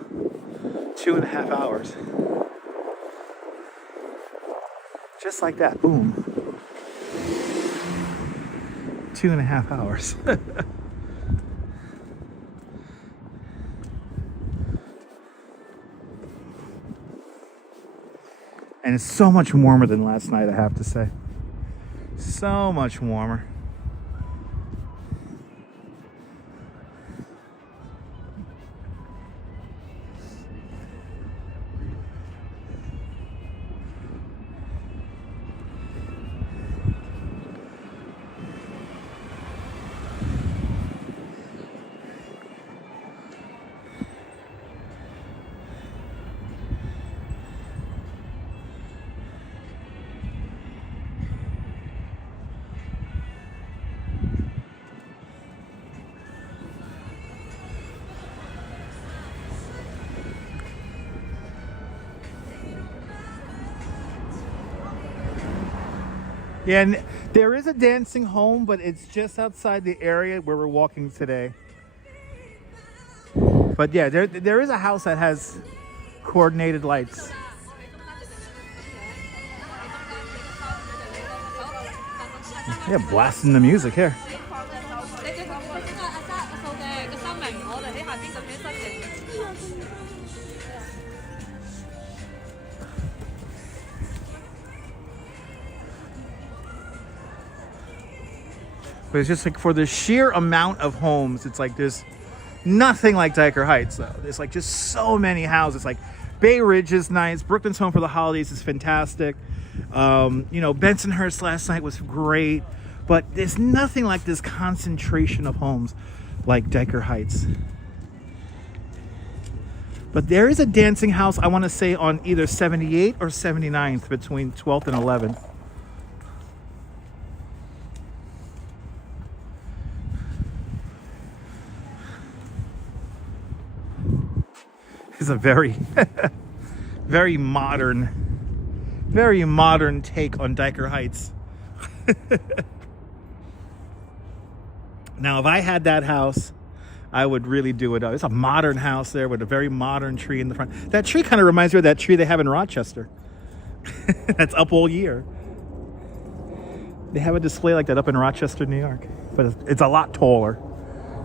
2.5 hours. Just like that, boom. 2.5 hours. And it's so much warmer than last night, I have to say. So much warmer. Yeah, and there is a dancing home, but it's just outside the area where we're walking today. But yeah, there is a house that has coordinated lights. Yeah, blasting the music here. But it's just like for the sheer amount of homes, it's like there's nothing like Dyker Heights though. There's like just so many houses. Like Bay Ridge is nice. Brooklyn's Home for the Holidays is fantastic. You know, Bensonhurst last night was great. But there's nothing like this concentration of homes like Dyker Heights. But there is a dancing house, I want to say, on either 78th or 79th between 12th and 11th. It's a very, very modern take on Dyker Heights. Now, if I had that house, I would really do it up. It's a modern house there with a very modern tree in the front. That tree kind of reminds me of that tree they have in Rochester. That's up all year. They have a display like that up in Rochester, New York. But it's a lot taller.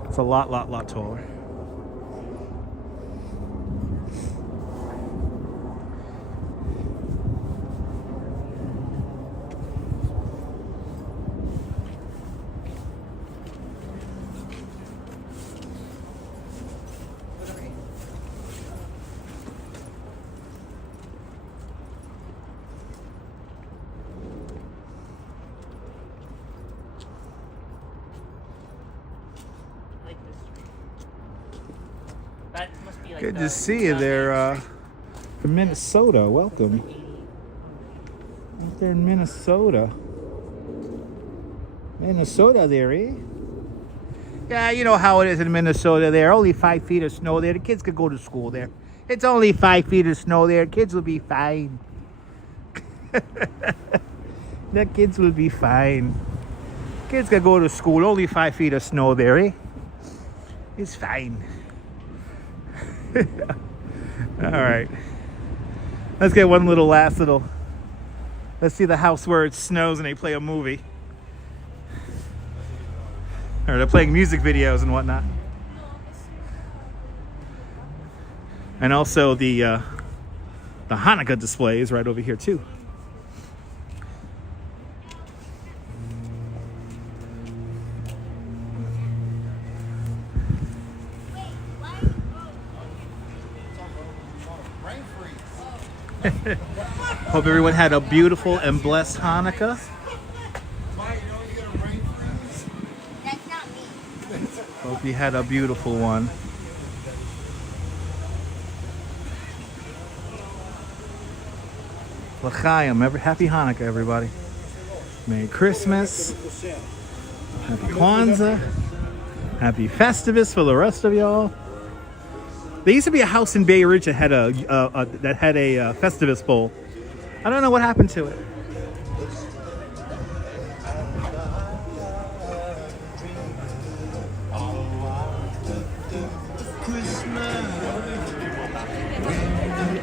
It's a lot taller. Good to see you there from Minnesota. Welcome. Out there in Minnesota. Minnesota there, eh? Yeah, you know how it is in Minnesota there. Only 5 feet of snow there. The kids could go to school there. It's only 5 feet of snow there. Kids will be fine. The kids will be fine. Kids can go to school. Only 5 feet of snow there, eh? It's fine. All right, let's get one last little. Let's see the house where it snows and they play a movie, or they're playing music videos and whatnot. And also the Hanukkah display is right over here too. Hope everyone had a beautiful and blessed Hanukkah. Hope you had a beautiful one. L'chaim, happy Hanukkah, everybody. Merry Christmas. Happy Kwanzaa. Happy Festivus for the rest of y'all. There used to be a house in Bay Ridge that had a Festivus pole. I don't know what happened to it.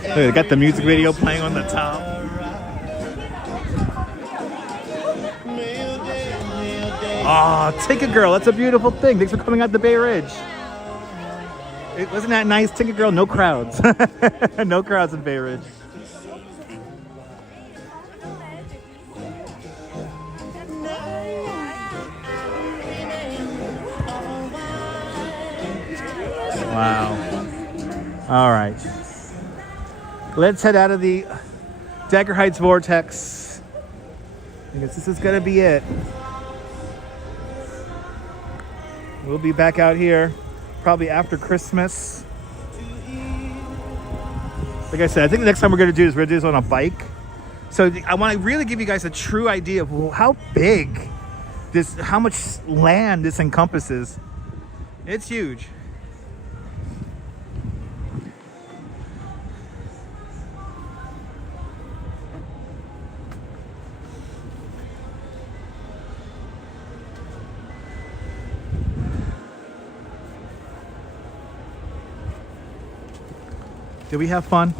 Look, they got the music video playing on the top. Oh, Tinker Girl, that's a beautiful thing. Thanks for coming out to Bay Ridge. Wasn't that nice, Tinker Girl? No crowds. No crowds in Bay Ridge. Wow. All right. Let's head out of the Dyker Heights vortex. I guess this is going to be it. We'll be back out here probably after Christmas. Like I said, I think the next time we're going to do this on a bike. So I want to really give you guys a true idea of how big this, how much land this encompasses. It's huge. Did we have fun?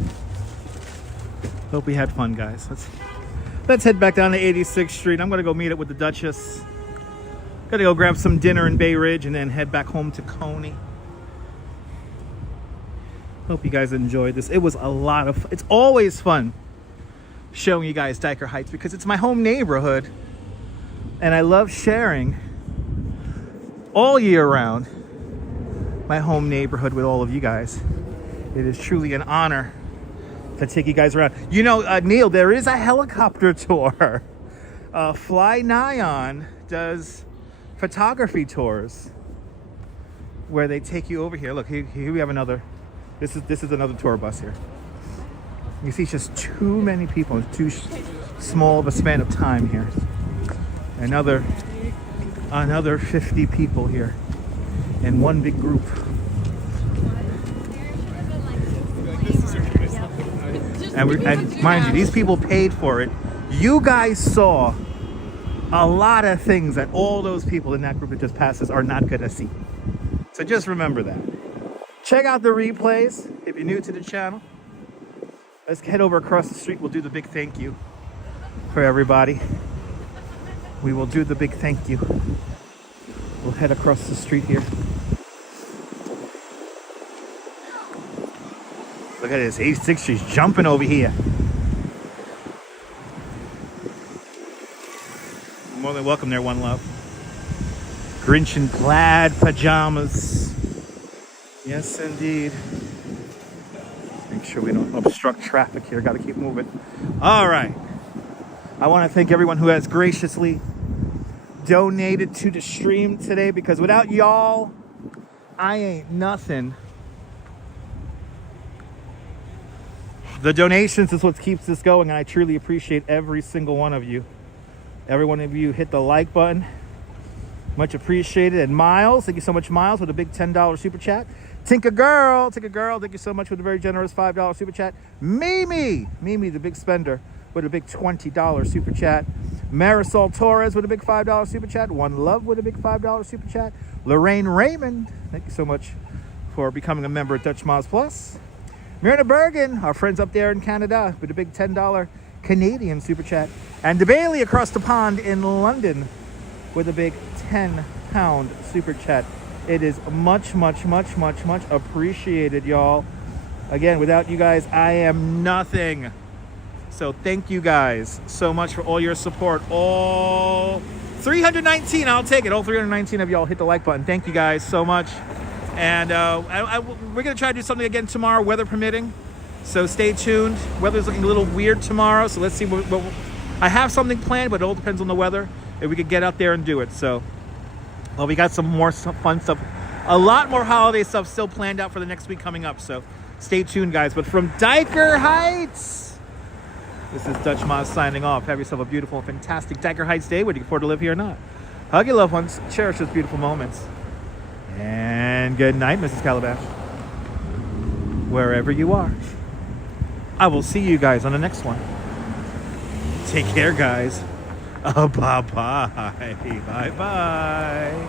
Hope we had fun, guys. Let's head back down to 86th Street. I'm gonna go meet up with the Duchess. Gotta go grab some dinner in Bay Ridge and then head back home to Coney. Hope you guys enjoyed this. It was a lot of fun. It's always fun showing you guys Dyker Heights because it's my home neighborhood and I love sharing all year round my home neighborhood with all of you guys. It is truly an honor to take you guys around. You know, Neil, there is a helicopter tour. Fly Nyan does photography tours where they take you over here. Look, here we have another. This is another tour bus here. You see, it's just too many people. It's too small of a span of time here. Another 50 people here in one big group. And mind you, these people paid for it. You guys saw a lot of things that all those people in that group that just passes are not gonna see. So just remember that. Check out the replays if you're new to the channel. Let's head over across the street. We'll do the big thank you for everybody. We will do the big thank you. We'll head across the street here. Look at this, 86th Street's jumping over here. You're more than welcome there, One Love. Grinch in plaid pajamas. Yes, indeed. Make sure we don't obstruct traffic here. Got to keep moving. All right. I want to thank everyone who has graciously donated to the stream today because without y'all, I ain't nothing. The donations is what keeps this going, and I truly appreciate every single one of you. Every one of you hit the like button. Much appreciated. And Miles, thank you so much, Miles, with a big $10 super chat. Tinker Girl, thank you so much with a very generous $5 super chat. Mimi, the big spender, with a big $20 super chat. Marisol Torres with a big $5 super chat. One Love with a big $5 super chat. Lorraine Raymond, thank you so much for becoming a member at Dutch Miles Plus. Myrna Bergen, our friends up there in Canada, with a big $10 Canadian super chat. And DeBailey across the pond in London with a big £10 super chat. It is much appreciated, y'all. Again, without you guys, I am nothing. So thank you guys so much for all your support. All 319, I'll take it. All 319 of y'all hit the like button. Thank you guys so much. And we're going to try to do something again tomorrow, weather permitting. So stay tuned. Weather's looking a little weird tomorrow, so let's see what I have something planned, but it all depends on the weather. If we could get out there and do it. So, well, we got some more fun stuff. A lot more holiday stuff still planned out for the next week coming up. So stay tuned, guys. But from Dyker Heights, this is Dutch Miles signing off. Have yourself a beautiful, fantastic Dyker Heights day, whether you can afford to live here or not. Hug your loved ones. Cherish those beautiful moments. And good night, Mrs. Calabash. Wherever you are. I will see you guys on the next one. Take care, guys. Bye-bye. Bye-bye.